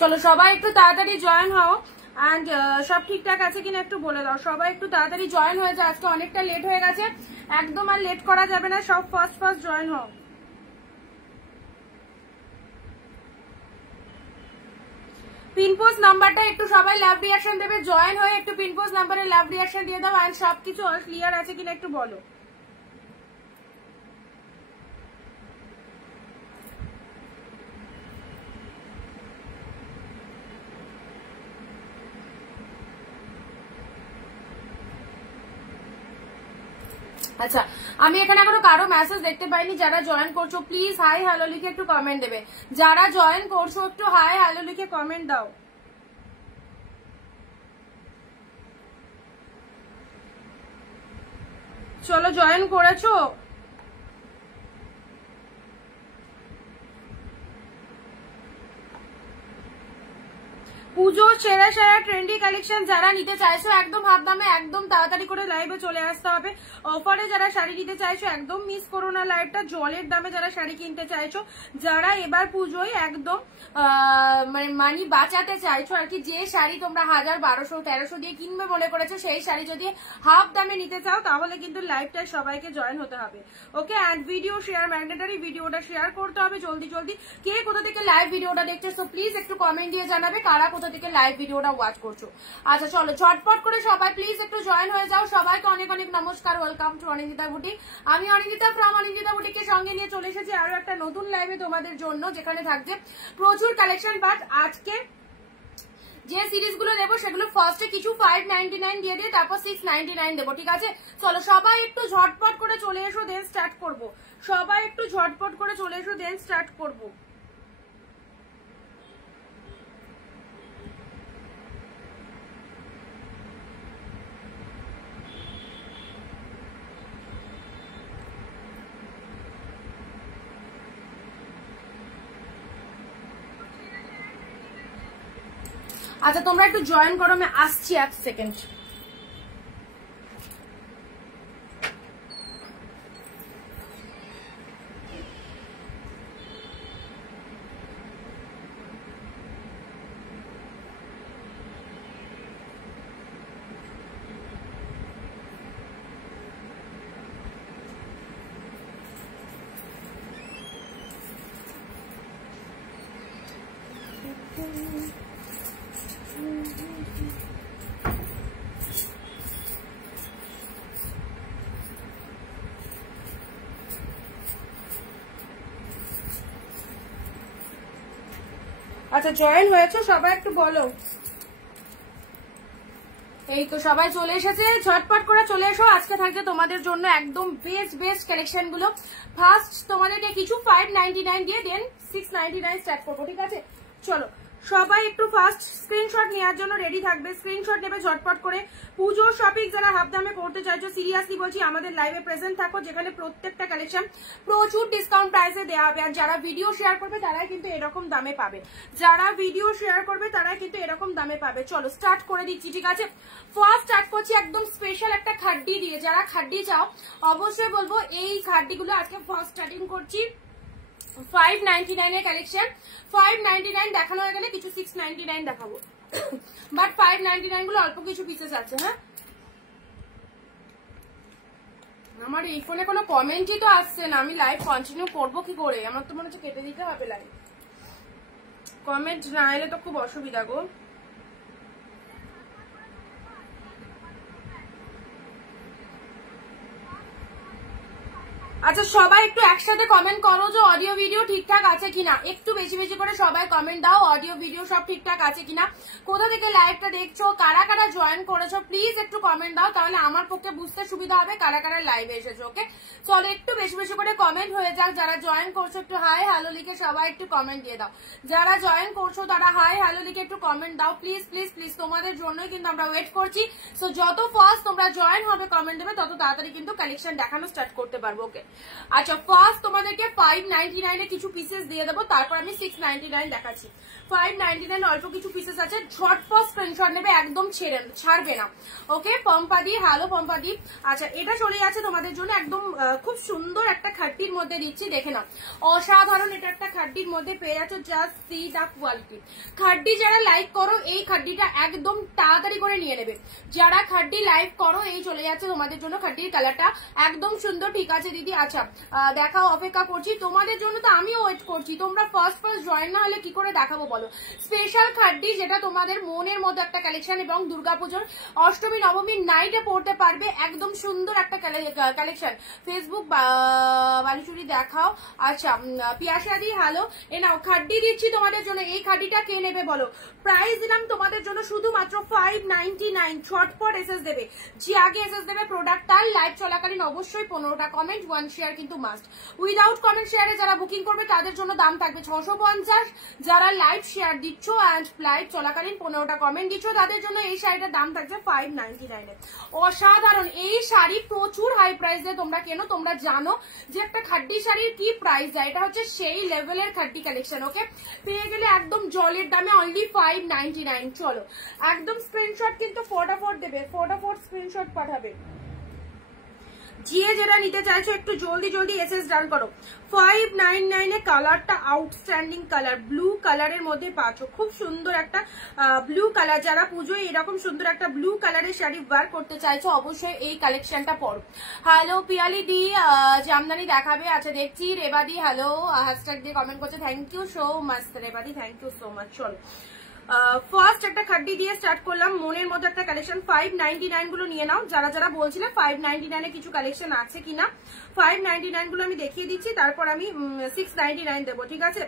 চলো সবাই একটু তাড়াতাড়ি জয়েন হও এন্ড সব ঠিকঠাক আছে কিনা একটু বলে দাও। সবাই একটু তাড়াতাড়ি জয়েন হয়ে যায়, আজকে অনেকটা লেট হয়ে গেছে, একদম আর লেট করা যাবে না, সব ফার্স্ট ফার্স্ট জয়েন হও। পিনপোজ নাম্বারটা একটু সবাই লাভ রিয়াকশন দেবে, জয়েন হয়ে একটু পিনপোজ নাম্বারে লাভ রিয়াকশন দিয়ে দাও এন্ড সবকিছু অল ক্লিয়ার আছে কিনা একটু বলো। আচ্ছা, আমি এখানে এখনো কারো মেসেজ দেখতে পাইনি। যারা জয়েন করছো প্লিজ হাই হ্যালো লিখে একটু কমেন্ট দেবে। যারা জয়েন করছো একটু হাই হ্যালো লিখে কমেন্ট দাও। চলো জয়েন করেছো? পুজো সেরা সেরা ট্রেন্ডি কালেকশন যারা নিতে চাইছো একদম হাত দামে, একদম তাড়াতাড়ি করে লাইভে চলে আসতে হবে। অফারে যারা শাড়ি নিতে চাইছো একদম মিস করো না লাইভটা। জলের দামে যারা শাড়ি কিনতে চাইছো, যারা এবার পুজোয় একদম মানে মানি বাঁচাতে চাইছো আর কি, যে শাড়ি তোমরা 1000, 1200, 1300 দিয়ে কিনবে মনে করেছো, সেই শাড়ি যদি হাফ দামে নিতে চাও তাহলে কিন্তু লাইভটায় সবাইকে জয়েন হতে হবে। ওকে, অ্যান্ড ভিডিও শেয়ার ম্যান্ডেটরি, ভিডিওটা শেয়ার করতে হবে জলদি জলদি। কে কোথা থেকে লাইভ ভিডিওটা দেখছো প্লিজ একটু কমেন্ট দিয়ে জানাবে কারা কোথা থেকে লাইভ ভিডিওটা ওয়াচ করছো। আচ্ছা চলো ঝটপট করে সবাই প্লিজ একটু জয়েন হয়ে যাও। সবাইকে অনেক অনেক নমস্কার, ওয়েলকাম টু অনিন্দিতা বুটিক। আমি অনিন্দিতা ফ্রম অনিন্দিতা বুটিককে সঙ্গে নিয়ে চলে এসেছি আরো একটা নতুন লাইভে তোমাদের জন্য, যেখানে থাকছে প্রচুর কালেকশন। বাট আজকে যে সিরিজ গুলো দেবো সেগুলো ফার্স্টে কিছু 599 দিয়ে দিয়ে তারপর 699 দেবো, ঠিক আছে? চলো সবাই একটু ঝটপট করে চলে এসো, দেন স্টার্ট করবো। সবাই একটু ঝটপট করে চলে এসো, দেন স্টার্ট করবো। আচ্ছা তোমরা একটু জয়েন করো, আমি আসছি 1 সেকেন্ড। আচ্ছা জয়েন হয়েছে সবাই একটু বলো। এই তো সবাই চলে এসেছে, ঝটপট করে চলে এসো। আজকে থাকছে তোমাদের জন্য একদম বেস্ট বেস্ট কালেকশন গুলো। ফার্স্ট তোমাদেরকে কিছু 599 দিয়ে দেন 699 স্টার্ট করবো, ঠিক আছে? চলো সবাই একটু ফার্স্ট স্ক্রিনশট নেওয়ার জন্য রেডি থাকবে, স্ক্রিনশট নেবে ঝটপট করে। পুজোর শপিং যারা হাফ দামে করতে চাইছো সিরিয়াসলি বলছি আমাদের লাইভে প্রেজেন্ট থাকো, যেখানে প্রত্যেকটা কালেকশন প্রচুর ডিসকাউন্ট প্রাইসে দেওয়া হবে। আর যারা ভিডিও শেয়ার করবে তারাই কিন্তু এরকম দামে পাবে, যারা ভিডিও শেয়ার করবে তারাই কিন্তু এরকম দামে পাবে। চলো স্টার্ট করে দিচ্ছি, ঠিক আছে? ফার্স্ট স্টার্ট করছি একদম স্পেশাল একটা খাড্ডি দিয়ে। যারা খাড্ডি চাও অবশ্যই বলবো এই খাড্ডিগুলো আজকে ফার্স্ট স্টার্টিং করছি 599 এর কালেকশন। 599 দেখানো হয়ে গেলে কিছু 699 দেখাবো, বাট 599 গুলো অল্প কিছু পিসেস আছে। হ্যাঁ, আমার এই ফোনে কোনো কমেন্টই তো আসছে না, আমি লাইভ কন্টিনিউ করবো কি করে? আমার তো মনে হচ্ছে কেটে দিতে হবে লাইভ, কমেন্ট না এলে তো খুব অসুবিধা গো। আচ্ছা সবাই একটু একসাথে কমেন্ট করো যে অডিও ভিডিও ঠিকঠাক আছে কিনা, একটু বেশি বেশি করে সবাই কমেন্ট দাও অডিও ভিডিও সব ঠিকঠাক আছে কিনা, কোথা থেকে লাইভটা দেখছো, কারা কারা জয়েন করেছো প্লিজ একটু কমেন্ট দাও, তাহলে আমার পক্ষে বুঝতে সুবিধা হবে কারা কারা লাইভে এসেছো। ওকে চলো একটু বেশি বেশি করে কমেন্ট হয়ে যাক। যারা জয়েন করছো একটু হাই হ্যালো লিখে সবাই একটু কমেন্ট দিয়ে দাও। যারা জয়েন করছো তারা হাই হ্যালো লিখে একটু কমেন্ট দাও প্লিজ প্লিজ প্লিজ, তোমাদের জন্যই কিন্তু আমরা ওয়েট করছি। সো যত ফার্স্ট তোমরা জয়েন হবে কমেন্ট দেবে তত তাড়াতাড়ি কিন্তু কালেকশন দেখানো স্টার্ট করতে পারবো। ওকে আচ্ছা ফার্স্ট তোমাদেরকে 599 এ কিছু পিসেস দিয়ে দেবো, তারপর আমি 699 দেখাচ্ছি। 599 অল্প কিছু পিসেস আছে, ঝটপট স্ক্রিনশট নেবে, একদম ছাড়বে না। ওকে পম্পাদি, হ্যালো পম্পাদি। আচ্ছা এটা চলে যাচ্ছে তোমাদের জন্য একদম খুব সুন্দর একটা খাট্টির মধ্যে দিচ্ছি, দেখে নাও অসাধারণ। এটা একটা খাট্টির মধ্যে পেয়ে যাচ্ছ, জাস্ট সি দা কোয়ালিটি। খাড্ডি যারা লাইক করো এই খাড্ডিটা একদম তাড়াতাড়ি করে নিয়ে নেবে। যারা খাড্ডি লাইক করো এই চলে যাচ্ছে তোমাদের জন্য খাড্ডির কালারটা একদম সুন্দর। ঠিক আছে দিদি, আচ্ছা দেখাও, অপেক্ষা করছি তোমাদের জন্য, তো আমিও ওয়েট করছি। তোমরা ফার্স্ট জয়েন না হলে কি করে দেখাবো বলো। স্পেশাল খাড্ডি যেটা তোমাদের মনের মতো একটা কালেকশন, এবং দুর্গাপুজোর অষ্টমী নবমীর নাইটে পড়তে পারবে, একদম সুন্দর একটা কালেকশন। ফেসবুক বালুচুরি দেখাও। আচ্ছা পিয়াসাদি হ্যালো, এ নাও খাড্ডি দিচ্ছি তোমাদের জন্য। এই খাড্ডিটা কে নেবে বলো? প্রাইস দিলাম তোমাদের জন্য শুধুমাত্র 599। ছটপট এসএস দেবে, যে আগে এসএস দেবে প্রোডাক্ট তার লাইভ চলাকালীন অবশ্যই 15টা কমেন্ট, 1 শেয়ার কিন্তু মাস্ট। উইদাউট কমেন্ট শেয়ারে যারা বুকিং করবে তাদের জন্য দাম থাকবে 650। যারা লাইভ শেয়ার দিচ্ছ অ্যান্ড লাইভ চলাকালীন 15টা কমেন্ট দিচ্ছ তাদের জন্য এই শাড়িটার দাম থাকছে 599 এ। অসাধারণ এই শাড়ি, প্রচুর হাই প্রাইস দিয়ে তোমরা কেন, তোমরা জানো যে একটা খাড্ডি শাড়ির কি প্রাইস যায়, এটা হচ্ছে সেই লেভেলের খাড্ডি কালেকশন। ওকে পেয়ে গেলে একদম জলের দামে অনলি 599। চলো একদম স্ক্রিনশট কিন্তু ফটাফট দেবে, ফটাফট স্ক্রিনশট পাঠাবে। যেটা নিতে চাইছো একটু জলদি জলদি এসএস ডান করো। 599 এ কালারটা আউটস্ট্যান্ডিং কালার, ব্লু কালারের মধ্যে পাচ্ছ, খুব সুন্দর একটা ব্লু কালার। যারা পুজোয় এরকম সুন্দর একটা ব্লু কালারের শাড়ি ওয়্যার করতে চাইছো অবশ্যই এই কালেকশনটা পরো। হ্যালো পিয়ালি দি, জামদানি দেখাবে? আচ্ছা দেখছি। রেবাদি হ্যালো, হ্যাশট্যাগ দিয়ে কমেন্ট করছে, থ্যাংক ইউ সো মাচ রেবাদি, থ্যাংক ইউ সো মাচ। চলো ফার্স্ট একটা খাড্ডি দিয়ে স্টার্ট করলাম, মনের মতো একটা কালেকশন। 599 গুলো নিয়ে নাও। যারা যারা বলছিলে 599 এ কিছু কালেকশন আছে কিনা, 599 গুলো আমি দেখিয়ে দিচ্ছি, তারপর আমি 699 দেবো, ঠিক আছে?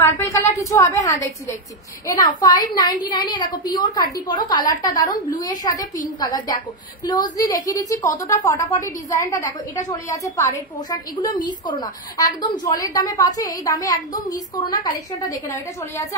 পার্পল কালার কিছু হবে? হ্যাঁ দেখছি দেখছি। এ নাও 599 এ দেখো পিওর খাড্ডি পরো, কালারটা দারুন, ব্লু এর সাথে পিঙ্ক কালার। দেখো ক্লোজলি দেখিয়ে দিচ্ছি কতটা ফটাফটি ডিজাইনটা, দেখো এটা চলে যাচ্ছে পাড়ের পোর্শন। এগুলো মিস করো না, একদম জলের দামে পাচ্ছে, এই দামে একদম মিস করো না। কালেকশনটা দেখে নাও, এটা চলে যাচ্ছে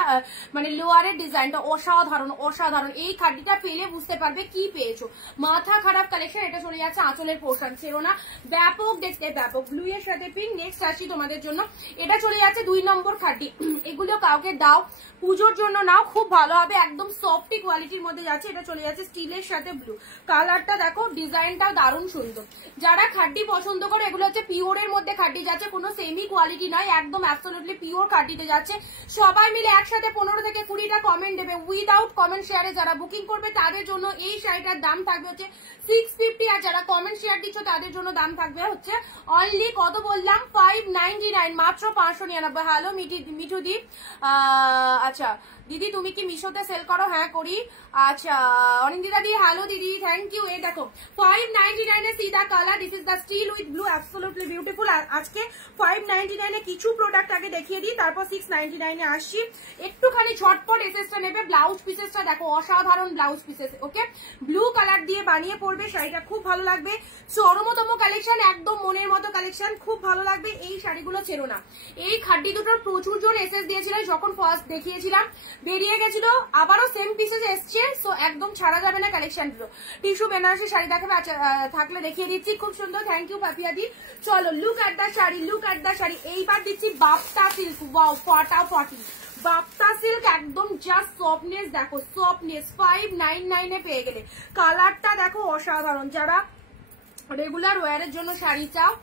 মানে লোয়ারের ডিজাইনটা অসাধারণ অসাধারণ। এই খাড্ডিটা পেলে বুঝতে পারবে কি পেয়েছো, মাথা খারাপ কালেকশন। এটা চলে যাচ্ছে আঁচলের পোর্শন, ছেড়ো না, ব্যাপক দেখতে ব্যাপক, ব্লু এর সাথে পিঙ্ক। নেক্সট আসি তোমাদের জন্য, এটা চলে যাচ্ছে 2 নম্বর খাড্ডি। এগুলো কাউকে দাও, পুজোর জন্য নাও, খুব ভালো হবে, একদম সফটি কোয়ালিটির মধ্যে যাচ্ছে। এটা চলে যাচ্ছে স্টিলের সাথে ব্লু কালারটা, দেখো ডিজাইনটা দারুণ সুন্দর। যারা খাড্ডি পছন্দ করে, এগুলো হচ্ছে পিওরের মধ্যে খাড্ডি যাচ্ছে, কোনো সেমি কোয়ালিটি নয়, একদম অ্যাবসলিউটলি পিওর খাড্ডিতে যাচ্ছে। সবাই মিলে একসাথে 15 থেকে 20টা কমেন্ট দেবে। উইদাউট কমেন্ট শেয়ারে যারা বুকিং করবে তাদের জন্য এই শাড়িটার দাম থাকবে হচ্ছে 650, আর যারা কমেন্ট শেয়ার দিচ্ছ তাদের জন্য দাম থাকবে হচ্ছে অনলি কত বললাম, 599, মাত্র 599। হ্যালো মিঠু দি, আচ্ছা দিদি তুমি কি মিশোতে সেল করো? হ্যাঁ করি। আচ্ছা অনিন্দিতা দি হ্যালো দিদি, থ্যাংক ইউ। এই দেখো 599 এ সিদা colour, this is the steel with blue, absolutely beautiful. আজকে 599 এ কিছু প্রোডাক্ট আগে দেখিয়ে দিই, তারপর 699 এ আসছি। একটুখানি ঝটপট এসএসটা নেবে। ব্লাউজ পিসেসটা দেখো অসাধারণ ব্লাউজ পিসেস। ওকে ব্লু কালার দিয়ে বানিয়ে পড়বে, শাড়িটা খুব ভালো লাগবে। চরমতম কালেকশন, একদম মনের মতো কালেকশন, খুব ভালো লাগবে। এই শাড়িগুলো ছেড়ো না। এই খাড্ডি দুটোর প্রচুর জন এসএস দিয়েছিল যখন ফার্স্ট দেখিয়েছিলাম, বেরিয়ে গেছিল, আবারও সেম পিসেস এসছে, সো একদম ছাড়া যাবে না কালেকশনগুলো। টিস্যু বেনারসি শাড়ি দেখাবে? আচ্ছা থাকলে দেখিয়ে দিচ্ছি, খুব সুন্দর, থ্যাংক ইউ পাপিয়া দি। চলো look at the sari, look at the sari. এইবার দিচ্ছি বাপ্তা সিল্ক, ওয়াও ফাটাফাটি বাপ্তা সিল্ক, একদম জাস্ট সফটনেস দেখো, সফটনেস। 599 এ পেয়ে গেলে, কালারটা দেখো অসাধারণ। যারা রেগুলার ওয়ারের জন্য শাড়ি চাও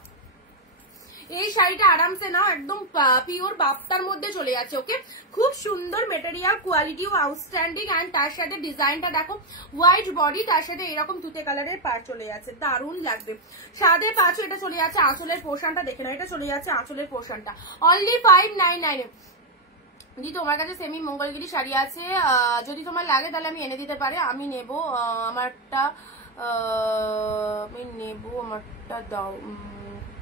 এই শাড়িটা আরামসে নাও, একদম পিওর বাপ্তার মধ্যে চলে যাচ্ছে। ওকে খুব সুন্দর মেটেরিয়াল, কোয়ালিটিও আউটস্ট্যান্ডিং, অ্যান্ড তার সাথে ডিজাইনটা দেখো, হোয়াইট বডি, তার সাথে এরকম তুতে কালারের পার চলে যাচ্ছে, দারুণ লাগবে। সাদে পাঁচ, এটা চলে যাচ্ছে আঁচলের পোর্শনটা, দেখে নাও, এটা চলে যাচ্ছে আঁচলের পোর্শনটা অনলি 599 এ। যদি তোমার কাছে সেমি মঙ্গলগিরি শাড়ি আছে, যদি তোমার লাগে তাহলে আমি এনে দিতে পারি, আমি নেব। আমারটা দাও,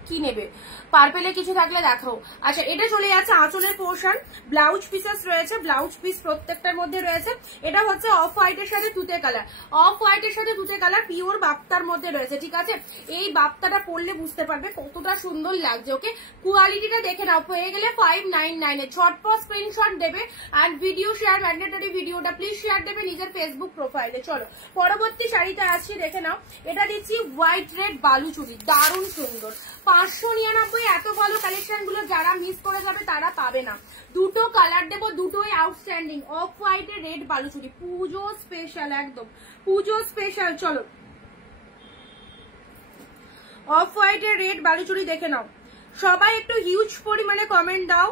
কি নেবে, পার্পেলে কিছু থাকলে দেখাও। আচ্ছা এটা চলে যাচ্ছে আঁচলের পোর্শন, ব্লাউজ পিসেস রয়েছে, ব্লাউজ পিস প্রত্যেকটার মধ্যে রয়েছে। এটা হচ্ছে অফ হোয়াইটের সাথে তুতে কালার, অফ হোয়াইটের সাথে তুতে কালার পিওর বাপ্তার মধ্যে রয়েছে, ঠিক আছে। এই বাপ্তাটা পরলে বুঝতে পারবে কতটা সুন্দর লাগছে। ওকে, কোয়ালিটিটা দেখে নাও। হয়ে গেলে 599 এ ঝটপট স্ক্রিনশট দেবে এন্ড ভিডিও শেয়ার, ম্যান্ডেটরি ভিডিওটা প্লিজ শেয়ার দেবে নিজের ফেসবুক প্রোফাইলে। চলো পরবর্তী শাড়িটা আসছি, দেখে নাও। এটা দিচ্ছি হোয়াইট রেড বালুচুরি, দারুণ সুন্দর, 599। এত ভালো কালেকশন গুলো যারা মিস করে যাবে তারা পাবে না। দুটো কালার দেবো, দুটোই outstanding, off white red Baluchari, পুজো স্পেশাল, একদম পুজো স্পেশাল। চলো অফ হোয়াইটের রেড বালুচুরি দেখে নাও। সবাই একটু হিউজ পরিমাণে কমেন্ট দাও,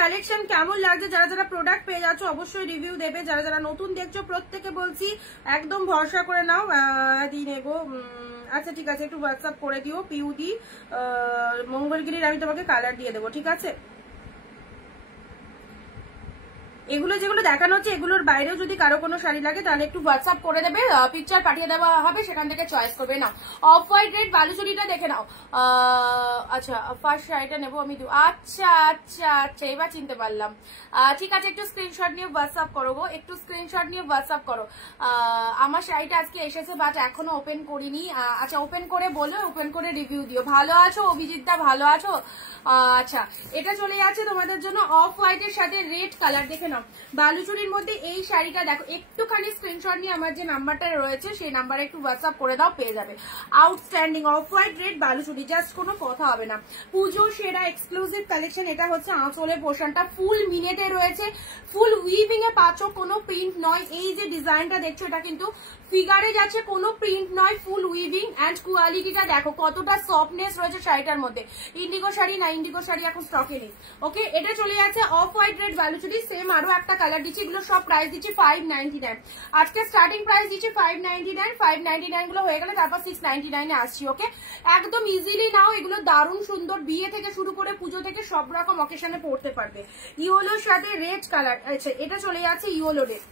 কালেকশন কেমন লাগছে। যারা যারা প্রোডাক্ট পেয়ে যাচ্ছ অবশ্যই রিভিউ দেবে, যারা যারা নতুন দেখছো প্রত্যেকে বলছি একদম ভরসা করে নাও। দিয়ে নেবো, আচ্ছা ঠিক আছে, একটু হোয়াটসঅ্যাপ করে দিও পিউদি মঙ্গলগিরির, আমি তোমাকে কালার দিয়ে দেবো, ঠিক আছে। এগুলো যেগুলো দেখানো হচ্ছে এগুলোর বাইরেও যদি কারো কোনো শাড়ি লাগে তাহলে একটু হোয়াটসঅ্যাপ করে দেবে, পিকচার পাঠিয়ে দেওয়া হবে, সেখান থেকে চয়েস করবে। নাও অফ হোয়াইট রেড বালুচুরিটা দেখে নাও। আচ্ছা ফার্স্ট শাড়িটা নেবো আমি। আচ্ছা আচ্ছা আচ্ছা, এবার চিনতে পারলাম, ঠিক আছে। একটু স্ক্রিনশট নিয়ে হোয়াটসঅ্যাপ করো গো, একটু স্ক্রিনশট নিয়ে হোয়াটসঅ্যাপ করো। আমার শাড়িটা আজকে এসেছে বাট এখনো ওপেন করিনি। আচ্ছা ওপেন করে বলো, ওপেন করে রিভিউ দিও। ভালো আছো অভিজিৎ দা, ভালো আছো? আচ্ছা এটা চলে যাচ্ছে তোমাদের জন্য অফ হোয়াইটের সাথে রেড কালার, দেখে নাও বালুচুরির মধ্যে এই শাড়িটা দেখো। একটুখানি স্ক্রিনশট নিয়ে আমার যে নাম্বারটা রয়েছে সেই নাম্বারে একটু হোয়াটসঅ্যাপ করে দাও, পেয়ে যাবে। Outstanding off white red Baluchari, just কোনো কথা হবে না। পুজো সেরা এক্সক্লুসিভ কালেকশন। এটা হচ্ছে আঁচলের পোর্শনটা, ফুল মিনেটে রয়েছে, ফুল উইভিং এ পাচ্ছ, কোনো প্রিন্ট নয়। এই যে ডিজাইনটা দেখছো এটা কিন্তু ফিগারে যাচ্ছে, কোনো প্রিন্ট নয়, ফুল উইভিং। এন্ড কোয়ালিটিটা দেখো কতটা সফটনেস রয়েছে শাড়িটার মধ্যে। ইন্ডিগো শাড়ি না, ইন্ডিগো শাড়ি এখন স্টকে নেই। ওকে এটা চলে যাচ্ছে off white red Baluchari, same আরো একটা কালার দিচ্ছি। এগুলো সব প্রাইস দিচ্ছি 599, আজকে স্টার্টিং প্রাইস দিচ্ছি 599। 599 গুলো হয়ে গেলে তারপর 699 এ আসছি। ওকে একদম ইজিলি নাও, এগুলো দারুণ সুন্দর, বিয়ে থেকে শুরু করে পুজো থেকে সব রকম অকেশনে পড়তে পারবে। ইয়েলোর সাথে রেড কালার। আচ্ছা এটা চলে যাচ্ছে ইয়েলো রেড,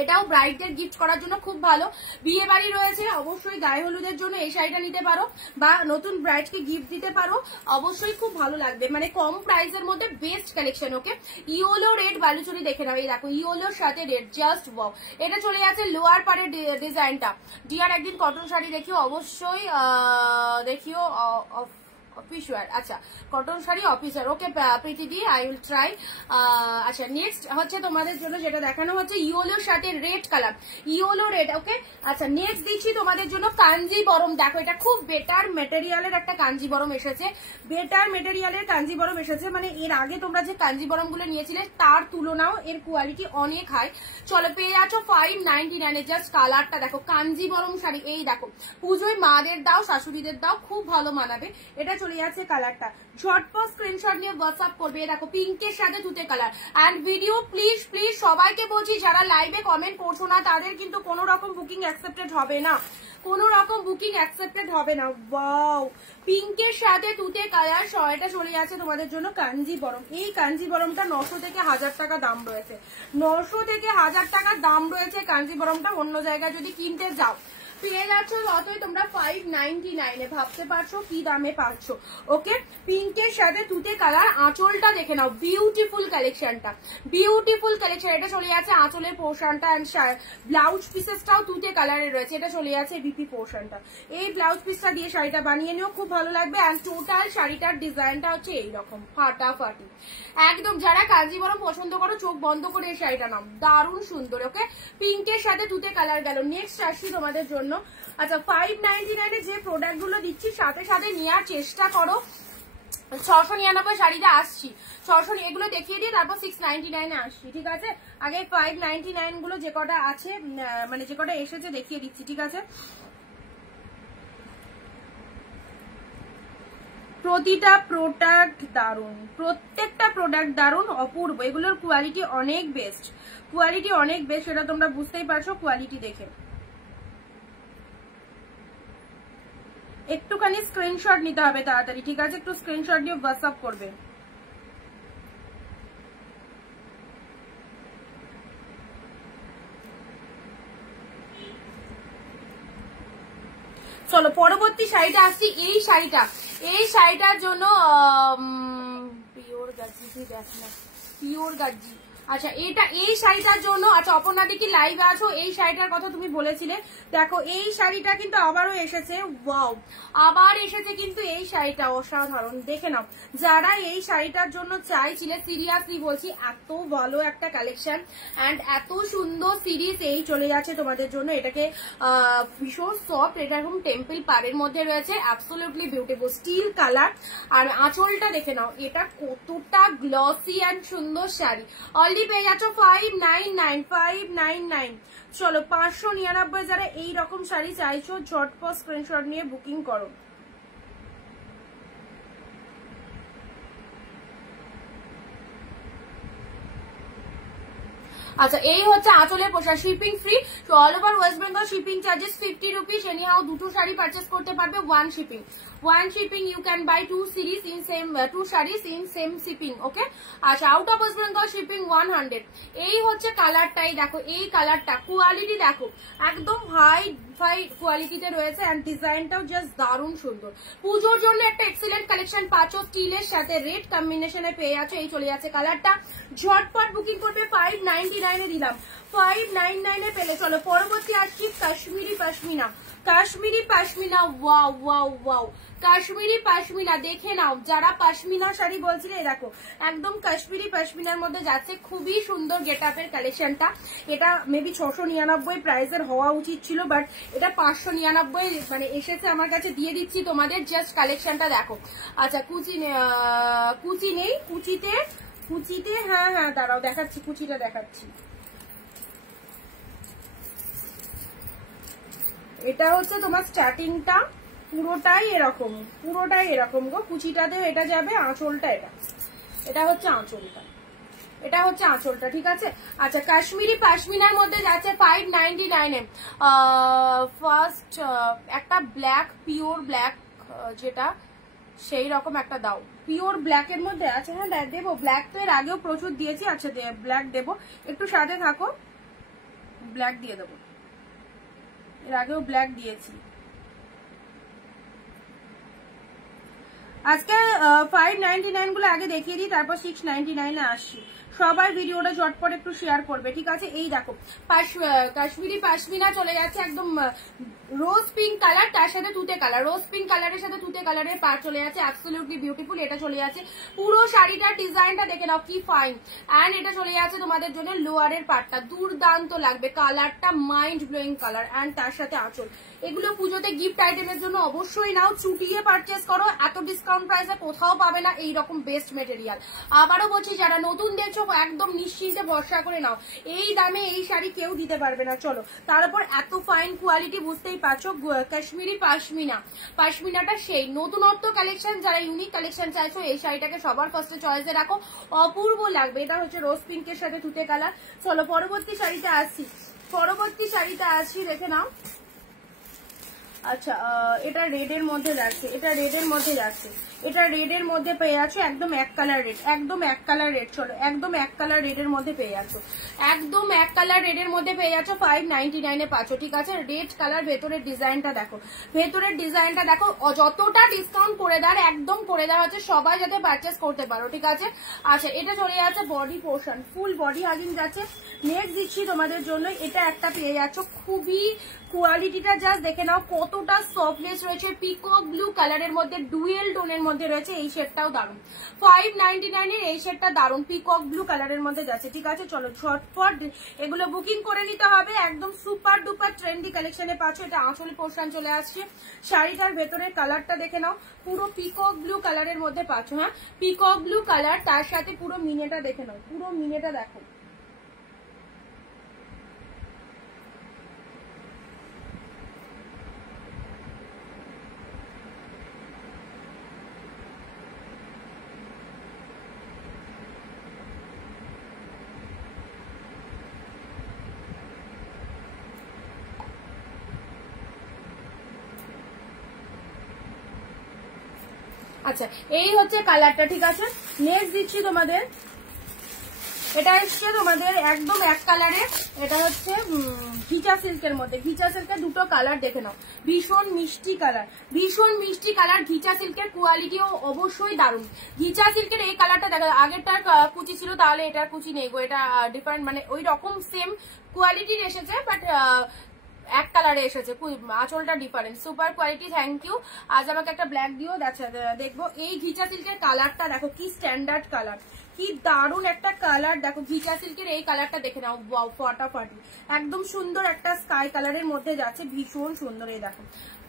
এটাও ব্রাইডদের গিফট করার জন্য খুব ভালো। বিয়ে বাড়ি রয়েছে, অবশ্যই গায়ে হলুদের জন্য এই শাড়িটা নিতে পারো, বা নতুন ব্রাইডকে গিফট দিতে পারো, অবশ্যই খুব ভালো লাগবে। মানে কম প্রাইসের মধ্যে বেস্ট কালেকশন। ওকে ইয়েলো রেড বালুচুরি দেখে নাও, এই দেখো ইয়েলোর সাথে রেড, জাস্ট ওয়াও। এটা চলে যাচ্ছে লোয়ার পাড়ের ডিজাইনটা। ডিয়ার একদিন কটন শাড়ি দেখিও, অবশ্যই দেখিও। অফিসার, আচ্ছা cotton sari officer. Okay Priti di, I will try. আচ্ছা নেক্সট হচ্ছে তোমাদের জন্য যেটা দেখানো হচ্ছে ইয়েলোর সাথে red colour, yellow red. Okay আচ্ছা নেক্সট দিচ্ছি তোমাদের জন্য কাঞ্জিবরম। দেখো এটা খুব বেটার মেটেরিয়ালের একটা কাঞ্জিবরম এসেছে, বেটার মেটেরিয়ালের কাঞ্জিবরম এসেছে। মানে এর আগে তোমরা যে কাঞ্জিবরম গুলো নিয়েছিলে তার তুলনাও এর কোয়ালিটি অনেক হাই। চলো পেয়ে যাচ্ছ 599 এ। জাস্ট কালারটা দেখো, কাঞ্জিবরম শাড়ি, এই দেখো পুজোয় মাদের দাও, শাশুড়িদের দাও, খুব ভালো মানাবে। এটা চলে যাচ্ছে কালারটা, ঝটপট স্ক্রিনশট নিয়ে হোয়াটসঅ্যাপ করবে। দেখো পিঙ্কের সাথে তুতে colour. And video please please সবাইকে বলছি যারা লাইভে কমেন্ট করছো না তাদের কিন্তু কোনো রকম বুকিং অ্যাকসেপ্টেড হবে না, কোনো রকম বুকিং অ্যাকসেপ্টেড হবে না। ওয়াও পিঙ্কের সাথে তুতে কালার, এটা চলে যাচ্ছে তোমাদের জন্য কাঞ্জিবরম। এই কাঞ্জিবরমটা 900 থেকে 1000 টাকা দাম রয়েছে, 900 থেকে 1000 টাকা দাম রয়েছে কাঞ্জিবরমটা। অন্য জায়গায় যদি কিনতে যাও পেয়ে যাচ্ছ অতই তোমরা 599 এ। ভাবতে পারছো কি দামে পাচ্ছ। ওকে পিঙ্কের সাথে তুতে কালার, আঁচলটা দেখে নাও, বিউটিফুল কালেকশনটা, বিউটিফুল কালেকশন। এটা চলে যাচ্ছে আঁচলের পোর্শনটা, এন্ড ব্লাউজ পিসেসটাও তুতে কালারের রয়েছে। এটা চলে যাচ্ছে বিপি পোর্শনটা। এই ব্লাউজ পিসটা দিয়ে শাড়িটা বানিয়ে নিও, খুব ভালো লাগবে। এন্ড টোটাল শাড়িটার ডিজাইনটা হচ্ছে এইরকম ফাটাফাটি একদম। যারা কাঞ্জিবরম পছন্দ করো চোখ বন্ধ করে এই শাড়িটা নাও, দারুণ সুন্দর। ওকে পিঙ্কের সাথে তুতে কালার গেল। নেক্সট আসছি তোমাদের জন্য। আচ্ছা 599 এ যে প্রোডাক্ট গুলো দিচ্ছি সাথে সাথে নেওয়ার চেষ্টা করো। 699 শাড়িতে আসছি, 600 এগুলো দেখিয়ে দিয়ে তারপর 699 এ আসছি, ঠিক আছে। আগে 599 গুলো যে কটা আছে, মানে যে কটা এসেছে দেখিয়ে দিচ্ছি, ঠিক আছে। প্রতিটা প্রোডাক্ট দারুন, প্রত্যেকটা প্রোডাক্ট দারুন, অপূর্ব। এগুলোর কোয়ালিটি অনেক বেস্ট, কোয়ালিটি অনেক বেস্ট, সেটা তোমরা বুঝতেই পারছো কোয়ালিটি দেখে। একটুখানি স্ক্রিনশট নিতে হবে তাড়াতাড়ি, ঠিক আছে। একটু স্ক্রিনশট নিয়ে হোয়াটসঅ্যাপ করবে। চলো পরবর্তী শাড়িটা আসছি। এই শাড়িটার জন্য পিওর গাজি, দেখ না পিওর গাজি। আচ্ছা এই শাড়িটার জন্য, আচ্ছা অপর্ণাদি কি লাইভ আছো? এই শাড়িটার কথা তুমি বলেছিলে, দেখো এই শাড়িটা কিন্তু আবারও এসেছে। ওয়াও, আবার এসেছে কিন্তু এই শাড়িটা অসাধারণ, দেখে নাও। যারা এই শাড়িটার জন্য চাইছিলে, সিরিয়াসলি বলছি, এত ভালো একটা কালেকশন অ্যান্ড এত সুন্দর সিরিজ এই চলে যাচ্ছে তোমাদের জন্য। এটাকে ভীষণ সফট, এটা এরকম টেম্পল পাড়ের মধ্যে রয়েছে, অ্যাবসলিউটলি বিউটিফুল স্টিল কালার। আর আঁচলটা দেখে নাও, এটা কতটা গ্লসি অ্যান্ড সুন্দর শাড়ি। পেয়ে যাচ্ছ 599। চলো 599 যারা এই রকম শাড়ি চাইছো ঝটপট স্ক্রিনশট নিয়ে বুকিং করো। আচ্ছা এই হচ্ছে আঁচলের পোশাক, shipping free, all over West Bengal shipping charges 50 rupees. Anyhow দুটো শাড়ি পারচেস করতে পারবে, one shipping you can buy two saris in same shipping, okay. আচ্ছা out of West Bengal shipping 100। এই হচ্ছে কালারটাই, দেখো এই কালারটা, কোয়ালিটি দেখো একদম হাই কোয়ালিটিতে রয়েছে অ্যান্ড ডিজাইনটাও জাস্ট দারুণ সুন্দর। পুজোর জন্য একটা এক্সেলেন্ট কালেকশন পাচ্ছ, স্টিলের সাথে রেড কম্বিনেশনে পেয়ে যাচ্ছ। এই চলে যাচ্ছে কালারটা, ঝটপট বুকিং করবে। 599 এ দিলাম, 599 এ পেলে। চলো পরবর্তী আসছি Kashmiri pashmina. Wow wow wow, Kashmiri pashmina দেখে নাও। যারা পাশমিনা শাড়ি বলছিলে, দেখো একদম কাশ্মীরি পাশমিনার মধ্যে যাচ্ছে, খুবই সুন্দর গেট আপের কালেকশনটা। এটা মেবি 699 প্রাইসের হওয়া উচিত ছিল, বাট এটা 599 মানে এসেছে আমার কাছে, দিয়ে দিচ্ছি তোমাদের। জাস্ট কালেকশনটা দেখো। আচ্ছা কুচি নেই, কুচিতে হ্যাঁ দাঁড়াও দেখাচ্ছি, কুচিটা দেখাচ্ছি। এটা হচ্ছে তোমার স্টার্টিংটা পুরোটাই এরকম গো। কুচিটাতেও এটা যাবে, আঁচলটা এটা হচ্ছে আঁচলটা, ঠিক আছে। আচ্ছা কাশ্মীরি পাশমিনার মধ্যে যাচ্ছে 599 এ। ফার্স্ট একটা ব্ল্যাক, পিওর ব্ল্যাক, যেটা সেই রকম একটা দাও, পিওর ব্ল্যাক এর মধ্যে আছে। হ্যাঁ দেবো, ব্ল্যাক তো এর আগেও প্রচুর দিয়েছি। আচ্ছা ব্ল্যাক দেবো, একটু সাথে থাকো, ব্ল্যাক দিয়ে দেবো, এর আগেও ব্ল্যাক দিয়েছি। আজকে 599 গুলো আগে দেখিয়ে দিই, তারপর 699 এ আসছি। সবাই ভিডিওটা ঝটপট একটু শেয়ার করবে, ঠিক আছে। এই দেখো কাশ্মীরি পাশমিনা চলে যাচ্ছে, একদম রোজ পিঙ্ক কালার, তার সাথে তুতে কালার, রোজ পিঙ্ক কালারের সাথে তুতে কালারের পার চলে যাচ্ছে, অ্যাবসলিউটলি বিউটিফুল। এটা চলে যাচ্ছে পুরো শাড়িটার ডিজাইনটা দেখে নাও কি ফাইন। অ্যান্ড এটা চলে যাচ্ছে তোমাদের জন্য লোয়ারের পার্টটা, দুর্দান্ত লাগবে, কালারটা মাইন্ড ব্লোয়িং কালার। অ্যান্ড তার সাথে আঁচল। এগুলো পুজোতে গিফট আইটেমের জন্য অবশ্যই নাও, চুটিয়ে পারচেস করো, এত ডিসকাউন্ট প্রাইসে কোথাও পাবে না এইরকম বেস্ট মেটেরিয়াল। আবারও বলছি, যারা নতুন দেখছো একদম নিশ্চিন্তে ভরসা করে নাও, এই দামে এই শাড়ি কেউ দিতে পারবে না। চলো তার উপর এত ফাইন কোয়ালিটি, বুঝতেই পারছো। কাশ্মীরি পাশমিনাটা সেই নতুনত্ব কালেকশন, যারা ইউনিক কালেকশন চাইছো এই শাড়িটাকে সবার ফার্স্টে চয়েসে রাখো, অপূর্ব লাগবে। এটা হচ্ছে রোজ পিঙ্কের সাথে তুতে কালার। চলো পরবর্তী শাড়িটা আসছি, দেখে নাও। আচ্ছা এটা রেডের মধ্যে যাচ্ছে, এটা রেডের মধ্যে পেয়ে যাচ্ছ, একদম এক কালার রেড, চলো একদম এক কালার রেডের মধ্যে পেয়ে যাচ্ছ, 599 এ পাচ্ছ, ঠিক আছে। রেড কালার, ভেতরের ডিজাইনটা দেখো, যতটা ডিসকাউন্ট করে দেওয়ার একদম করে দেওয়া হচ্ছে, সবাই যাতে পারচেস করতে পারো, ঠিক আছে। আচ্ছা এটা চলে যাচ্ছে body portion, full body hugging যাচ্ছে। নেক্সট দিচ্ছি তোমাদের জন্য, এটা একটা পেয়ে যাচ্ছ, খুবই কোয়ালিটিটা জাস্ট দেখে নাও, কতটা সফটনেস রয়েছে, পিকক ব্লু কালারের মধ্যে, ডুয়েল টোনের মধ্যে রয়েছে। এই শেডটাও দারুন, 599 এর এই শেডটা দারুন, পিকক ব্লু কালারের মধ্যে যাচ্ছে, ঠিক আছে। চলো ঝটপট এগুলো বুকিং করে নিতে হবে, একদম সুপার ডুপার ট্রেন্ডি কালেকশনে পাচ্ছ। এটা আঁচল পোর্শন চলে আসছে, শাড়িটার ভেতরের কালারটা দেখে নাও, পুরো পিকক ব্লু কালারের মধ্যে পাচ্ছ। হ্যাঁ পিকক ব্লু কালার, তার সাথে পুরো মিনেটা দেখে নাও, পুরো মিনেটা দেখো। আচ্ছা এই হচ্ছে কালারটা, ঠিক আছে। নেক্সট দিচ্ছি তোমাদের এটা হচ্ছে তোমাদের একদম এক কালারে, এটা হচ্ছে ঘিচা সিল্কের মধ্যে। ঘিচা সিল্কের দুটো কালার দেখে নাও, ভীষণ মিষ্টি কালার, ভীষণ মিষ্টি কালার। ঘিচা সিল্কের কোয়ালিটিও অবশ্যই দারুণ। ঘিচা সিল্কের এই কালারটা দেখো, আগেরটার কুচি ছিল, তাহলে এটার কুচি নেই গো, এটা ডিফারেন্ট, মানে ওই রকম সেম কোয়ালিটির এসেছে বাট এক কালারে এসেছে, আঁচলটা different, super quality. Thank you. আজ আমাকে একটা ব্ল্যাক দিও, দেখবো। এই ঘিচা সিল্কের কালারটা দেখো কি স্ট্যান্ডার্ড কালার, কি দারুণ একটা কালার। দেখো ঘিচা সিল্কের এই কালারটা দেখে নাও, ফাটাফাটি, একদম সুন্দর একটা স্কাই কালারের মধ্যে যাচ্ছে, ভীষণ সুন্দর। এই দেখো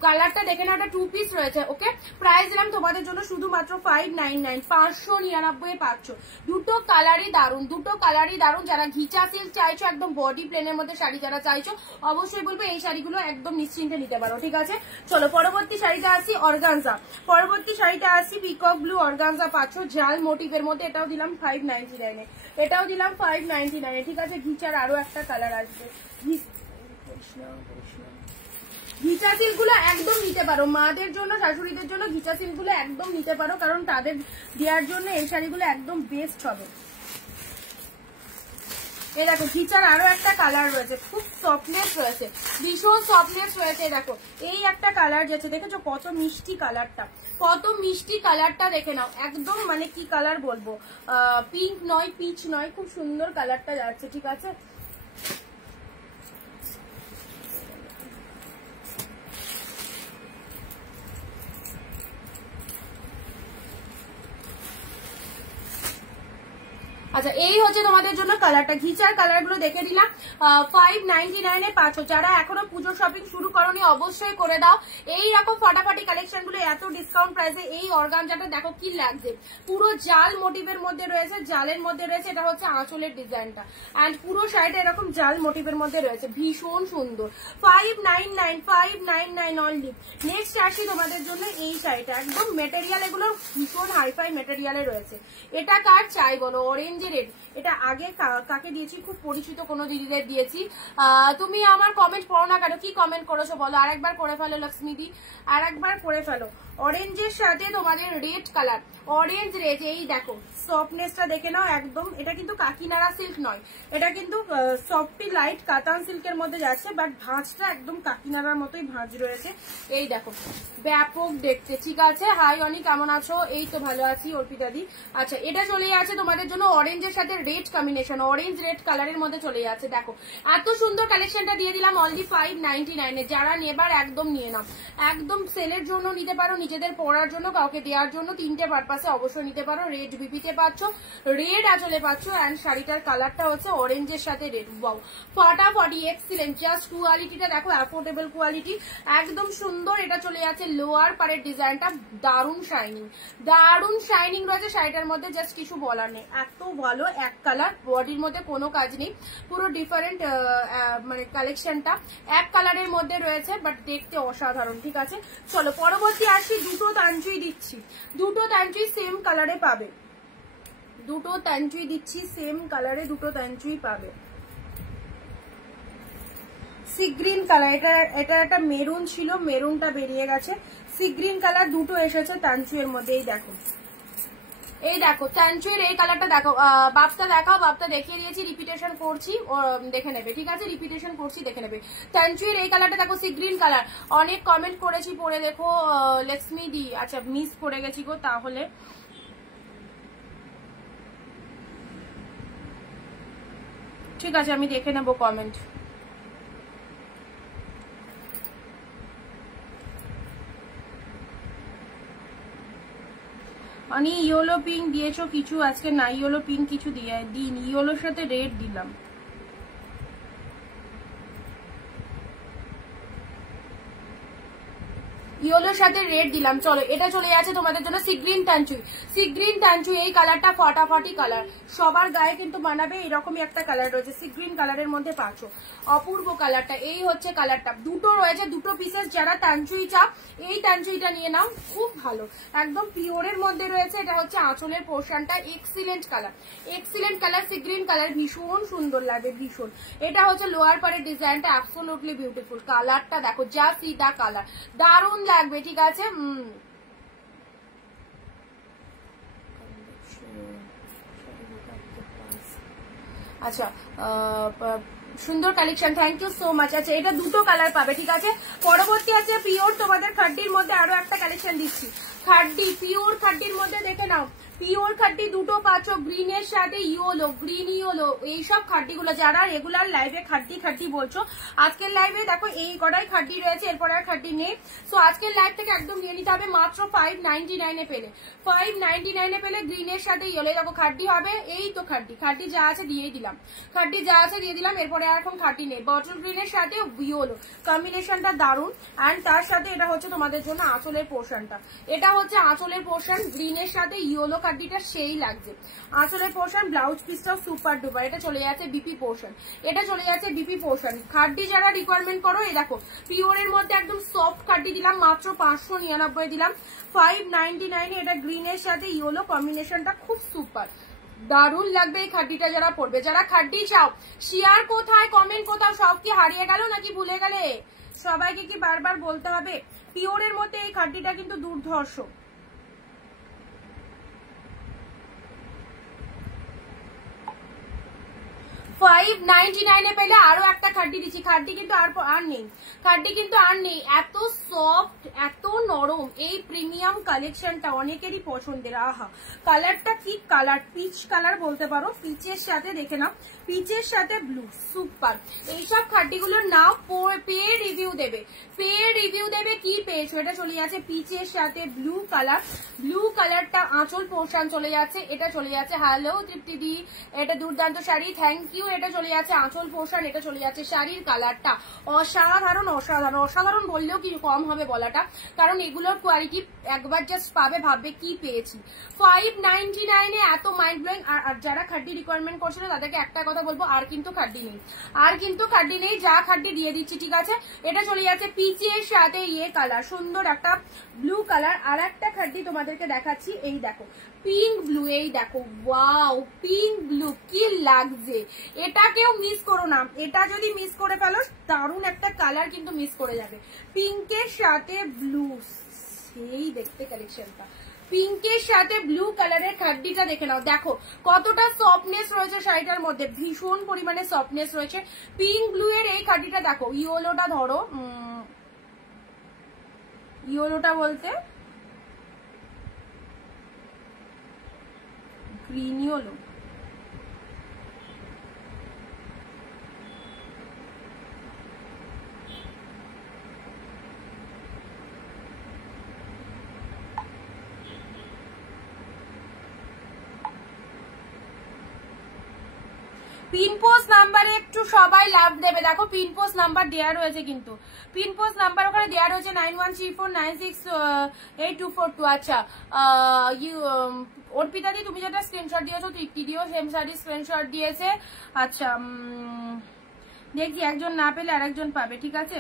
কালারটা দেখে নাও, একটা 2 পিস রয়েছে। ওকে, প্রাইস দিলাম তোমাদের জন্য শুধুমাত্র 599, 599 পাচ্ছ। দুটো কালারই দারুণ, দুটো কালারই দারুণ। যারা ঘিচা সিল্ক চাইছো, একদম বডি প্লেনের মধ্যে শাড়ি যারা চাইছো, অবশ্যই বলবো এই শাড়িগুলো একদম নিশ্চিন্তে নিতে পারো, ঠিক আছে। চলো পরবর্তী শাড়িটা আসি, অর্গানজা। পরবর্তী শাড়িটা আসি পিকক ব্লু অর্গানজা পাচ্ছ জাল মোটিভের মধ্যে। এটাও দিলাম 599, এটাও দিলাম 599, ঠিক আছে। ঘিচার আরো একটা কালার আসবে। ঘিচা সিল্ক গুলো একদম নিতে পারো, মাদের জন্য, শাশুড়িদের জন্য ঘিচা সিল্ক গুলো একদম নিতে পারো, কারণ তাদের দেওয়ার জন্য এই শাড়িগুলো একদম বেস্ট হবে। এই দেখো ঘিচার আরো একটা কালার রয়েছে, খুব সফটনেস রয়েছে, ভীষণ সফটনেস রয়েছে। দেখো এই একটা কালার যাচ্ছে, দেখেছো কত মিষ্টি কালারটা, কত মিষ্টি কালারটা দেখে নাও, একদম মানে কি কালার বলবো, পিঙ্ক নয়, পিচ নয়, খুব সুন্দর কালারটা যাচ্ছে, ঠিক আছে। আচ্ছা এই হচ্ছে তোমাদের জন্য কালারটা, ঘিচার কালার গুলো দেখে দিলাম। 599 পাচ্ছ। যারা এখনো পুজো শপিং শুরু করনি অবশ্যই করে দাও। এই রকম ফাটাফাটি কালেকশন গুলো এত ডিসকাউন্ট প্রাইসে। এই অর্গানজাটা দেখো কি লাগছে, পুরো জাল মোটিভের মধ্যে রয়েছে, জালের মধ্যে রয়েছে, এটা হচ্ছে আঁচলের ডিজাইনটা, এন্ড পুরো শাড়িটা এরকম জাল মোটিভের মধ্যে রয়েছে, ভীষণ সুন্দর। 599 অনলি। নেক্সট আসি তোমাদের জন্য এই শাড়িটা, একদম মেটেরিয়াল এগুলো ভীষণ হাইফাই মেটেরিয়ালে রয়েছে। এটা কার চাই বলো, অরেঞ্জ রেড। এটা আগে কাকে দিয়েছি, খুব পরিচিত কোনো দিদিদের দিয়েছি। তুমি আমার কমেন্ট পড়ো না কেন, কি কমেন্ট করেছো বলো, আরেকবার করে ফেলো লক্ষ্মীদি, আরেকবার করে ফেলো। অরেঞ্জের সাথে তোমাদের রেড কালার, অরেঞ্জ রেড। এই দেখো সফটনেসটা দেখে নাও, একদম। এটা কিন্তু কাকিনাড়া সিল্ক নয়, এটা কিন্তু সফটি লাইট কাতান সিল্কের মধ্যে যাচ্ছে, বাট ভাঁজটা একদম কাকিনাড়ার মতোই ভাঁজ রয়েছে। এই দেখো ব্যাপক দেখতে, ঠিক আছে। হাই অনি, কেমন আছো? এই তো ভালো আছি অর্পিতা দি। আচ্ছা এটা চলে যাচ্ছে তোমাদের জন্য অরেঞ্জের সাথে রেড কম্বিনেশন, অরেঞ্জ রেড কালারের মধ্যে চলে যাচ্ছে। দেখো এত সুন্দর কালেকশনটা দিয়ে দিলাম অনলি 599 এ। যারা নেবার একদম নিয়ে নাও, একদম সেলের জন্য নিতে পারো, নিজেদের পরার জন্য, কাউকে দেওয়ার জন্য, তিনটে পারপাসে অবশ্যই নিতে পারো। রেড বিপিতে পাচ্ছ, রেড আঁচলে পাচ্ছ, এন্ড শাড়িটার কালারটা হচ্ছে অরেঞ্জের সাথে রেড। ওয়াও ফাটাফাটি, এক্সিলেন্ট, জাস্ট কোয়ালিটিটা দেখো, অ্যাফোর্ডেবল কোয়ালিটি, একদম সুন্দর। এটা চলে যাচ্ছে লোয়ার পারের ডিজাইনটা, দারুণ শাইনিং, দারুণ শাইনিং রয়েছে শাড়িটার মধ্যে, জাস্ট কিছু বলার নেই, এত ভালো। এক কালার, বডির মধ্যে কোনো কাজ নেই, পুরো ডিফারেন্ট মানে কালেকশনটা এক কালারের মধ্যে রয়েছে, বাট দেখতে অসাধারণ, ঠিক আছে। চলো পরবর্তী আসি, দুটো তাঞ্চুই দিচ্ছি, দুটো তাঞ্চুই সেম কালারে পাবে, দুটো তাঞ্চুই দিচ্ছি সেম কালারে, দুটো তাঞ্চুই পাবে। সি গ্রিন কালার, এটা একটা মেরুন ছিল, মেরুনটা বেরিয়ে গেছে, সি গ্রিন কালার দুটো এসেছে তাঞ্চুয়ের মধ্যে। এই দেখো, এই দেখো তাঞ্চুয়ের এই কালারটা দেখো, বাপটা দেখাও, বাপটা দেখিয়ে দিয়েছি, রিপিটেশন করছি, দেখে নেবে, ঠিক আছে, রিপিটেশন করছি, দেখে নেবে। তাঞ্চুয়ের এই কালারটা দেখো, সি গ্রিন কালার। অনেক কমেন্ট করেছি, পড়ে দেখো লক্ষ্মী দি। আচ্ছা মিস করে গেছি গো, তাহলে ঠিক আছে আমি দেখে নেবো কমেন্ট। আমি ইয়েলো পিঙ্ক দিয়েছো কিছু, আজকে না ইয়েলো পিঙ্ক কিছু দিইনি, ইয়েলোর সাথে রেড দিলাম। ইয়েলোর সাথে রেড দিলাম। চলো এটা চলে যাচ্ছে তোমাদের জন্য সি গ্রিন তাঞ্চুই, সি গ্রিন তাঞ্চুই। এই কালারটা ফাটাফাটি কালার, সবার গায়ে কিন্তু মানাবে, এরকমই একটা কালার রয়েছে, সি গ্রিন কালারের মধ্যে পাচ্ছ, অপূর্ব কালারটা। এই হচ্ছে কালারটা, দুটো রয়েছে, দুটো পিসেস। যারা তাঞ্চুই চাও এই তাঞ্চুইটা নিয়ে নাও, খুব ভালো, একদম পিওরের মধ্যে রয়েছে। এটা হচ্ছে আঁচলের পোর্শনটা, excellent colour, excellent colour, sea green colour, ভীষণ সুন্দর লাগে, ভীষণ। এটা হচ্ছে লোয়ার পারের ডিজাইনটা, অ্যাবসলিউটলি বিউটিফুল। কালারটা দেখো, যা সিধা কালার, দারুণ লাগবে, ঠিক আছে। আচ্ছা সুন্দর collection, thank you so much. আচ্ছা এটা দুটো কালার পাবে, ঠিক আছে। পরবর্তী আছে পিওর তোমাদের খাড্ডির মধ্যে আরো একটা কালেকশন দিচ্ছি, খাড্ডি পিওর খাড্ডির মধ্যে দেখে নাও, পিওর খাড্ডি দুটো পাচ্ছ গ্রিনের সাথে ইয়েলো, গ্রিন ইয়েলো, এইসব খাড্ডিগুলো যারা রেগুলার লাইভে খাড্ডি খাড্ডি বলছো, আজকের লাইভে দেখো এই কটাই খাড্ডি রয়েছে, এরপর আর খাড্ডি নেই। সো আজকের লাইভ থেকে একদম নিয়ে নিতে হবে মাত্র 599 পেলে, 599 পেলে গ্রিনের সাথে ইয়েলো। দেখো খাড্ডি হবে, এই তো খাড্ডি, খাড্ডি যা আছে দিয়েই দিলাম, খাড্ডি যা আছে দিয়ে দিলাম, এরপরে এখন খাড্ডি নেই। বটল গ্রিনের সাথে ইয়েলো কম্বিনেশনটা দারুন। অ্যান্ড তার সাথে এটা হচ্ছে তোমাদের জন্য আঁচলের পোর্শনটা, এটা হচ্ছে আঁচলের পোর্শন, গ্রিনের সাথে ইয়েলো খাড্ডিটা সেই লাগছে। আঁচলের পোর্শন, ব্লাউজ পিসটাও সুপার ডুপার। এটা চলে যাচ্ছে বিপি পোর্শন, এটা চলে যাচ্ছে বিপি পোর্শন। খাড্ডি যারা রিকোয়ারমেন্ট করো, এই দেখো পিওরের মধ্যে একদম সফট খাড্ডি দিলাম মাত্র 599 দিলাম, 599 এটা গ্রিনের সাথে ইয়েলো কম্বিনেশনটা খুব সুপার, দারুণ লাগবে এই খাড্ডিটা যারা পড়বে। যারা খাড্ডি চাও, শেয়ার কোথায়, কমেন্ট কোথাও, সব কি হারিয়ে গেল নাকি ভুলে গেলে? সবাইকে কি বারবার বলতে হবে? পিওরের মধ্যে এই খাড্ডিটা কিন্তু দুর্ধর্ষ। 599 পেলে আরো একটা খাড্ডি দিচ্ছি, খাড্ডি কিন্তু আর নেই, খাড্ডি কিন্তু আর নেই। এত সফট, এত নরম এই প্রিমিয়াম কালেকশনটা অনেকেরই পছন্দের। আহা কালারটা কি কালার, পিচ কালার বলতে পারো, পিচের সাথে দেখে নাও, পিচের সাথে ব্লু, সুপার। এইসব খাড্ডিগুলোর নাও পেয়ে রিভিউ দেবে, পেয়ে রিভিউ দেবে কি পেয়েছো। এটা চলে যাচ্ছে পিচের সাথে ব্লু কালার, ব্লু কালারটা আঁচল পোর্শন চলে যাচ্ছে, এটা চলে যাচ্ছে হ্যালো তৃপ্তি দি, এটা দুর্দান্ত শাড়ি, থ্যাংক ইউ। এটা চলে যাচ্ছে আঁচল পোর্শন, এটা চলে যাচ্ছে শাড়ির কালারটা অসাধারণ, অসাধারণ, অসাধারণ বললেও কি কম হবে বলাটা, কারণ এগুলোর কোয়ালিটি একবার জাস্ট পাবে ভাববে কি পেয়েছি। 599 এত মাইন্ড ব্লোয়িং। আর যারা খাড্ডি রিকোয়ারমেন্ট করছিল তাদেরকে একটা কথা বলবো, আর কিন্তু খাড্ডি নেই, আর কিন্তু খাড্ডি নেই, যা খাড্ডি দিয়ে দিচ্ছি, ঠিক আছে। এটা চলে যাচ্ছে পিচের সাথে ইয়ে কালার, সুন্দর একটা ব্লু কালার। আর একটা খাড্ডি তোমাদেরকে দেখাচ্ছি, এই দেখো পিঙ্ক ব্লু, এই দেখো ওয়াও পিঙ্ক ব্লু, কি লাগছে। এটা কেউ মিস করো না, এটা যদি মিস করে ফেলো দারুণ একটা কালার কিন্তু মিস করে যাবে। পিঙ্কের সাথে ব্লু, সেই দেখতে কালেকশনটা, পিঙ্কের সাথে ব্লু কালারের খাড্ডিটা দেখে নাও, দেখো কতটা সফটনেস রয়েছে শাড়িটার মধ্যে, ভীষণ পরিমাণে সফটনেস রয়েছে। পিঙ্ক ব্লু এর এই খাড্ডিটা দেখো, ইয়েলোটা ধরো, ইয়েলোটা বলতে গ্রিন ইয়েলো, পিনপোস্ট নাম্বারে একটু সবাই লাভ দেবে, দেখো পিনপোস্ট নাম্বার দেওয়া রয়েছে, কিন্তু পিনপোস্ট নাম্বার ওখানে দেওয়া রয়েছে 9134968242। আচ্ছা অর্পিতা দি তুমি যেটা স্ক্রিনশট দিয়েছো, তৃপ্তি দিও সেম শাড়ি স্ক্রিনশট দিয়েছে। আচ্ছা দেখি একজন না পেলে আরেকজন পাবে, ঠিক আছে।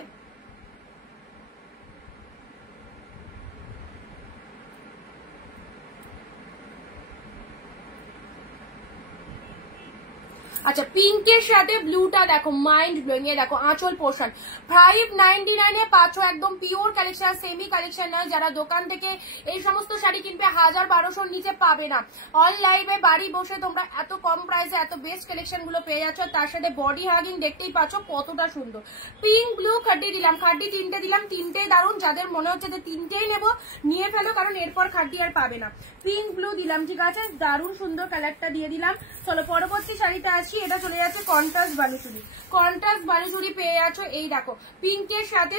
আচ্ছা পিঙ্কের সাথে ব্লুটা দেখো মাইন্ড ব্লোয়িং, এ দেখো আঁচল পোর্শন। 599 পাচ্ছ একদম পিওর কালেকশন, সেমি কালেকশন নয়। যারা দোকান থেকে এই সমস্ত শাড়ি কিনবে 1000-1200 নিচে পাবে না, অনলাইনে বাড়ি বসে তোমরা এত কম প্রাইসে এত বেস্ট কালেকশন গুলো পেয়ে যাচ্ছ। তার সাথে বডি হাগিং দেখতেই পাচ্ছ কতটা সুন্দর। পিঙ্ক ব্লু খাড্ডি দিলাম, খাড্ডি তিনটে দিলাম, তিনটেই দারুন। যাদের মনে হচ্ছে যে তিনটেই নেবো নিয়ে ফেলো, কারণ এরপর খাড্ডি আর পাবে না। পিঙ্ক ব্লু দিলাম, ঠিক আছে, দারুন সুন্দর কালারটা দিয়ে দিলাম। চলো পরবর্তী শাড়িটা আসি, এটা চলে যাচ্ছে কন্ট্রাস্ট বালুচুরি, কন্ট্রাস্ট বালুচুরি পেয়ে যাচ্ছ, এই দেখো পিঙ্কের সাথে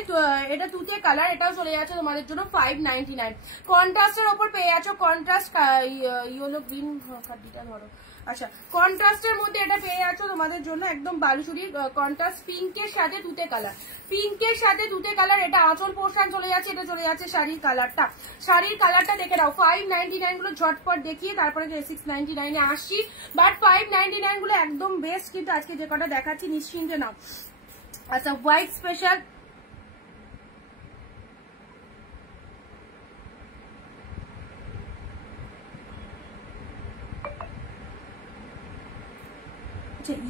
এটা তুতে কালার, এটাও চলে যাচ্ছে তোমাদের জন্য 599। কন্ট্রাস্টের ওপর পেয়ে যাচ্ছ কন্ট্রাস্ট ইয়েলো গ্রিন খাড্ডিটা ধরো। আচ্ছা কন্ট্রাস্টের মধ্যে এটা পেয়ে যাচ্ছ তোমাদের জন্য একদম বালুচুরি কন্ট্রাস্ট পিঙ্কের সাথে তুতে কালার, পিঙ্কের সাথে তুতে কালার। এটা আঁচল পোর্শন চলে যাচ্ছে, এটা চলে যাচ্ছে শাড়ির কালারটা, শাড়ির কালারটা দেখে নাও। 599 গুলো ঝটপট দেখিয়ে তারপরে 699 এ আসছি, বাট 599 গুলো একদম বেস্ট, কিন্তু আজকে যে কটা দেখাচ্ছি নিশ্চিন্তে নাও। আচ্ছা হোয়াইট স্পেশাল,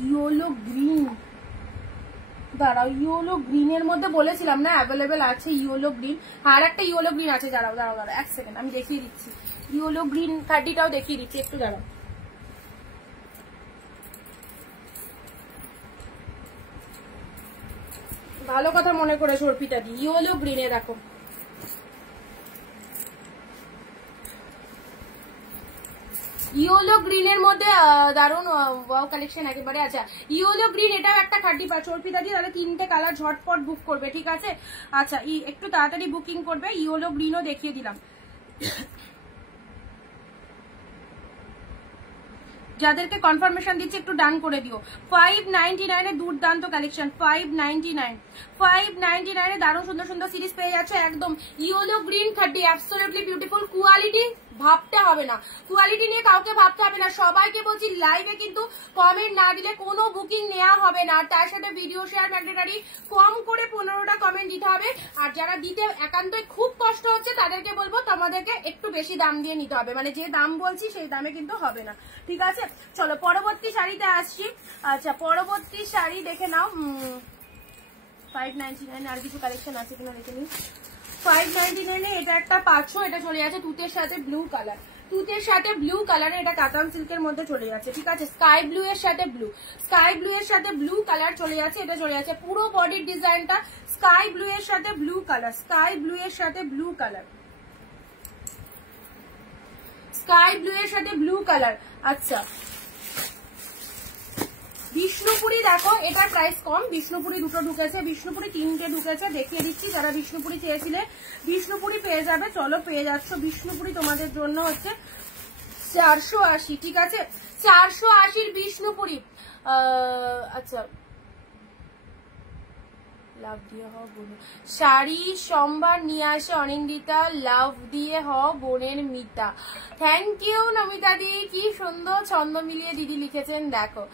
ইয়েলো গ্রিন, দাঁড়াও ইয়েলো গ্রিনের মধ্যে বলেছিলাম না অ্যাভেলেবেল আছে ইয়েলো গ্রিন, আর একটা ইয়েলো গ্রিন আছে, দাঁড়াও দাঁড়াও দাঁড়াও এক সেকেন্ড আমি দেখিয়ে দিচ্ছি, ইয়েলো গ্রিন খাড্ডিটাও দেখিয়ে দিচ্ছি, একটু দাঁড়াও। ভালো কথা মনে করে সর্পিতা দি, ইয়েলো গ্রিনে দেখো, ইয়েলো গ্রিনের মধ্যে দারুন ওয়াও কালেকশন একেবারে। আচ্ছা ইয়েলো গ্রিন এটাও একটা 30 অর্পিতা দি, তাহলে 3টে কালার ঝটপট বুক করবে, ঠিক আছে? আচ্ছা একটু তাড়াতাড়ি বুকিং করবে। ইয়েলো গ্রিনও দেখিয়ে দিলাম, যাদেরকে কনফার্মেশন দিচ্ছি একটু ডান করে দিও। 599 এর দুর্দান্ত কালেকশন, 599 এ দারুণ সুন্দর সুন্দর সিরিজ পেয়ে যাচ্ছে একদম। Yellow green 30, absolutely beautiful. Quality ভাবতে হবে না, কোয়ালিটি নিয়ে কাউকে ভাবতে হবে না। সবাইকে বলছি লাইভে কিন্তু কমেন্ট না দিলে কোনো বুকিং নেওয়া হবে না, তার সাথে ভিডিও শেয়ার ম্যান্ডেটরি, কম করে 15টা কমেন্ট দিতে হবে। আর যারা দিতে একান্তই খুব কষ্ট হচ্ছে তাদেরকে বলবো তোমাদেরকে একটু বেশি দাম দিয়ে নিতে হবে, মানে যে দাম বলছি সেই দামে কিন্তু হবে না, ঠিক আছে? চলো পরবর্তী শাড়িতে আসছি। আচ্ছা পরবর্তী শাড়ি দেখে নাও। 599 আর কিছু কালেকশন আছে কিনা দেখে নিই। 599 এটা একটা 500, এটা চলে যাচ্ছে তুতের সাথে ব্লু কালার, তুতের সাথে ব্লু কালারে, এটা কাতান সিল্কের মধ্যে চলে যাচ্ছে, ঠিক আছে? স্কাই ব্লু এর সাথে ব্লু, স্কাই ব্লু এর সাথে ব্লু কালার চলে যাচ্ছে, এটা চলে যাচ্ছে পুরো বডির ডিজাইনটা স্কাই ব্লু এর সাথে ব্লু কালার, স্কাই ব্লু এর সাথে ব্লু কালার, স্কাই ব্লু এর সাথে ব্লু কালার। আচ্ছা বিষ্ণুপুরি দেখো, এটার প্রাইস কম, বিষ্ণুপুরি দুটো ঢুকেছে, বিষ্ণুপুরি 3টে ঢুকেছে, দেখিয়ে দিচ্ছি। যারা বিষ্ণুপুরি চেয়েছিলে বিষ্ণুপুরি পেয়ে যাবে, চলো পেয়ে যাচ্ছ। বিষ্ণুপুরি তোমাদের জন্য হচ্ছে 480, ঠিক আছে? 480 বিষ্ণুপুরি। আচ্ছা লাভ দিয়ে হ বোন, শাড়ি সোমবার নিয়ে আসে অনিন্দিতা, লাভ দিয়ে হ বোনের মিতা। থ্যাংক ইউ নমিতা দি, কি সুন্দর ছন্দ মিলিয়ে দিদি লিখেছেন। দেখো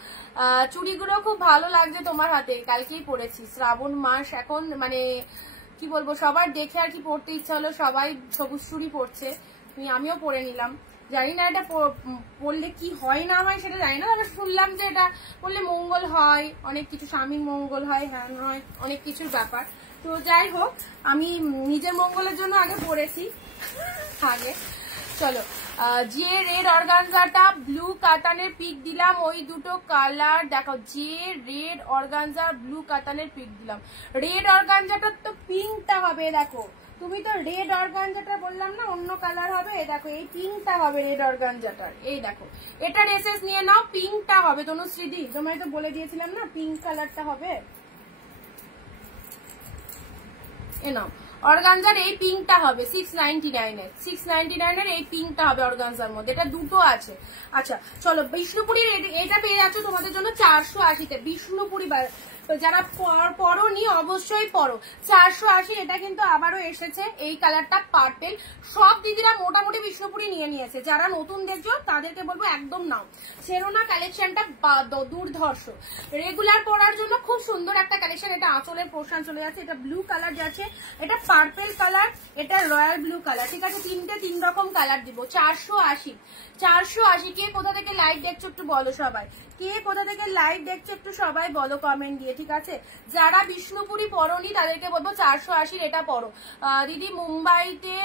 চুড়িগুলো খুব ভালো লাগছে তোমার হাতে, কালকেই পরেছি। শ্রাবণ মাস এখন, মানে কি বলবো, সবার দেখে আর কি পড়তে ইচ্ছা হলো, সবাই সবুজ চুড়ি পরছে, আমিও পরে নিলাম। জানি না এটা পড়লে কি হয় না হয় সেটা জানি না, তবে শুনলাম যে এটা পড়লে মঙ্গল হয়, অনেক কিছু, স্বামীর মঙ্গল হয়, হ্যাঁ হয়, অনেক কিছুর ব্যাপার। তো যাই হোক, আমি নিজের মঙ্গলের জন্য আগে পড়েছি আগে। চলো যে রেড অর্গানজাটা ব্লু কাতানের পিক দিলাম, ওই দুটো কালার দেখো, যে রেড অর্গানজা ব্লু কাতানের পিক দিলাম, রেড অর্গানজাটার তো পিঙ্কটা হবে, দেখো তুমি তো রেড অর্গানজাটা বললাম না অন্য কালার হবে, দেখো এই পিঙ্কটা হবে রেড অর্গানজাটার, এই দেখো এটার এসএস নিয়ে নাও, পিঙ্কটা হবে। তনুশ্রীদি তোমায় তো বলে দিয়েছিলাম না পিঙ্ক কালারটা হবে, এ নাও অর্গানজার এই পিঙ্কটা হবে 699 এর, 699 এর এই পিঙ্কটা হবে অর্গানজার মধ্যে, এটা দুটো আছে। আচ্ছা চলো বিষ্ণুপুরীর এটা পেয়ে যাচ্ছ তোমাদের জন্য 480-তে। বিষ্ণুপুরী যারা পরনি অবশ্যই পরো, 480। এটা কিন্তু আবারও এসেছে এই কালারটা পার্পেল, সব দিদিরা মোটামুটি বিষ্ণুপুরি নিয়ে নিয়েছে, যারা নতুন দেখছো তাদেরকে বলবো একদম নাও। সেরোনা কালেকশনটা দুর্ধর্ষ, রেগুলার পরার জন্য খুব সুন্দর একটা কালেকশন। এটা আঁচলের পোর্শন চলে যাচ্ছে, এটা ব্লু কালার যাচ্ছে, এটা পার্পেল কালার, এটা রয়্যাল ব্লু কালার, ঠিক আছে? 3 রকম কালার দিব। 480, 480। কে কোথা থেকে লাইভ দেখছো একটু বলো সবাই, কে কোথা থেকে লাইভ দেখছো একটু সবাই বলো কমেন্ট দিয়ে, ঠিক আছে? যারা বিষ্ণুপুরি পরনি তাদেরকে বলবো 480 এটা পরো। দিদি মুম্বাইতে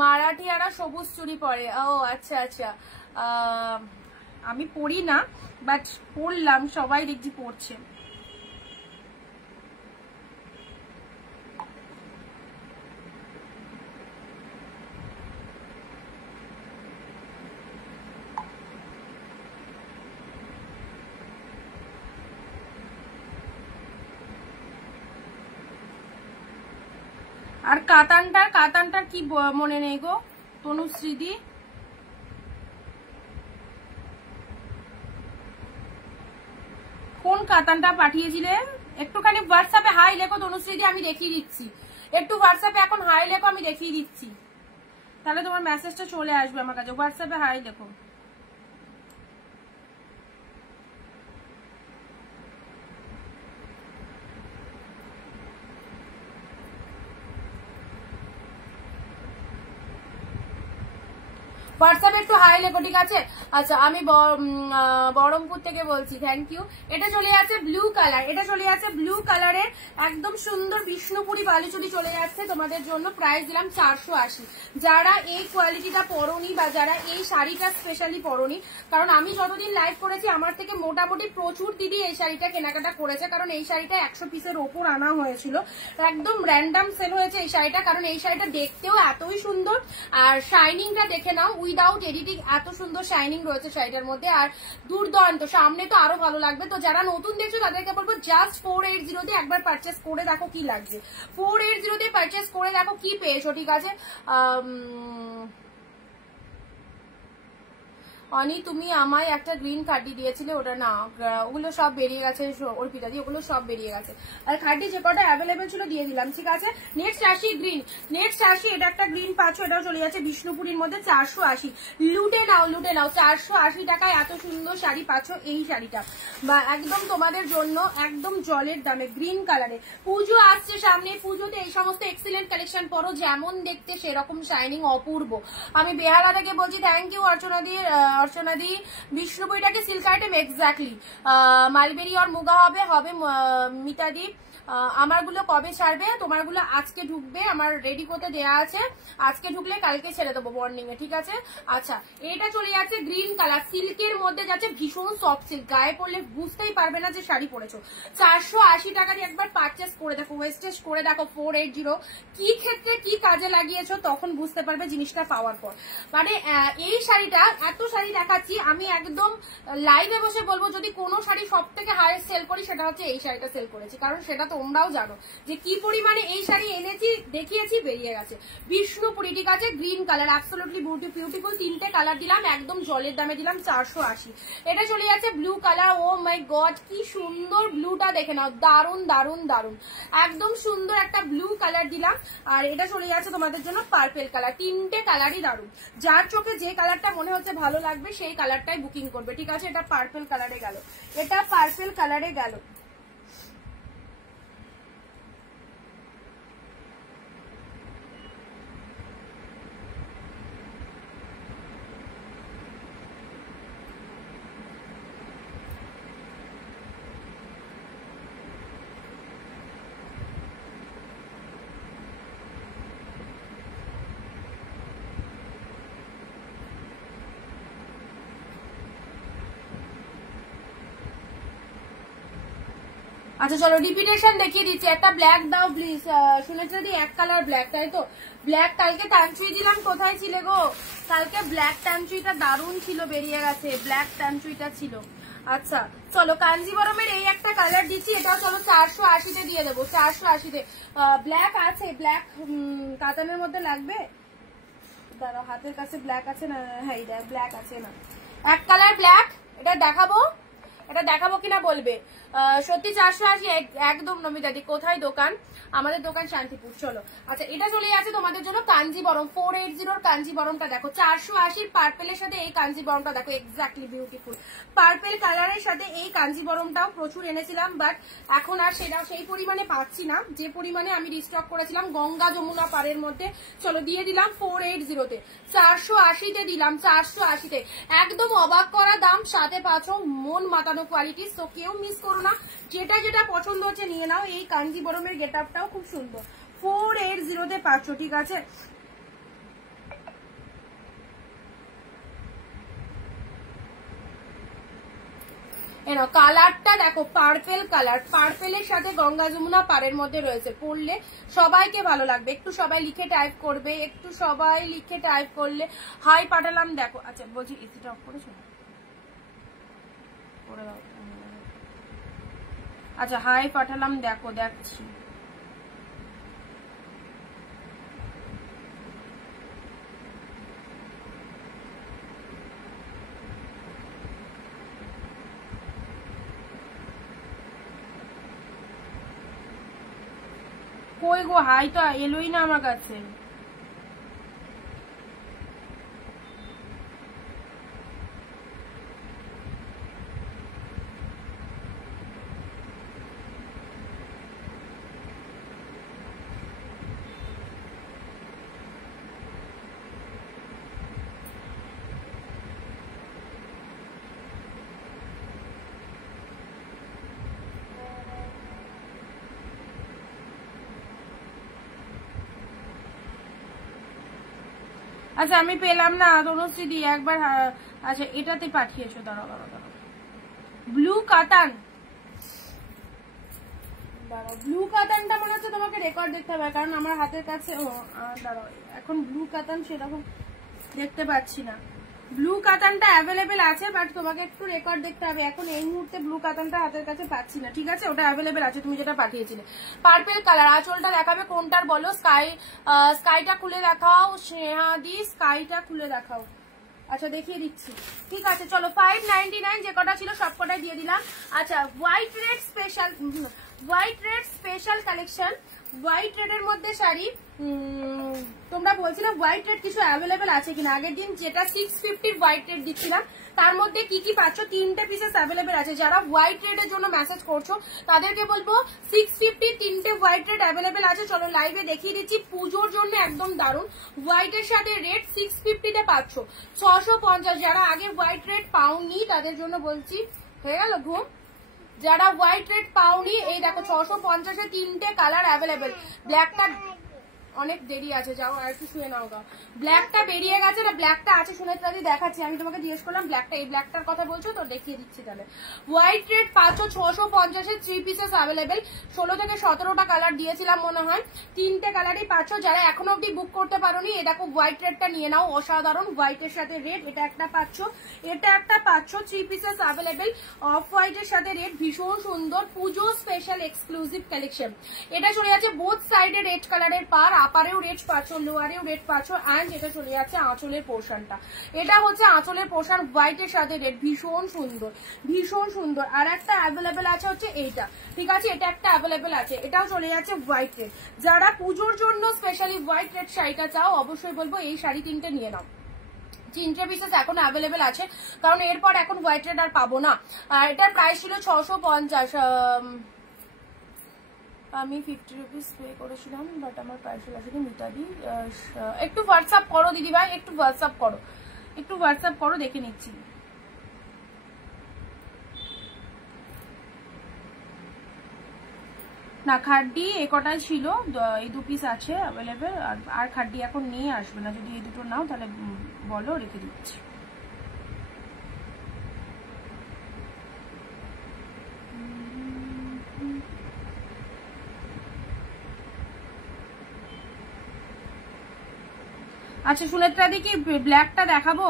মারাঠিয়ারা সবুজ চুড়ি পরে, ও আচ্ছা আচ্ছা, আমি পড়ি না বাট পড়লাম, সবাই দেখছি পড়ছে। আর কাতানটার কি মনে নেই গো তনুশ্রীদি, কোন কাতানটা পাঠিয়েছিলে? একটুখানি হোয়াটসঅ্যাপে হাই লেখো তনুশ্রীদি, আমি দেখিয়ে দিচ্ছি। একটু হোয়াটসঅ্যাপে এখন হাই লেখো, আমি দেখিয়ে দিচ্ছি, তাহলে তোমার মেসেজটা চলে আসবে আমার কাছে। হোয়াটসঅ্যাপে হাই লেখো। হোয়াটসঅ্যাপে একটু হাই লেখো, ঠিক আছে? আচ্ছা, আমি বহরমপুর থেকে বলছি, থ্যাংক ইউ। এটা চলে যাচ্ছে ব্লু কালার, এটা চলে যাচ্ছে ব্লু কালারের একদম সুন্দর বিষ্ণুপুরি বালুচুরি চলে যাচ্ছে তোমাদের জন্য। প্রাইস দিলাম 480। যারা এই কোয়ালিটিটা পরনি বা যারা এই শাড়িটা স্পেশালি পরনি, কারণ আমি যতদিন লাইভ করেছি আমার থেকে মোটামুটি প্রচুর দিদি এই শাড়িটা কেনাকাটা করেছে, কারণ এই শাড়িটা 100 পিসের ওপর আনা হয়েছিল, একদম র্যান্ডাম সেল হয়েছে এই শাড়িটা। কারণ এই শাড়িটা দেখতেও এতই সুন্দর, আর শাইনিংটা দেখে নাও, উইদাউট এডিটিং এত সুন্দর শাইনিং রয়েছে শাড়িটার মধ্যে, আর দুর্দান্ত। সামনে তো আরো ভালো লাগবে। তো যারা নতুন দেখছো তাদেরকে বলবো জাস্ট 480 দিয়ে একবার পারচেস করে দেখো কি লাগছে, 480 দিয়ে পারচেস করে দেখো কি পেয়েছো, ঠিক আছে? অনি তুমি আমায় একটা গ্রিন কার্ডি দিয়েছিলে, ওটা না, ওগুলো সব বেরিয়ে গেছে অর্পিতা দি, ওগুলো সব বেরিয়ে গেছে। আর কার্ডি যে কটা অ্যাভেলেবেল ছিল দিয়ে দিলাম, ঠিক আছে? নেক্সট আসি গ্রিন, নেক্সট আসি এটা একটা গ্রিন পাচ্ছ, এটাও চলে যাচ্ছে বিষ্ণুপুরীর মধ্যে 480। লুটে নাও, লুটে নাও, 480 টাকায় এত সুন্দর শাড়ি পাচ্ছ। এই শাড়িটা বা একদম তোমাদের জন্য একদম জলের দামে গ্রিন কালারে। পুজো আসছে সামনে, পুজোতে এই সমস্ত এক্সিলেন্ট কালেকশন পরো, যেমন দেখতে সেরকম শাইনিং, অপূর্ব। আমি বেহালা থেকে বলছি, থ্যাংক ইউ অর্চনা দি। বিষ্ণুপুরীটাকে সিল্ক আইটেম এক্স্যাক্টলি, মালবেরি আর মুগা হবে মিতাদি। আমারগুলো কবে ছাড়বে? তোমারগুলো আজকে ঢুকবে, আমার রেডি করতে দেয়া আছে, আজকে ঢুকলে কালকে ছেড়ে দেবো মর্নিং এ, ঠিক আছে? আচ্ছা, এটা চলে যাচ্ছে গ্রিন কালার, সিল্কের মধ্যে যাচ্ছে, ভীষণ সফট সিল্ক, গায়ে পড়লে বুঝতেই পারবে না যে শাড়ি পরেছো। 480 টাকা দিয়ে একবার পারচেস করে দেখো, ওয়েস্টেজ করে দেখো 480, কি ক্ষেত্রে কি কাজে লাগিয়েছো তখন বুঝতে পারবে জিনিসটা পাওয়ার পর। মানে এই শাড়িটা, এত শাড়ি দেখাচ্ছি আমি, একদম লাইভে বসে বলবো যদি কোনো শাড়ি সব থেকে হাইয়েস্ট সেল করি সেটা হচ্ছে এই শাড়িটা সেল করেছি, কারণ সেটা তোমরাও জানো যে কি পরিমাণে এই শাড়ি এনেছি, দেখিয়েছি, বেরিয়ে গেছে। বিষ্ণুপুরি, ঠিক আছে? গ্রিন কালার, অ্যাবসলিউটলি বিউটিফুল, তিনটে কালার দিলাম, একদম জলের দামে দিলাম 480। এটা চলে যাচ্ছে ব্লু কালার, ও মাই গড কি সুন্দর ব্লুটা, দেখে নাও, দারুন দারুন দারুন, একদম সুন্দর একটা ব্লু কালার দিলাম। আর এটা চলে যাচ্ছে তোমাদের জন্য পার্পেল কালার, তিনটে কালারই দারুন। যার চোখে যে কালারটা মনে হচ্ছে ভালো লাগবে সেই কালারটাই বুকিং করবে, ঠিক আছে? এটা পার্পেল কালারে গেল, এটা পার্পেল কালারে গেল। আচ্ছা চলো রিপিটেশন দেখিয়ে দিচ্ছি, একটা ব্ল্যাক দাও প্লিজ। শুনেছো দি এক কালার ব্ল্যাক, তাই তো? ব্ল্যাক কালকে টানচুই দিলাম, কোথায় ছিলে গো? কালকে ব্ল্যাক টানচুইটা দারুণ ছিল, বেরিয়ে গেছে, ব্ল্যাক টানচুইটা ছিল। আচ্ছা চলো কাঞ্জিবরমের এই একটা কালার দিচ্ছি, এটাও চলো 480-তে দিয়ে দেবো, 480-তে। ব্ল্যাক আছে, ব্ল্যাক কাতানের মধ্যে লাগবে, দাঁড়াও হাতের কাছে ব্ল্যাক আছে না? হ্যাঁ ব্ল্যাক আছে না, এক কালার ব্ল্যাক, এটা দেখাবো, এটা দেখাবো কিনা বলবে। সত্যি 480 একদম। নমিতাদি কোথায় দোকান? আমাদের দোকান শান্তিপুর। চলো আচ্ছা, এটা চলে যাচ্ছে তোমাদের জন্য কাঞ্জিবরম, 480 কাঞ্জিবরমটা দেখো, 480 পার্পেলের সাথে এই কাঞ্জিবরমটা দেখো, এক্স্যাক্টলি বিউটিফুল। পার্পেল কালারের সাথে এই কাঞ্জিবরমটাও প্রচুর এনেছিলাম, বাট এখন আর সেটা সেই পরিমাণে পাচ্ছি না যে পরিমাণে আমি রিস্টক করেছিলাম গঙ্গা যমুনা পাড়ের মধ্যে। চলো দিয়ে দিলাম 480-তে, 480-তে দিলাম, 480-তে, একদম অবাক করা দাম, সাথে পাচ্ছ মন মাতানো কোয়ালিটি। তো কেউ মিস করো না, যেটা যেটা পছন্দ হচ্ছে নিয়ে নাও। এই কাঞ্জিবরমের গেট আপটাও খুব সুন্দর, 480-তে পাচ্ছ, ঠিক আছে? এনো কালারটা দেখো, পার্পেল কালার, পার্পেলের সাথে গঙ্গা যমুনা পাড়ের মধ্যে রয়েছে, পড়লে সবাইকে ভালো লাগবে। একটু সবাই লিখে টাইপ করবে, একটু সবাই লিখে টাইপ করলে হাই পাঠালাম দেখো। আচ্ছা বলছি এসিটা অফ করেছো? করে দাও। আচ্ছা হাই পাঠালাম দেখো, দেখছি। কই গো, হাই তো এলোই না আমার কাছে। আচ্ছা আমি পেলাম না তনুশ্রী দি একবার। আচ্ছা এটাতে পাঠিয়েছো, দাঁড়াও দাঁড়াও দাঁড়াও। ব্লু কাতান, দাঁড়াও ব্লু কাতানটা মনে হচ্ছে তোমাকে রেকর্ড দেখতে হবে, কারণ আমার হাতের কাছে দাঁড়াও এখন ব্লু কাতান সেরকম দেখতে পাচ্ছি না। ব্লু কাতানটা অ্যাভেলেবেল আছে, বাট তোমাকে একটু রেকর্ড দেখতে হবে। এখন এই মুহূর্তে ব্লু কাতানটা হাতের কাছে পাচ্ছি না, ঠিক আছে? ওটা অ্যাভেলেবেল আছে, তুমি যেটা পাঠিয়েছিলে। পার্পেল কালার, আঁচলটা দেখাবে কোনটার বলো? স্কাইটা খুলে দেখাও স্নেহাদি, স্কাইটা খুলে দেখাও। আচ্ছা দেখিয়ে দিচ্ছি, ঠিক আছে চলো। 599 যে কটা ছিল সব কটাই দিয়ে দিলাম। আচ্ছা white red special collection, white রেডের মধ্যে শাড়ি। তোমরা বলছিলে হোয়াইট রেড কিছু অ্যাভেলেবেল আছে কিনা। আগের দিন যেটা 650 হোয়াইট রেড দিচ্ছিলাম তার মধ্যে কি কি পাচ্ছ, 3টে পিসেস অ্যাভেলেবেল আছে। যারা হোয়াইট রেডের জন্য মেসেজ করছো তাদেরকে বলবো 650 3টে হোয়াইট রেড অ্যাভেলেবেল আছে। চলো লাইভে দেখিয়ে দিচ্ছি, পুজোর জন্য একদম দারুণ। হোয়াইটের সাথে রেড 650 তে পাচ্ছ। 650 যারা আগে হোয়াইট রেড পাওনি তাদের জন্য বলছি। হয়ে গেল ঘুম? যারা হোয়াইট রেড পাওনি এই দেখো 650-এ 3টে কালার অ্যাভেলেবেল। ব্ল্যাকটা অনেক দেরি আছে, যাও আর একটু শুয়ে নাও গা। ব্ল্যাকটা বেরিয়ে গেছে না, ব্ল্যাকটা আছে সুনেত্রাদি দেখাচ্ছি। আমি তোমাকে জিজ্ঞেস করলাম ব্ল্যাকটা, এই ব্ল্যাকটার কথা বলছো তো, দেখিয়ে দিচ্ছি তাহলে। হোয়াইট রেড পাচ্ছ 650-এ 3 পিসেস অ্যাভেলেবেল। 16 থেকে 17টা কালার দিয়েছিলাম মনে হয়, 3টে কালারই পাচ্ছ। যারা এখনো অব্দি বুক করতে পারোনি এই দেখো হোয়াইট রেডটা নিয়ে নাও, অসাধারণ। হোয়াইটের সাথে রেড, এটা একটা পাচ্ছ, এটা একটা পাচ্ছ, 3 পিসেস অ্যাভেলেবেল। অফ হোয়াইটের সাথে রেড, ভীষণ সুন্দর পুজো স্পেশাল এক্সক্লুসিভ কালেকশন। এটা চলে যাচ্ছে বোথ সাইডে রেড কালারের পার, আপারেও রেড পাচ্ছ, লোয়ারেও রেড পাচ্ছ, অ্যান্ড এটা চলে যাচ্ছে আঁচলের পোর্শনটা। এটা হচ্ছে আঁচলের পোর্শন, হোয়াইটের সাথে রেড, ভীষণ সুন্দর ভীষণ সুন্দর। আর একটা অ্যাভেলেবেল আছে হচ্ছে এইটা, ঠিক আছে? এটা একটা অ্যাভেলেবেল আছে, এটাও চলে যাচ্ছে হোয়াইট রেড। যারা পুজোর জন্য স্পেশালি হোয়াইট রেড শাড়িটা চাও অবশ্যই বলবো এই শাড়ি 3টে নিয়ে নাও। 3টে পিসেস এখন অ্যাভেলেবেল আছে, কারণ এরপর এখন হোয়াইট রেড আর পাবো না। আর এটার প্রাইস ছিল 650, আমি 50 রুপিস পে করেছিলাম, বাট আমার পার্সেল আসলে মিটাদি। একটু হোয়াটসঅ্যাপ করো দিদি ভাই, একটু হোয়াটসঅ্যাপ করো, একটু হোয়াটসঅ্যাপ করো, দেখে নিচ্ছি। না খাড্ডি এ কটাই ছিল, এই 2 পিস আছে অ্যাভেলেবেল। আর খাড্ডি এখন নিয়ে আসবে না, যদি এই দুটো নাও তাহলে বলো, রেখে দিচ্ছি। আচ্ছা সুনেত্রা দি কি ব্ল্যাকটা দেখাবো?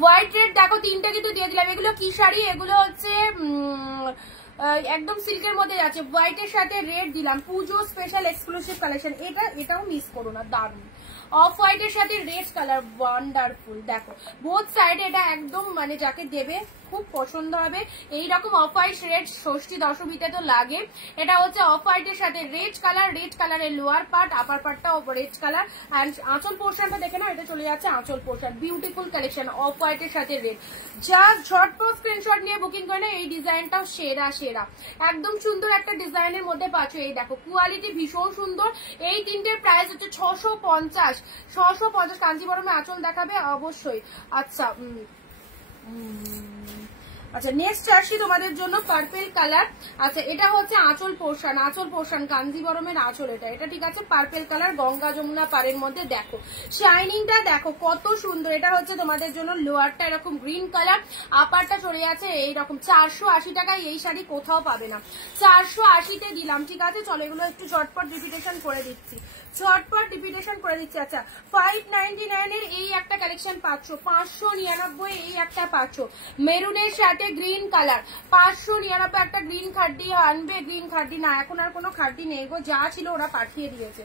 হোয়াইট রেড দেখো 3টে কিন্তু দিয়ে দিলাম। এগুলো কি শাড়ি? এগুলো হচ্ছে একদম সিল্কের মধ্যে যাচ্ছে, হোয়াইটের সাথে রেড দিলাম, পুজো স্পেশাল এক্সক্লুসিভ কালেকশন। এটাও মিস করো না, দারুণ। অফ হোয়াইটের সাথে রেড কালার, ওয়ান্ডারফুল। দেখো বোথ সাইডে এটা একদম মানে যাকে দেবে খুব পছন্দ হবে। এইরকম অফ হোয়াইট রেড ষষ্ঠী দশমীতে তো লাগে। এটা হচ্ছে অফ হোয়াইটের সাথে রেড কালার, রেড কালারের লোয়ার পার্ট, আপার পার্টটা রেড কালার, অ্যান্ড আঁচল পোর্শনটা দেখে না, এটা চলে যাচ্ছে আঁচল পোর্শন। বিউটিফুল কালেকশন অফ হোয়াইটের সাথে রেড। যা ঝটপট স্ক্রিনশট নিয়ে বুকিং করে না, এই ডিজাইনটাও সেরা সেরা, একদম সুন্দর একটা ডিজাইনের মধ্যে পাচ্ছ। এই দেখো কোয়ালিটি ভীষণ সুন্দর। এই 3টের প্রাইস হচ্ছে 650। 650 কাঞ্জিবরমে আঁচল দেখাবে অবশ্যই। আচ্ছা আচ্ছা নেক্সট আসি তোমাদের জন্য পার্পেল কালার। আচ্ছা এটা হচ্ছে আঁচল পোর্শন, কাঞ্জিবরমের আঁচল এটা ঠিক আছে। পার্পেল কালার, গঙ্গা যমুনা পাড়ের মধ্যে দেখো শাইনিংটা দেখো কত সুন্দর। এটা হচ্ছে তোমাদের জন্য লোয়ারটা এরকম গ্রিন কালার, আপারটা চলে যাচ্ছে এইরকম। 480 টাকায় এই শাড়ি কোথাও পাবে না, 480-তে দিলাম, ঠিক আছে? চলো এগুলো একটু ঝটপট রিপিটেশন করে দিচ্ছি, আচ্ছা 599 এর এই একটা কালেকশন পাচ্ছ, 599 এই একটা পাচ্ছ। মেরুনের সাথে গ্রিন কালার, 599 একটা গ্রিন খাড্ডি আনবে। গ্রিন খাড্ডি না, এখন আর কোনো খাড্ডি নেই গো, যা ছিল ওরা পাঠিয়ে দিয়েছে,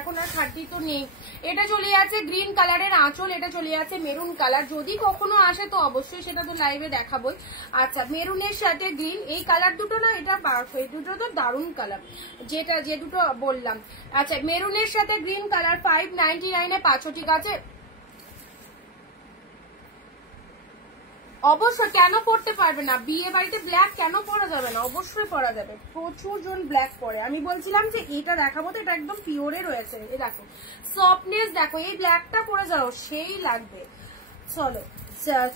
এখন আর খাড্ডি তো নেই। এটা চলে যাচ্ছে গ্রিন কালারের আঁচল, এটা চলে যাচ্ছে মেরুন কালার। যদি কখনো আসে তো অবশ্যই সেটা তো লাইভে দেখাবোই। আচ্ছা মেরুনের সাথে গ্রিন, এই কালার দুটো না, এটা এই দুটো তো দারুণ কালার, যে দুটো বললাম। আচ্ছা মেরুনের সাথে গ্রিন কালার 599-এ পাচ্ছ, ঠিক আছে? অবশ্যই, কেন পড়তে পারবে না? বিয়ে বাড়িতে ব্ল্যাক কেন পরা যাবে না? অবশ্যই পরা যাবে, প্রচুর জন ব্ল্যাক পরে। আমি বলছিলাম যে এটা দেখাবো তো, এটা একদম পিওরে রয়েছে। এই দেখো সফটনেস দেখো, এই ব্ল্যাকটা পরে যাও সেই লাগবে। চলো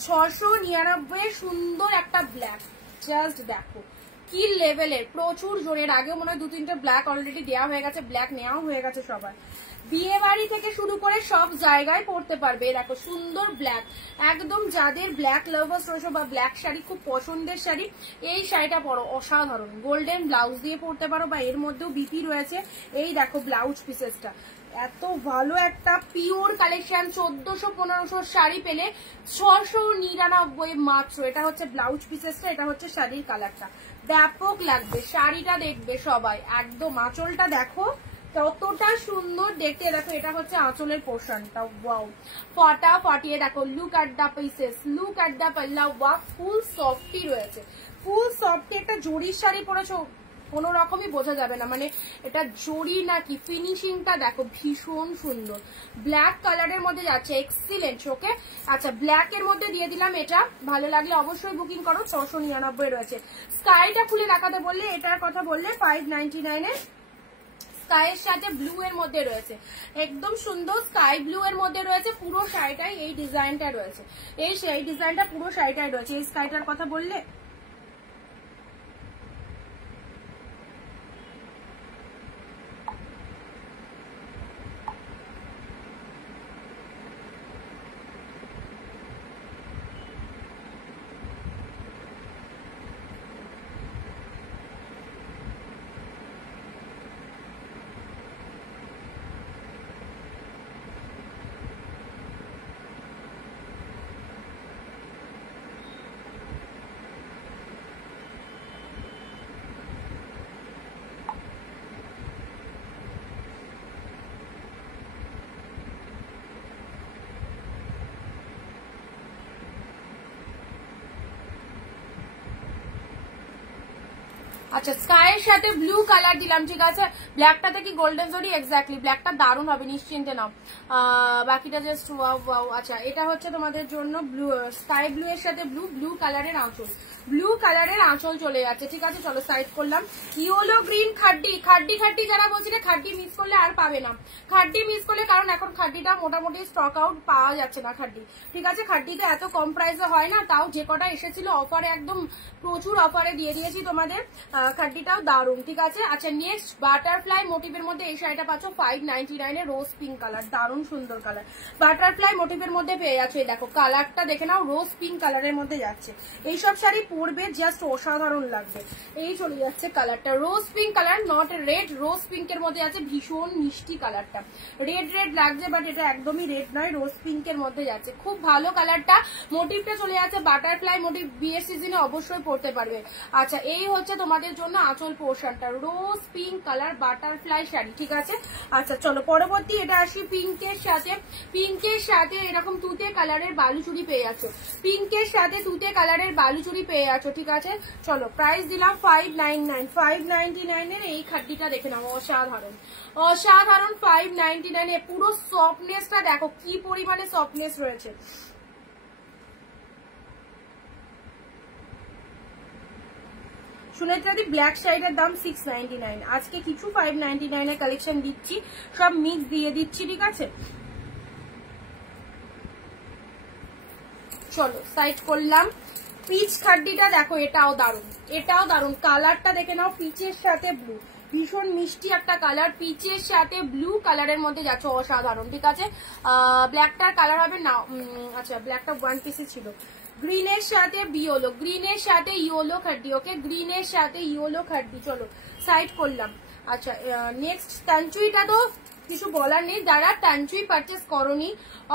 699 সুন্দর একটা ব্ল্যাক, জাস্ট দেখো কি লেভেলের, প্রচুর জোরের। আগেও মনে হয় 2-3টা ব্ল্যাক অলরেডি দেওয়া হয়ে গেছে, ব্ল্যাক নেওয়া হয়ে গেছে সবার। বিয়ে বাড়ি থেকে শুরু করে সব জায়গায় পড়তে পারবে। দেখো সুন্দর ব্ল্যাক, একদম যাদের ব্ল্যাক লাভার্স রয়েছে বা ব্ল্যাক শাড়ি খুব পছন্দের শাড়ি, এই শাড়িটা পরো, অসাধারণ। গোল্ডেন ব্লাউজ দিয়ে পড়তে পারো বা এর মধ্যেও বিপি রয়েছে। এই দেখো ব্লাউজ পিসেসটা, এত ভালো একটা পিওর কালেকশন। 1400-1500 শাড়ি পেলে 699 মাত্র। এটা হচ্ছে ব্লাউজ পিসেসটা, এটা হচ্ছে শাড়ির কালারটা, ব্যাপক লাগবে। শাড়িটা দেখবে সবাই, একদম আঁচলটা দেখো কতটা সুন্দর দেখতে। দেখো এটা হচ্ছে আঁচলের পোর্শনটা, ওয়াও ফাটিয়ে দেখো। Look at the pieces, look at the পাল্লা, ওয়াও ফুল সফটি রয়েছে, ফুল সফটি। একটা জরির শাড়ি পরেছো কোনো রকমই বোঝা যাবে না, মানে এটা জরি নাকি। ফিনিশিংটা দেখো ভীষণ সুন্দর, ব্ল্যাক কালারের মধ্যে যাচ্ছে, এক্সিলেন্ট। ওকে আচ্ছা, ব্ল্যাক এর মধ্যে দিয়ে দিলাম এটা। ভালো লাগলে অবশ্যই বুকিং করো। 699 রয়েছে। স্কাইটা খুলে দেখাতে বললে, এটার কথা বললে 599 এর স্কাইয়ের সাথে ব্লু এর মধ্যে রয়েছে, একদম সুন্দর স্কাই ব্লু এর মধ্যে রয়েছে। পুরো শাড়িটাই এই ডিজাইনটা রয়েছে, এই ডিজাইনটা পুরো শাড়িটাই রয়েছে। এই স্কাইটার কথা বললে আচ্ছা, স্কাইয়ের সাথে ব্লু কালার দিলাম, ঠিক আছে। ব্ল্যাকটাতে কি গোল্ডেন জরি, এক্স্যাক্টলি। ব্ল্যাকটা দারুণ হবে, নিশ্চিন্তে নাও। বাকিটা জাস্ট ওয়াও ওয়াও। আচ্ছা, এটা হচ্ছে তোমাদের জন্য ব্লু, স্কাই ব্লু এর সাথে ব্লু, ব্লু কালারের আঁচল, ব্লু কালারের আঁচল চলে যাচ্ছে, ঠিক আছে। চলো সাইড করলাম। ইয়েলো গ্রিন খাড্ডি, খাড্ডি খাড্ডি যারা বলছিলে খাড্ডি মিস করলে আর পাবে না, খাড্ডি মিস করলে, কারণ এখন খাড্ডিটা মোটামুটি স্টক আউট, পাওয়া যাচ্ছে না খাড্ডি, ঠিক আছে। খাড্ডিটা এত কম প্রাইসে হয় না, তাও যে কটা এসেছিল অফারে, একদম প্রচুর অফারে দিয়ে দিয়েছি তোমাদের। খাড্ডিটাও দারুণ, ঠিক আছে। আচ্ছা, নেক্সট বাটারফ্লাই মোটিভের মধ্যে এই শাড়িটা পাচ্ছ 599 এ, রোজ পিঙ্ক কালার, দারুণ সুন্দর কালার। বাটারফ্লাই মোটিভের মধ্যে পেয়ে যাচ্ছে, দেখো কালারটা দেখে নাও, রোজ পিঙ্ক কালারের মধ্যে যাচ্ছে। এইসব শাড়ি পরবে জাস্ট অসাধারণ লাগবে। এই চলে যাচ্ছে কালারটা, rose pink colour, not red, rose পিঙ্কের মধ্যে আছে, ভীষণ মিষ্টি কালারটা। রেড রেড লাগছে বাট এটা একদমই রেড নয়, রোজ পিঙ্কের মধ্যে যাচ্ছে, খুব ভালো কালারটা। মোটিভটা চলে যাচ্ছে বাটারফ্লাই মোটিভ, বিয়ের সিজনে অবশ্যই পরতে পারবে। আচ্ছা, এই হচ্ছে তোমাদের জন্য আঁচল পোর্শনটা, রোজ পিঙ্ক কালার বাটারফ্লাই শাড়ি, ঠিক আছে। আচ্ছা চলো পরবর্তী এটা আসি। পিঙ্কের সাথে, পিঙ্কের সাথে এরকম তুতে কালারের বালুচুরি পেয়ে যাচ্ছ, পিঙ্কের সাথে তুতে কালারের বালুচুরি পেয়ে যাচ্ছ, ঠিক আছে। চলো প্রাইস দিলাম 599, 599 এর এই খাড্ডিটা দেখে নাও, অসাধারণ অসাধারণ। 599 এ পুরো সফটনেসটা দেখো কি পরিমাণে সফটনেস রয়েছে। সুনেত্রাদি ব্ল্যাক শাড়িটার দাম 699, আজকে কিছু 599 এর কালেকশন দিচ্ছি, সব মিক্স দিয়ে দিচ্ছি, ঠিক আছে। চলো সাইড করলাম। পিচ খাড্ডিটা দেখো, এটাও দারুন, এটাও দারুন, কালারটা দেখে নাও, পিচের সাথে ব্লু, ভীষণ মিষ্টি একটা কালার, পিচের সাথে ব্লু কালারের মধ্যে যাচ্ছে, অসাধারণ, ঠিক আছে। ব্ল্যাকটার কালার হবে না, আচ্ছা ব্ল্যাকটা ওয়ান পিসে ছিল। গ্রিনের সাথে বিয়োলো, গ্রিনের সাথে ইয়োলো খাড্ডি, ওকে, গ্রিনের সাথে ইয়োলো খাড্ডি। চলো সাইড করলাম। আচ্ছা নেক্সট তানচুইটা তো কিছু বলার নেই, যারা তানচুই পারচেস করনি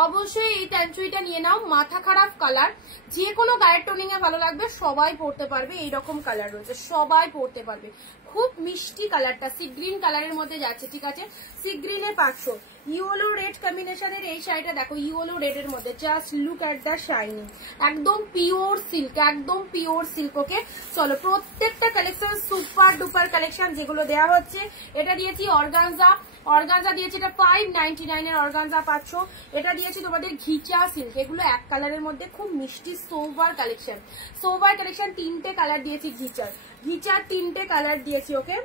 অবশ্যই এই তানচুইটা নিয়ে নাও। মাথা খারাপ কালার, যে কোনো গায়ের টোনিং এ ভালো লাগবে, সবাই পরতে পারবে, এইরকম কালার রয়েছে, সবাই পরতে পারবে, খুব মিষ্টি কালারটা, সি গ্রিন কালারের মধ্যে যাচ্ছে, ঠিক আছে। সি গ্রিনে 500, ইয়েলো রেড কম্বিনেশনের এই শাড়িটা দেখো, ইয়েলো রেড এর মধ্যে, just look at the shining, একদম পিওর সিল্ক, একদম পিওর সিল্ক, ওকে। চলো প্রত্যেকটা কালেকশন সুপার ডুপার কালেকশন যেগুলো দেওয়া হচ্ছে। এটা দিয়েছি অর্গানজা, অর্গানজা দিয়েছি, এটা 599 এর অর্গানজা পাচ্ছ। এটা দিয়েছি তোমাদের ঘিচা সিল্ক, এগুলো এক কালারের মধ্যে খুব মিষ্টি সোভার কালেকশন, সোভার কালেকশন, 3টে কালার দিয়েছি ঘিচার, ঘিচার 3টে কালার দিয়েছি, ওকে।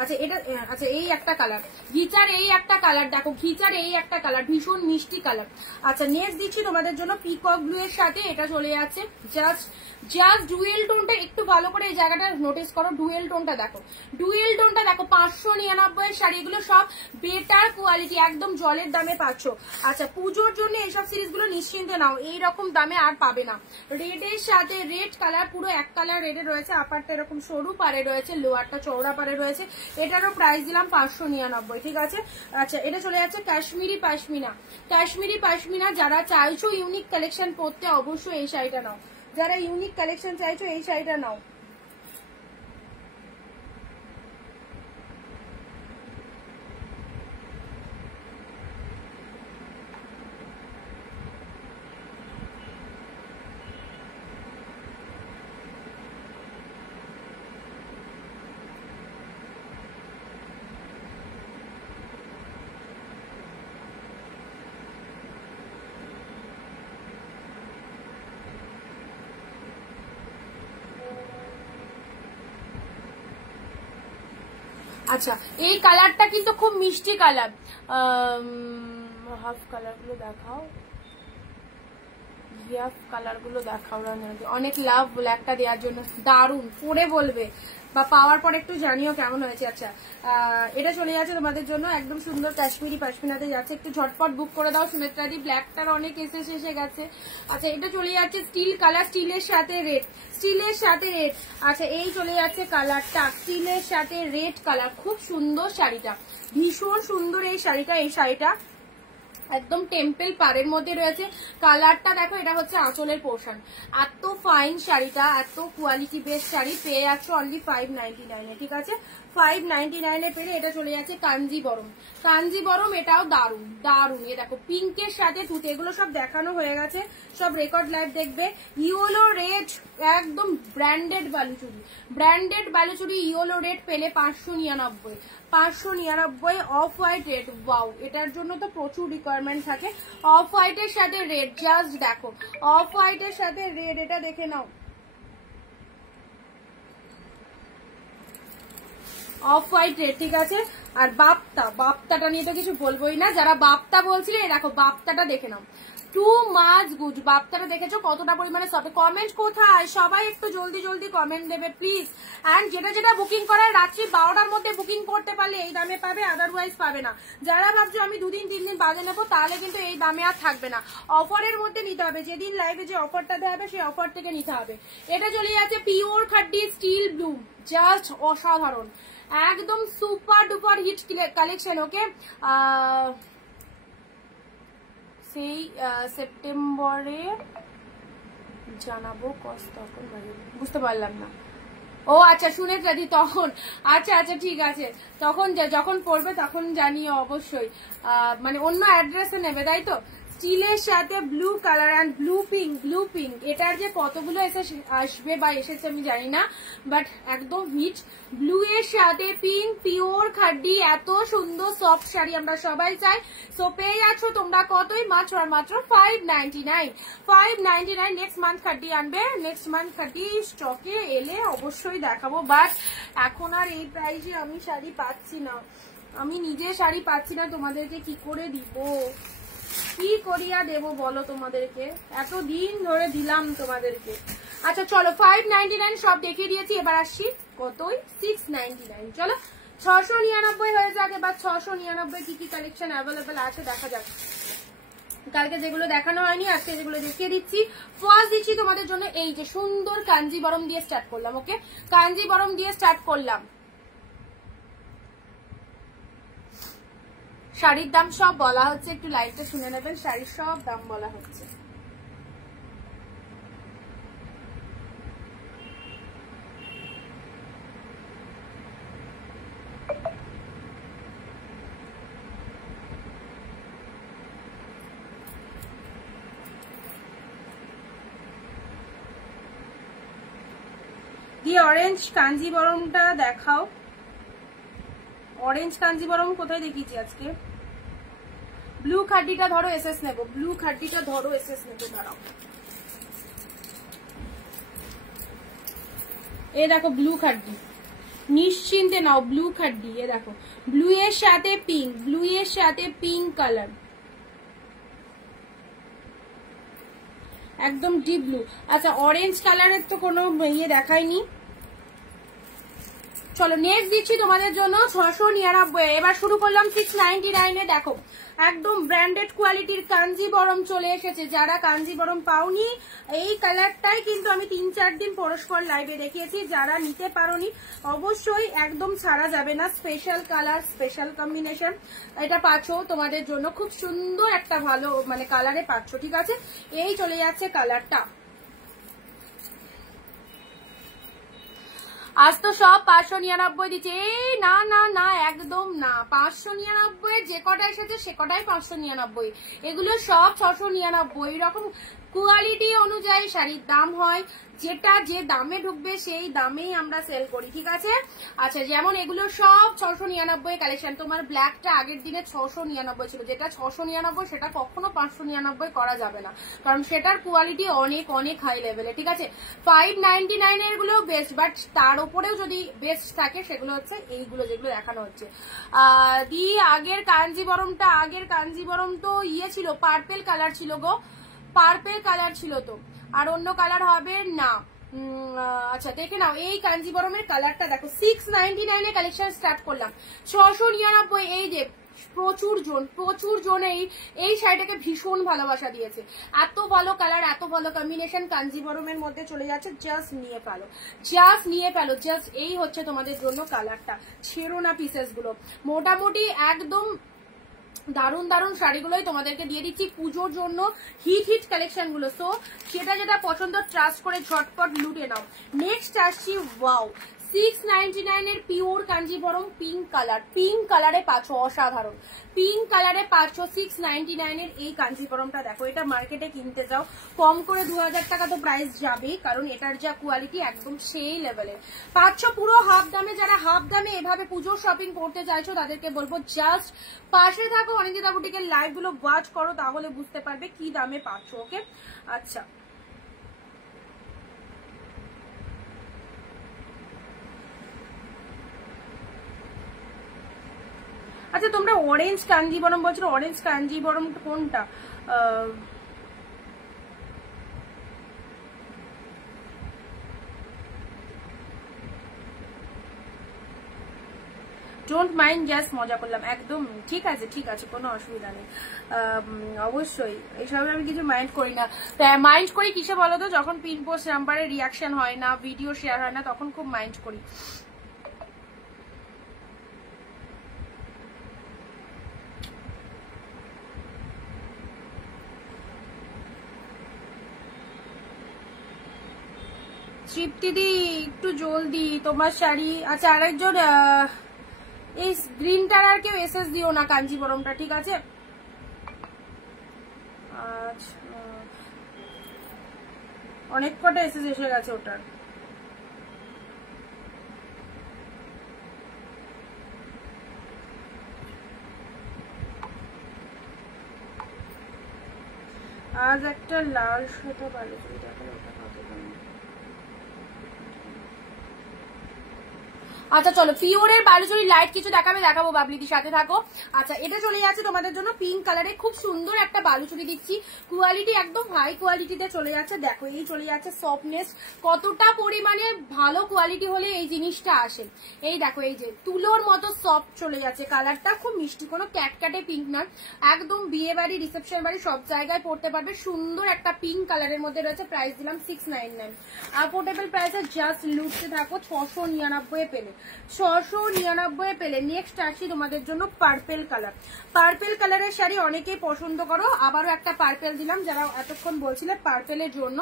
আচ্ছা এটা আচ্ছা এই একটা কালার, ঘিচার এই একটা কালার, দেখো ঘিচার এই একটা কালার, ভীষণ মিষ্টি কালার। আচ্ছা নেক্সট দিচ্ছি তোমাদের জন্য পিকক ব্লু এর সাথে, এটা চলে যাচ্ছে জাস্ট ডুয়েল টোনটা একটু ভালো করে এই জায়গাটা নোটিস করো, ডুয়েল টোনটা দেখো, ডুয়েল টোনটা দেখো। 599 এর শাড়িগুলো সব বেটার কোয়ালিটি, একদম জলের দামে পাচ্ছ। আচ্ছা পুজোর জন্য এইসব সিরিজ গুলো নিশ্চিন্তে নাও, এইরকম দামে আর পাবে না। রেড এর সাথে রেড কালার, পুরো এক কালার রেডে রয়েছে, আপারটা এরকম সরু পারে রয়েছে, লোয়ারটা চওড়া পারে রয়েছে। এটারও প্রাইস দিলাম 599, ঠিক আছে। আচ্ছা এটা চলে যাচ্ছে কাশ্মীরি পাশমিনা। কাশ্মীরি পাশমিনা যারা চাইছো ইউনিক কালেকশন পরতে অবশ্যই এই শাড়িটা নাও, যারা ইউনিক কালেকশন চাইছো এই শাড়িটা নাও। আচ্ছা এই কালারটা কিন্তু খুব মিষ্টি কালার, হাফ কালার গুলো দেখাও, হাফ কালার গুলো দেখাও, অনেক লাভ ব্ল্যাকটা দেওয়ার জন্য, দারুন পরে বলবে বা পাওয়ার পর একটু জানিও কেমন হয়েছে। আচ্ছা এটা চলে যাচ্ছে তোমাদের জন্য একদম সুন্দর কাশ্মীরি পাশমিনাতে যাচ্ছে, একটু ঝটপট বুক করে দাও সুমিত্রাদি, ব্ল্যাকটার অনেক এসে গেছে। আচ্ছা এটা চলে যাচ্ছে স্টিল কালার, স্টিলের সাথে রেড, স্টিলের সাথে রেড। আচ্ছা এই চলে যাচ্ছে কালারটা স্টিলের সাথে রেড কালার, খুব সুন্দর শাড়িটা, ভীষণ সুন্দর এই শাড়িটা। এই শাড়িটা একদম টেম্পল পাড়ের মধ্যে রয়েছে, কালারটা দেখো, এটা হচ্ছে আঁচলের পোর্শন। এত ফাইন শাড়িটা, এত কোয়ালিটি বেস্ট শাড়ি পেয়ে যাচ্ছ অনলি 599 এ, ঠিক আছে। 599 এ পেলে এটা চলে যাচ্ছে কাঞ্জিবরম। কাঞ্জিবরম এটাও দারুন দারুন, এ দেখো পিঙ্কের সাথে তুতে, এগুলো সব দেখানো হয়ে গেছে, সব রেকর্ড লাইভ দেখবে। ইয়েলো রেড একদম branded Baluchari, branded Baluchari yellow red পেলে 599, 599। অফ হোয়াইট রেড, ওয়াও এটার জন্য তো প্রচুর রিকোয়ারমেন্ট থাকে। অফ হোয়াইটের সাথে রেড, জাস্ট দেখো অফ হোয়াইটের সাথে রেড, এটা দেখে নাও, অফ হোয়াইট রেড, ঠিক আছে। আর বাপ্তাটা নিয়ে তো কিছু বলবোই না, যারা বাপ্তা বলছিলে দেখো বাপ্তাটা দেখে নাও, টু মাচ গুড। বাপ্তাটা দেখেছো কতটা পরিমাণে সফট। কমেন্ট কোথায় সবাই একটু জলদি জলদি কমেন্ট দেবে প্লিজ। অ্যান্ড যেটা বুকিং করার রাত্রি 12টার মধ্যে বুকিং করতে পারলে এই দামে পাবে, আদারওয়াইজ পাবে না। যারা ভাবছো আমি 2 দিন 3 দিন বাজে নেবো, তাহলে কিন্তু এই দামে আর থাকবে না। অফারের মধ্যে নিতে হবে, যেদিন লাইভে যে অফারটা দেওয়া হবে সেই অফার থেকে নিতে হবে। এটা চলে যাচ্ছে পিওর খাড্ডি স্টিল ব্লু, জাস্ট অসাধারণ, একদম সুপার ডুপার হিট কালেকশন। ওকে সেই সেপ্টেম্বরে জানাবো কস, তখন বুঝতে পারলাম না। ও আচ্ছা সুনেত্রাদি তখন, আচ্ছা আচ্ছা ঠিক আছে, তখন যখন পড়বে তখন জানিও অবশ্যই। মানে অন্য অ্যাড্রেসে নেবে তাই তো। স্টিলের সাথে blue colour and blue pink, এটার যে কতগুলো আসবে বা এসেছে আমি জানি না, বাট একদম হিট। ব্লু এর সাথে পিঙ্ক, পিওর খাড্ডি, এত সুন্দর সফট শাড়ি আমরা সবাই চাই। সো পেয়ে যাচ্ছ তোমরা কতই, মাত্র 599, 599। নেক্সট মান্থ খাড্ডি আনবে, নেক্সট মান্থ খাড্ডি স্টকে এলে অবশ্যই দেখাবো, বাট এখন আর এই প্রাইসে আমি শাড়ি পাচ্ছি না, আমি নিজে শাড়ি পাচ্ছি না, তোমাদেরকে কি করে দিব, কি করিয়া দেব বলো তোমাদেরকে, এতদিন ধরে দিলাম তোমাদেরকে। আচ্ছা চলো 599 সব দেখিয়ে দিয়েছি, এবার আসছি কতই 699। চলো 699 হয়ে যাক এবার। 699 কি কি কালেকশন অ্যাভেলেবেল আছে দেখা যাক। কালকে যেগুলো দেখানো হয়নি আজকে যেগুলো দেখিয়ে দিচ্ছি। ফার্স্ট দিচ্ছি তোমাদের জন্য এই যে সুন্দর কাঞ্জিবরম দিয়ে স্টার্ট করলাম। ওকে কাঞ্জিবরম দিয়ে স্টার্ট করলাম। শাড়ির দাম সব বলা হচ্ছে, একটু লাইভটা শুনে নেবেন, শাড়ির সব দাম বলা হচ্ছে। দিয়ে অরেঞ্জ কাঞ্জিবরমটা দেখাও, অরেঞ্জ কাঞ্জিবরম কোথায় দেখিয়েছি আজকে। ব্লু খাড্ডিটা ধরো এসএস নেবো, ব্লু খাড্ডিটা ধরো এসএস নেবো, দাঁড়াও। এই দেখো ব্লু খাড্ডি, নিশ্চিন্তে নাও। ব্লু খাড্ডি, এ দেখো ব্লু এর সাথে পিঙ্ক, ব্লু এর সাথে পিঙ্ক কালার, একদম ডিপ ব্লু। আচ্ছা অরেঞ্জ কালারের তো কোনো ইয়ে দেখায়নি। চলো নেক্সট দিচ্ছি তোমাদের জন্য 699। এবার শুরু করলাম 699 এ। দেখো একদম ব্র্যান্ডেড কোয়ালিটির কাঞ্জিবরম চলে এসেছে। যারা কাঞ্জিবরম পাওনি, এই কালারটাই কিন্তু আমি 3-4 দিন পরস্পর লাইভে দেখিয়েছি। যারা নিতে পারোনি অবশ্যই একদম ছাড়া যাবে না। স্পেশাল কালার, স্পেশাল কম্বিনেশন এটা পাচ্ছ তোমাদের জন্য, খুব সুন্দর একটা ভালো মানে কালারে পাচ্ছ, ঠিক আছে। এই চলে যাচ্ছে কালারটা। আজ তো সব 599 দিচ্ছে। এই না না না, একদম না। 599 যে কটা এসেছে সে কটাই 599, এগুলো সব 699। এরকম কোয়ালিটি অনুযায়ী শাড়ির দাম হয়, যেটা যে দামে ঢুকবে সেই দামেই আমরা সেল করি, ঠিক আছে। আচ্ছা যেমন এগুলো সব 699 কালেকশন। তোমার ব্ল্যাকটা আগের দিনে 699 ছিল, যেটা 699 সেটা কখনো 599 করা যাবে না, কারণ সেটার কোয়ালিটি অনেক অনেক হাই লেভেলে, ঠিক আছে। 599 এর গুলো বেস্ট, বাট তার উপরেও যদি বেস্ট থাকে সেগুলো হচ্ছে এইগুলো যেগুলো দেখানো হচ্ছে। আগের কাঞ্জিবরম তো ইয়ে ছিল, পার্পেল কালার ছিল গো, পার্পেল কালার ছিল তো, আর অন্য কালার হবে না। আচ্ছা দেখে নাও এই কাঞ্জিবরমের কালারটা দেখো। 699 এ কালেকশন স্টার্ট করলাম, 699। এই যে প্রচুর জন এই শাড়িটাকে ভীষণ ভালোবাসা দিয়েছে। এত ভালো কালার, এত ভালো কম্বিনেশন কাঞ্জিবরমের মধ্যে চলে যাচ্ছে। জাস্ট নিয়ে ফেলো, জাস্ট এই হচ্ছে তোমাদের জন্য কালারটা। ছেড়ো না পিসেস গুলো, মোটামুটি একদম দারুন দারুন শাড়িগুলোই তোমাদেরকে দিয়ে দিচ্ছি পুজোর জন্য, হিট কালেকশন গুলো। সো সেটা যেটা পছন্দ ট্রাস্ট করে ঝটপট লুটে নাও। নেক্সট আসছি, ওয়াও 699 এর pure Kanjeevaram pink colour, pink কালারে পাচ্ছ, অসাধারণ পিঙ্ক কালারে পাচ্ছ 699 এর এই কাঞ্জিবরমটা। দেখো এটা মার্কেটে কিনতে যাও কম করে 2000 টাকা তো প্রাইস যাবেই, কারণ এটার যা কোয়ালিটি একদম সেই লেভেলের পাচ্ছ পুরো হাফ দামে। যারা হাফ দামে এভাবে পুজোর শপিং করতে চাইছো তাদেরকে বলবো জাস্ট পাশে থাকো, অনিন্দিতা বুটিকের লাইভ গুলো ওয়াচ করো, তাহলে বুঝতে পারবে কি দামে পাচ্ছ, ওকে। আচ্ছা আচ্ছা তোমরা অরেঞ্জ কাঞ্জিবরম বলছো, অরেঞ্জ কাঞ্জিবরম কোনটা? ডোন্ট মাইন্ড, জাস্ট মজা করলাম, একদম ঠিক আছে কোনো অসুবিধা নেই। অবশ্যই এইসব আমি কিছু মাইন্ড করি না। মাইন্ড করি কিসে বলো তো, যখন পিন পোস্ট নাম্বারে রিয়াকশন হয় না, ভিডিও শেয়ার হয় না, তখন খুব মাইন্ড করি। তৃপ্তিদি একটু জলদি তোমার শাড়ি। আচ্ছা আরেকজন এই গ্রিনটার আর কেউ এসএস দিও না কাঞ্জিবরমটা, ঠিক আছে। আচ্ছা অনেক কটা এসএস এসে গেছে ওটার। আজ একটা লাল সুতো ভালো চুড়ি দেখো, ওটা কত দাম। আচ্ছা চলো পিওরের বালুচুরি লাইট কিছু দেখাবো, বাবলিদির সাথে থাকো। আচ্ছা এটা চলে যাচ্ছে তোমাদের জন্য পিঙ্ক কালারে, খুব সুন্দর একটা বালুচুরি দিচ্ছি, কোয়ালিটি একদম হাই কোয়ালিটিতে চলে যাচ্ছে। দেখো এই চলে যাচ্ছে সফটনেস, কতটা পরিমাণে ভালো কোয়ালিটি হলে এই জিনিসটা আসে। এই দেখো এই যে তুলোর মতো সফট চলে যাচ্ছে, কালারটা খুব মিষ্টি, কোনো ক্যাটক্যাটে পিঙ্ক না, একদম বিয়ে বাড়ি রিসেপশন বাড়ি সব জায়গায় পড়তে পারবে। সুন্দর একটা পিঙ্ক কালারের মধ্যে রয়েছে, প্রাইস দিলাম 699। অ্যাফোর্ডেবল প্রাইসে জাস্ট লুটতে থাকো, 699 পেলে, 699 পেলে। নেক্সট আসি তোমাদের জন্য পার্পেল কালার। পার্পেল কালারের শাড়ি অনেকেই পছন্দ করো, আবারও একটা পার্পেল দিলাম যারা এতক্ষণ বলছিলে পার্পেলের জন্য।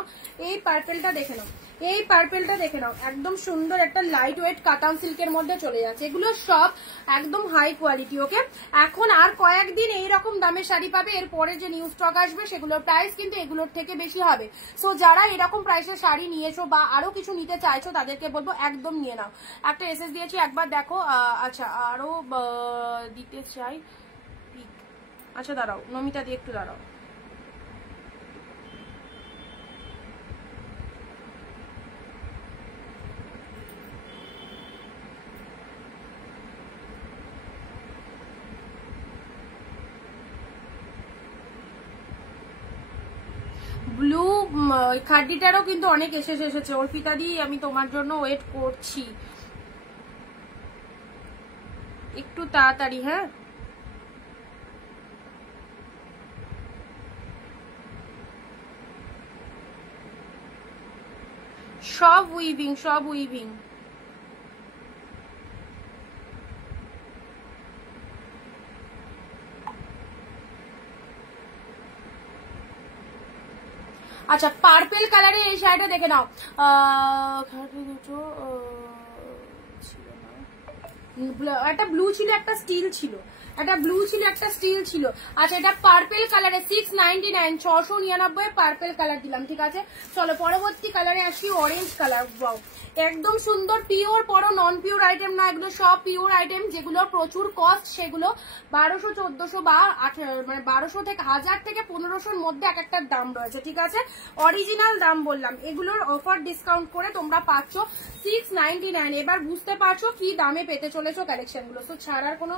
এই পার্পেলটা দেখে নাও, এই পার্পেলটা দেখে নাও, একদম সুন্দর একটা লাইট ওয়েট কাতান সিল্কের মধ্যে চলে যাচ্ছে। এগুলো সব একদম হাই কোয়ালিটি, ওকে। এখন আর কয়েকদিন এইরকম দামের শাড়ি পাবে, এরপরে যে নিউ স্টক আসবে সেগুলোর প্রাইস কিন্তু এগুলোর থেকে বেশি হবে। সো যারা এরকম প্রাইসের শাড়ি নিয়েছো বা আরো কিছু নিতে চাইছো তাদেরকে বলবো একদম নিয়ে নাও। একটা এসএস দিয়েছি একবার দেখো। আচ্ছা আরো দিতে চাই, আচ্ছা দাঁড়াও নমিতা দিয়ে একটু দাঁড়াও। খাড্ডিটারও কিন্তু অনেক এসেছে। অর্পিতা দি আমি তোমার জন্য ওয়েট করছি, একটু তাড়াতাড়ি। হ্যাঁ, সব উইভিং, সব উইভিং। আচ্ছা, পার্পেল কালারে এই শাড়িটা দেখে নাও। দুটো একটা ব্লু ছিল, একটা স্টিল ছিল, একটা ব্লু ছিল, একটা স্টিল ছিল। আচ্ছা, এটা পার্পেল কালারে 699, 699 পার্পেল কালার দিলাম। ঠিক আছে, চলো পরবর্তী কালারে আসি, অরেঞ্জ কালার। ওয়াও, একদম সুন্দর, পিওর পরো, নন পিওর আইটেম না, এগুলো সব পিওর আইটেম, যেগুলো প্রচুর কস্ট, সেগুলো 1200, 1400 বা মানে 1200 থেকে 1000 থেকে 1500-র মধ্যে এক একটার দাম রয়েছে। ঠিক আছে, অরিজিনাল দাম বললাম। এগুলোর অফার ডিসকাউন্ট করে তোমরা পাচ্ছ 699। এবার বুঝতে পারছো কি দামে পেতে চলেছো কালেকশন গুলো। তো ছাড়ার কোনো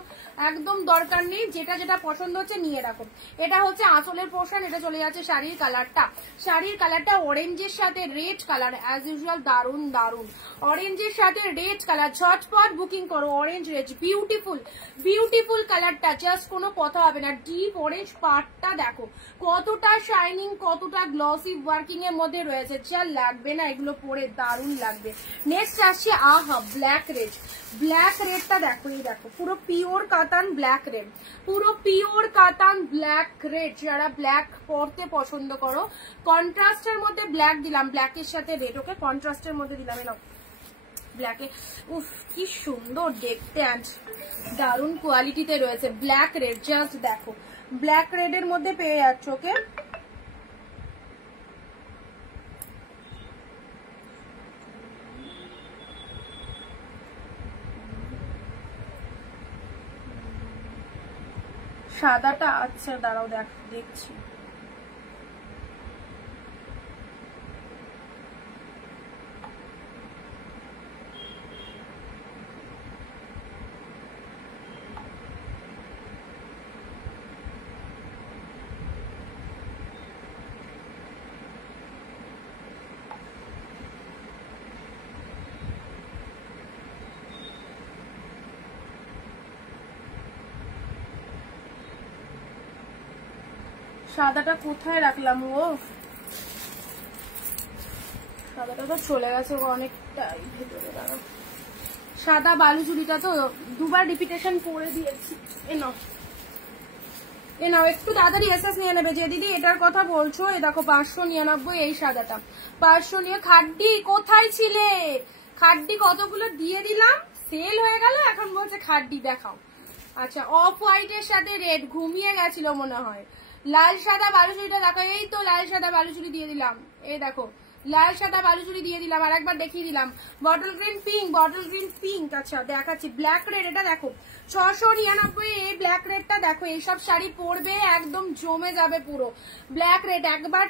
একদম দরকার নেই, যেটা যেটা পছন্দ হচ্ছে নিয়ে রাখো। এটা হচ্ছে আঁচলের পোর্শন, এটা চলে যাচ্ছে শাড়ির কালারটা। শাড়ির কালারটা অরেঞ্জের সাথে রেড কালার, অ্যাজ ইউজুয়াল দারুন দারুন। অরেঞ্জের সাথে রেড কালার, ঝটপট বুকিং করো। অরেঞ্জ রেড, বিউটিফুল বিউটিফুল কালারটা, জাস্ট কোনো কথা হবে না। ডিপ অরেঞ্জ পার্টটা দেখো কতটা শাইনিং, কতটা গ্লসি ওয়ার্কিং এর মধ্যে রয়েছে, যা লাগবে না এগুলো পরে, দারুণ লাগবে। নেক্সট আসছে আহা ব্ল্যাক রেড। ব্ল্যাক রেডটা দেখো, এই দেখো পুরো পিওর কাতান ব্ল্যাক রেড, পুরো পিওর কাতান ব্ল্যাক রেড। যারা ব্ল্যাক পরতে পছন্দ করো, কন্ট্রাস্টের মধ্যে ব্ল্যাক দিলাম, ব্ল্যাকের সাথে রেড, ওকে কন্ট্রাস্টের মধ্যে দিলাম। এনাও ব্ল্যাকে, উফ কি সুন্দর দেখতে, অ্যান্ড দারুণ কোয়ালিটিতে রয়েছে। ব্ল্যাক রেড, জাস্ট দেখো ব্ল্যাক রেড এর মধ্যে পেয়ে যাচ্ছ। ওকে, সাদাটা আচ্ছা দাঁড়াও দেখছি। সাদাটা কোথায় রাখলাম? ও সাদাটা তো চলে গেছে অনেকটাই ভেতরে। দাঁড়াও, সাদা বালুচুরিটা তো দুবার রিপিটেশন করে দিয়েছি। এ নাও একটু তাড়াতাড়ি এসএস নিয়ে নেবে যে দিদি এটার কথা বলছো। এ দেখো 599 এই সাদাটা, 500 নিয়ে। খাড্ডি কোথায় ছিলে? খাড্ডি কতগুলো দিয়ে দিলাম, সেল হয়ে গেল, এখন বলছে খাড্ডি দেখাও। আচ্ছা, অফ হোয়াইটের সাথে রেড ঘুমিয়ে গেছিল মনে হয়। লাল সাদা বালুচুরিটা দেখো, এই তো লাল সাদা বালুচুরি দিয়ে দিলাম। এই দেখো লাল সাদা বালুচুরি দিয়ে দিলাম, আর একবার দেখিয়ে দিলাম। Bottle green pink, bottle green pink. আচ্ছা দেখাচ্ছি ব্ল্যাক রেড, এটা দেখো 699 এই ব্ল্যাক রেডটা দেখো। এইসব শাড়ি পরবে একদম জমে যাবে পুরো। ব্ল্যাক রেড একবার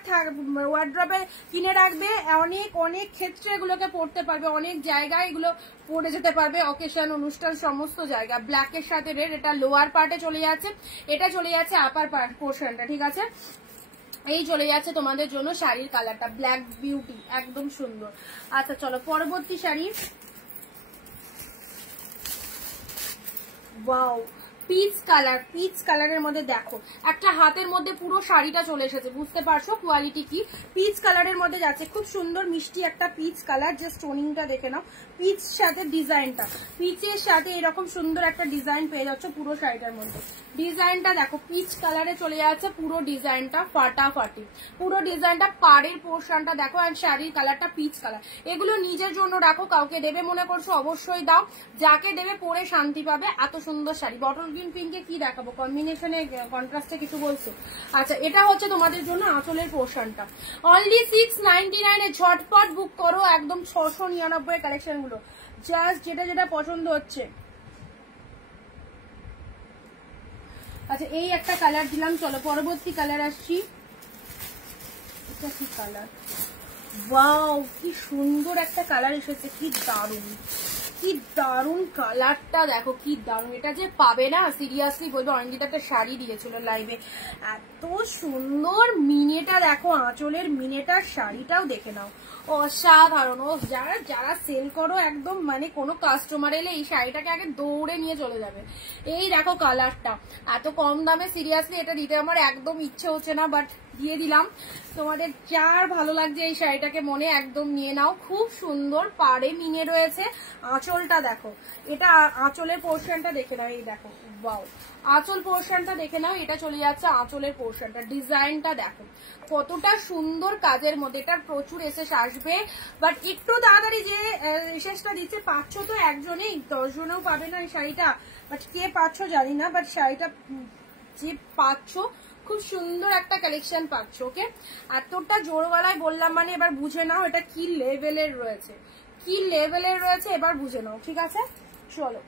ওয়ার্ড্রবে কিনে রাখবে, অনেক অনেক ক্ষেত্রে এগুলোকে পরতে পারবে, অনেক জায়গায় এগুলো পরে যেতে পারবে, অকেশন অনুষ্ঠান সমস্ত জায়গা। ব্ল্যাকের সাথে রেড, এটা লোয়ার পার্টে চলে যাচ্ছে, এটা চলে যাচ্ছে আপার পার্ট পোর্শনটা। ঠিক আছে, এই চলে যাচ্ছে তোমাদের জন্য শাড়ির কালারটা, ব্ল্যাক বিউটি, একদম সুন্দর। আচ্ছা চলো পরবর্তী sari. Wow, peach colour, peach কালারের মধ্যে দেখো একটা হাতের মধ্যে পুরো শাড়িটা চলে এসেছে, বুঝতে পারছো কোয়ালিটি কি। পিচ কালারের মধ্যে যাচ্ছে, খুব সুন্দর মিষ্টি একটা পিচ কালার। যে স্টোনিংটা দেখে নাও, পিচ সাথে ডিজাইনটা, পিচের সাথে এরকম সুন্দর একটা ডিজাইন পেয়ে যাচ্ছ পুরো শাড়িটার মধ্যে। ডিজাইনটা দেখো পিচ কালারে চলে যাচ্ছে, পুরো ডিজাইনটা ফাটাফাটি, পুরো ডিজাইনটা পাড়ের পোর্শনটা দেখো, আর শাড়ির কালারটা পিচ কালার। এগুলো নিজের জন্য রাখো, কাউকে দেবে মনে করছো অবশ্যই দাও, যাকে দেবে পরে শান্তি পাবে। এত সুন্দর শাড়ি। বটল গ্রিন পিঙ্কে কি দেখাবো, কম্বিনেশনে কন্ট্রাস্টে কিছু বলছো? আচ্ছা, এটা হচ্ছে তোমাদের জন্য আঁচলের পোর্শনটা। অনলি 699 এ ঝটপট বুক করো, একদম 699 কালেকশন গুলো, জাস্ট যেটা যেটা পছন্দ হচ্ছে। আচ্ছা, এই একটা কালার দিলাম, চলো পরবর্তী কালার আসছি। এটা কি কালার? ওয়াও, কি সুন্দর একটা কালার এসেছে, কি দারুণ। কি দারুন কালারটা দেখো, কি দারুন। এটা যে পাবে না সিরিয়াসলি বলবো। অঞ্জিতা একটা শাড়ি দিয়েছিল লাইভে, এত সুন্দর মিনেটা দেখো, আঁচলের মিনেটার শাড়িটাও দেখে নাও, অসাধারণ। ও যারা যারা সেল করো একদম মানে কোনো কাস্টমার এলে এই শাড়িটাকে আগে দৌড়ে নিয়ে চলে যাবে। এই দেখো কালারটা, এত কম দামে সিরিয়াসলি এটা দিতে আমার একদম ইচ্ছে হচ্ছে না, বাট দিয়ে দিলাম। তোমাদের যার ভালো লাগছে এই শাড়িটাকে মনে একদম নিয়ে নাও। খুব সুন্দর পাড়ে মিনে রয়েছে। আঁচলটা দেখো, এটা আঁচলের পোর্শনটা দেখে নাও, এই দেখো ওয়াও, আঁচল পোর্শনটা দেখে নাও। এটা চলে যাচ্ছে আঁচলের পোর্শনটা, ডিজাইনটা দেখো কতটা সুন্দর কাজের মধ্যে। এটা প্রচুর এসেস আসবে, বাট একটু তাড়াতাড়ি যে এসেসটা দিচ্ছে পাচ্ছ তো একজনেই, 10 জনেও পাবে না এই শাড়িটা, বাট কে পাচ্ছ জানি না, বাট শাড়িটা যে পাচ্ছ খুব সুন্দর একটা কালেকশন পাচ্ছ। ওকে, এতটা জোর গলায় বললাম মানে এবার বুঝে নাও এটা কি লেভেলের রয়েছে, কি লেভেলের রয়েছে এবার বুঝে নাও, ঠিক আছে? চলো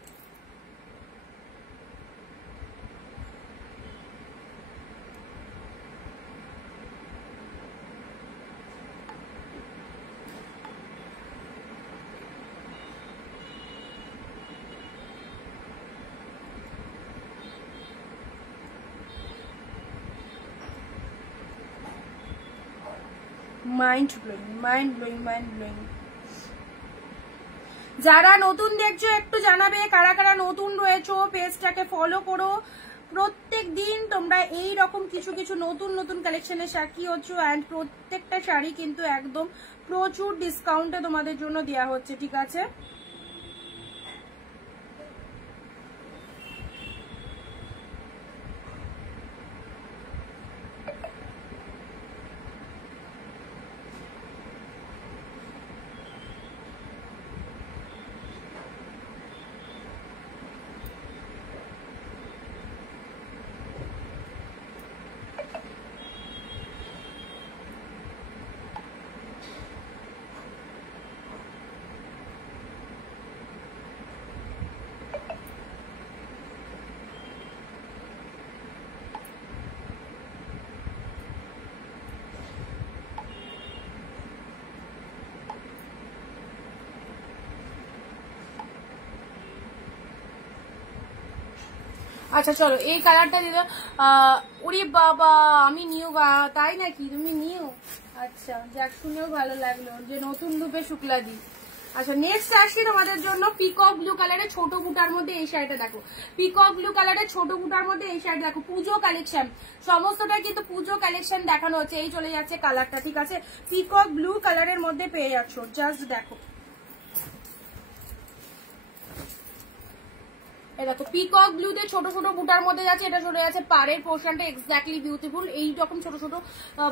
mind blowing, mind blowing, mind blowing. যারা নতুন দেখছো একটু জানাবে কারা কারা নতুন রয়েছো, পেজটাকে ফলো করো। প্রত্যেক দিন তোমরা এই রকম কিছু কিছু নতুন নতুন কালেকশনের সাক্ষী হচ্ছ, অ্যান্ড প্রত্যেকটা শাড়ি কিন্তু একদম প্রচুর ডিসকাউন্টে তোমাদের জন্য দেওয়া হচ্ছে, ঠিক আছে? আচ্ছা চলো এই কালারটা দিল। ওরে বাবা আমি নিউ, তাই নাকি? তুমি নিউ? আচ্ছা যাক, শুনেও ভালো লাগলো যে নতুন রূপে শুক্লা দি। আচ্ছা নেক্সট আসি তোমাদের জন্য পিকক ব্লু কালারের ছোট বুটার মধ্যে এই শাড়িটা দেখো, পিকক ব্লু কালারের ছোট বুটার মধ্যে এই শাড়ি দেখো, পুজো কালেকশন, সমস্তটা কিন্তু পুজো কালেকশন দেখানো হচ্ছে। এই চলে যাচ্ছে কালারটা, ঠিক আছে? পিকক ব্লু কালারের মধ্যে পেয়ে যাচ্ছ, জাস্ট দেখো। দেখো পিকক ব্লুতে ছোট ছোট বুটার মধ্যে যাচ্ছে, এটা চলে যাচ্ছে পাড়ের পোর্শনটা, এক্স্যাক্টলি বিউটিফুল। এইরকম ছোট ছোট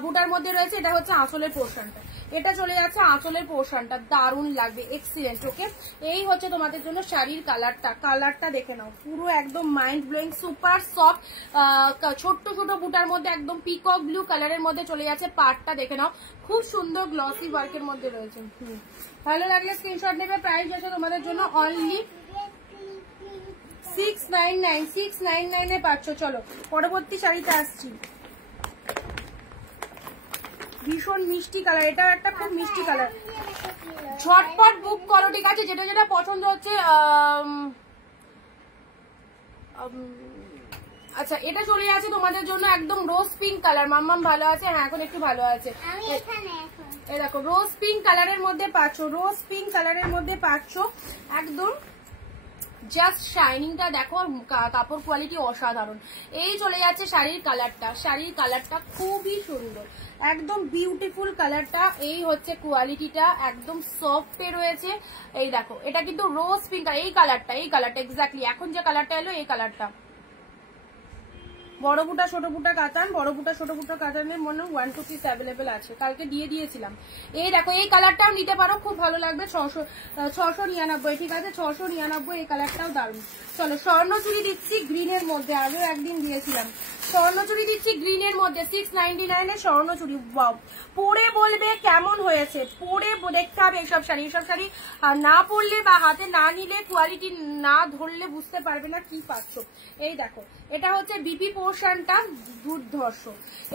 বুটার মধ্যে রয়েছে, এটা হচ্ছে আঁচলের পোর্শনটা, এটা চলে যাচ্ছে আঁচলের পোর্শনটা, দারুণ লাগবে, এক্সিলেন্ট। ওকে, এই হচ্ছে তোমাদের জন্য শাড়ির কালারটা, কালারটা দেখে নাও, পুরো একদম মাইন্ড ব্লোয়িং, সুপার সফট, ছোট্ট ছোট বুটার মধ্যে একদম পিকক ব্লু কালারের মধ্যে চলে যাচ্ছে। পাড়টা দেখে নাও, খুব সুন্দর গ্লসি ওয়ার্কের মধ্যে রয়েছে। ভালো লাগলে স্ক্রিনশট নেবে। প্রাইস আছে তোমাদের জন্য অনলি 699, 699 এ পাচ্ছ। চলো পরবর্তী শাড়িতে আসছি, ভীষণ মিষ্টি কালার, এটাও একটা খুব মিষ্টি কালার। ঝটপট বুক করো, ঠিক আছে? যেটা যেটা পছন্দ হচ্ছে। আচ্ছা এটা চলে যাচ্ছে তোমাদের জন্য একদম রোজ পিঙ্ক কালার। মাম্মাম ভালো আছে? হ্যাঁ এখন একটু ভালো আছে। এই দেখো রোজ পিঙ্ক কালারের মধ্যে পাচ্ছ, রোজ পিঙ্ক কালারের মধ্যে পাচ্ছ একদম জাস্ট শাইনিংটা দেখো, কাপড় কোয়ালিটি অসাধারণ। এই চলে যাচ্ছে শাড়ির কালারটা, শাড়ির কালারটা খুবই সুন্দর, একদম বিউটিফুল কালারটা। এই হচ্ছে কোয়ালিটিটা, একদম সফট এ রয়েছে। এই দেখো এটা কিন্তু রোজ পিঙ্ক, এই কালারটা, এই কালারটা এক্স্যাক্টলি এখন যে কালারটা এলো এই কালারটা। বড় বুটা ছোট বুটা কাতান, বড় বুটা ছোট বুটা কাতানের মনে 1 2 পিস অ্যাভেলেবেল আছে, কালকে দিয়ে দিয়েছিলাম। এই দেখো এই কালারটাও নিতে পারো, খুব ভালো লাগবে। 699, ঠিক আছে? 699, এই কালারটাও দারুণ। চলো স্বর্ণচুরি দিচ্ছি গ্রিনের মধ্যে, আগেও একদিন দিয়েছিলাম। স্বর্ণচুরি দিচ্ছি গ্রিনের মধ্যে 699 এ স্বর্ণচুরি। ওয়াও, পরে বলবে কেমন হয়েছে, পরে দেখতে হবে এইসব শাড়ি। এইসব শাড়ি না পরলে বা হাতে না নিলে, কোয়ালিটি না ধরলে বুঝতে পারবে না কি পাচ্ছ। এই দেখো এটা হচ্ছে বিপি পোর্শনটা দুর্ধর্ষ।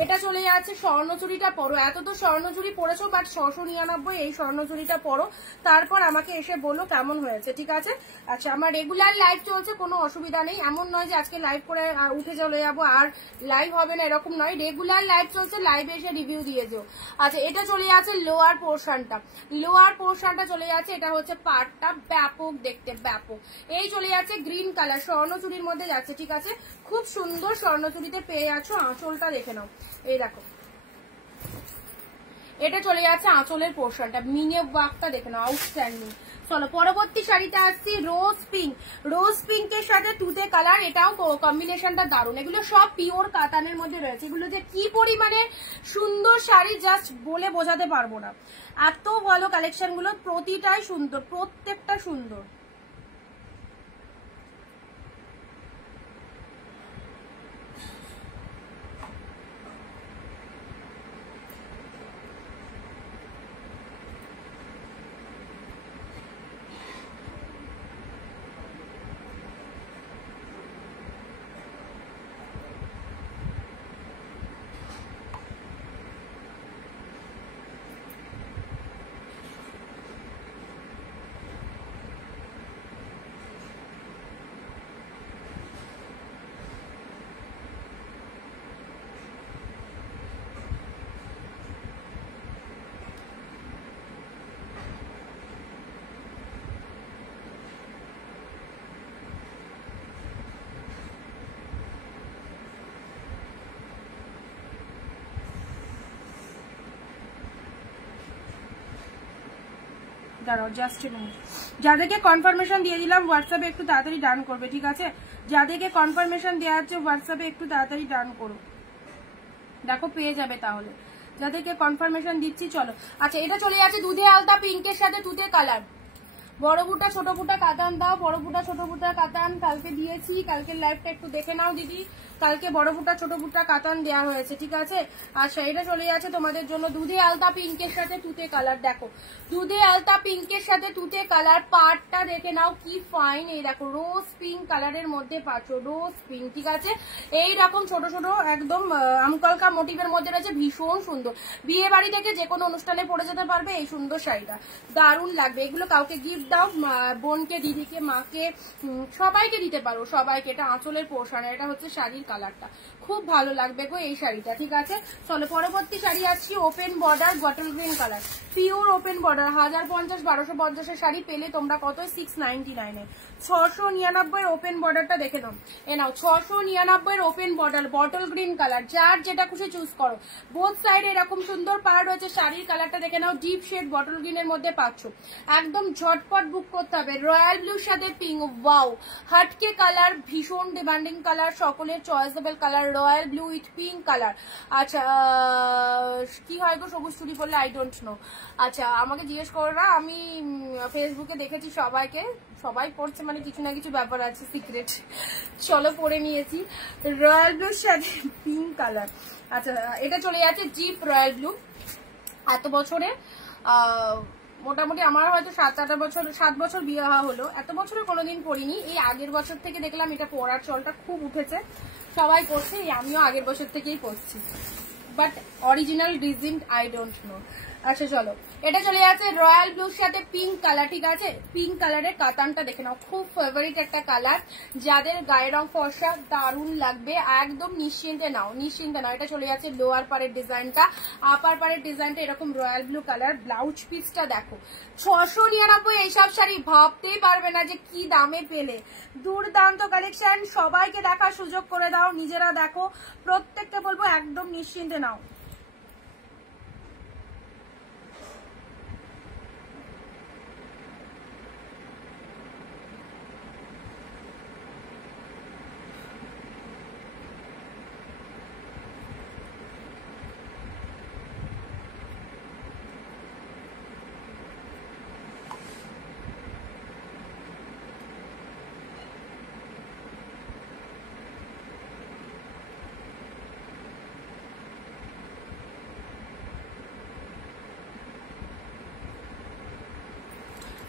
এটা চলে যাচ্ছে স্বর্ণচুরিটা পরো, এত তো স্বর্ণচুরি পরেছো বাট 699 এই স্বর্ণচুরিটা পরো, তারপর আমাকে এসে বলো কেমন হয়েছে, ঠিক আছে? আচ্ছা, আমার রেগুলার লাইভ চলছে, কোনো অসুবিধা নেই, এমন নয় যে আজকে লাইভ করে উঠে চলে যাবো আর লাইভ হবে না, এরকম নয়, রেগুলার লাইভ চলছে, লাইভে এসে রিভিউ দিয়ে যেও। আচ্ছা, এটা চলে যাচ্ছে লোয়ার পোর্শনটা, লোয়ার পোর্শনটা চলে যাচ্ছে, এটা হচ্ছে পাটটা, ব্যাপক দেখতে, ব্যাপক। এই চলে যাচ্ছে গ্রিন কালার, স্বর্ণচুরির মধ্যে যাচ্ছে, ঠিক আছে? খুব সুন্দর স্বর্ণচুরিতে পেয়ে যাচ্ছ। আঁচলটা দেখে নাও, এই দেখো, এটা চলে যাচ্ছে আঁচলের পোর্শনটা, মিনে ওয়ার্কটা দেখে নাও, আউটস্ট্যান্ডিং। চলো পরবর্তী শাড়িতে আসছি, রোজ পিঙ্ক। রোজ পিঙ্কের সাথে তুতে কালার, এটাও কম্বিনেশনটা দারুণ। এগুলো সব পিওর কাতানের মধ্যে রয়েছে, এগুলো যে কি পরিমাণে সুন্দর শাড়ি জাস্ট বলে বোঝাতে পারবো না, এত ভালো কালেকশন গুলো, প্রতিটাই সুন্দর, প্রত্যেকটা সুন্দর। দাঁড়াও জাস্ট এ মিনিট, যাদেরকে কনফার্মেশন দিয়ে দিলাম হোয়াটসঅ্যাপে একটু তাড়াতাড়ি ডান করবে, ঠিক আছে? যাদেরকে কনফার্মেশন দেওয়া হচ্ছে হোয়াটসঅ্যাপে একটু তাড়াতাড়ি ডান করো, দেখো পেয়ে যাবে তাহলে যাদেরকে কনফার্মেশন দিচ্ছি। চলো, আচ্ছা, এটা চলে যাচ্ছে দুধে আলতা পিঙ্কের সাথে তুতে কালার, বড় বুটা ছোট বুটা কাতান দাও, বড় বুটা ছোট বুটা কাতান কালকে দিয়েছি, কালকে লাইভটা একটু দেখে নাও দিদি, কালকে বড় বুটা ছোট বুটা কাতান দেওয়া হয়েছে, ঠিক আছে? আচ্ছা, এটা চলে যাচ্ছে তোমাদের জন্য দুধে আলতা পিঙ্কের সাথে তুতে কালার, দেখো দুধে আলতা পিঙ্কের সাথে তুতে কালার, পাটটা দেখে নাও কি ফাইন, এই দেখো রোজ পিঙ্ক কালারের মধ্যে পাচ্ছ, রোজ পিঙ্ক, ঠিক আছে? এইরকম ছোট ছোট একদম আমকলকা মোটিভের মধ্যে রয়েছে, ভীষণ সুন্দর, বিয়ে বাড়ি থেকে যে কোনো অনুষ্ঠানে পরে যেতে পারবে এই সুন্দর শাড়িটা, দারুণ লাগবে। এগুলো কাউকে গিফট দাও, বোনকে, দিদিকে, মাকে, সবাইকে দিতে পারো, সবাইকে। এটা আঁচলের পোর্শন, এটা হচ্ছে শাড়ির কালারটা, খুব ভালো লাগবে গো এই শাড়িটা, ঠিক আছে? চলো পরবর্তী শাড়ি আসছি, open border bottle green colour, pure open border, 1050 1250 sari পেলে তোমরা কত, 699 699 ওপেন বর্ডারটা দেখে নাও, এ নাও 699 open border bottle green colour, যার যেটা খুশি চুজ করো, বোথ সাইড এরকম সুন্দর পাড় রয়েছে, শাড়ির কালারটা দেখে নাও, ডিপ শেড বটল গ্রিনের মধ্যে পাচ্ছ, একদম ঝটপট বুক করতে হবে। রয়্যাল ব্লুর সাথে পিঙ্ক, ওয়াও, হাটকে কালার, ভীষণ ডিমান্ডিং কালার, সকলের choiceable colour, royal blue with pink colour. আচ্ছা, কি হয় গো সবুজ চুড়ি পরলে, আই ডোন্ট নো। আচ্ছা, আমাকে জিজ্ঞেস করো না, আমি ফেসবুকে দেখেছি সবাইকে, সবাই পড়ছে মানে কিছু না কিছু ব্যাপার আছে সিক্রেট, চলো পরে নিয়েছি। রয়্যাল ব্লুর সাথে পিঙ্ক কালার, আচ্ছা, এটা চলে যাচ্ছে জিপ রয়্যাল ব্লু। এত বছরে মোটামুটি আমার হয়তো 7 বছর বিয়ে হওয়া হলো, এত বছরে কোনোদিন পরিনি, এই আগের বছর থেকে দেখলাম এটা পরার চলটা খুব উঠেছে, সবাই পড়ছে, আমিও আগের বছর থেকেই পড়ছি, but original reason I don't know. আচ্ছা চলো, এটা চলে যাচ্ছে রয়্যাল ব্লুর সাথে পিঙ্ক কালার, ঠিক আছে? পিঙ্ক কালারের কাতানটা দেখে নাও, খুব ফেভারিট একটা কালার, যাদের গায়ের রং ফর্সা দারুণ লাগবে, একদম নিশ্চিন্তে নাও, নিশ্চিন্তে নাও। এটা চলে যাচ্ছে লোয়ার পারের ডিজাইনটা, আপার পারের ডিজাইনটা এরকম রয়্যাল ব্লু কালার, ব্লাউজ পিসটা দেখো 699 এইসব শাড়ি ভাবতেই পারবে না যে কি দামে পেলে, দুর্দান্ত কালেকশন, সবাইকে দেখার সুযোগ করে দাও, নিজেরা দেখো, প্রত্যেকটা বলবো একদম নিশ্চিন্তে নাও।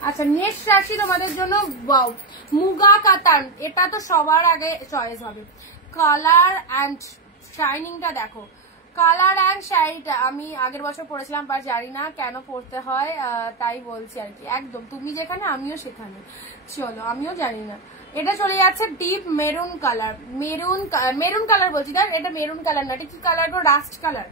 আচ্ছা নেক্সট রাশি তোমাদের জন্য ওয়াও, মুগা কাতান। এটা তো সবার আগে চয়েস হবে। কালার অ্যান্ড শাইনিংটা দেখো, কালার অ্যান্ড শাড়িটা আমি আগের বছর পরেছিলাম, বাট জানি না কেন পরতে হয়, তাই বলছি আর কি। একদম তুমি যেখানে আমিও সেখানে, চলো আমিও জানি না। এটা চলে যাচ্ছে deep maroon colour, maroon colour বলছি, দেখ এটা মেরুন কালার না, এটা কি কালার গো, রাস্ট কালার,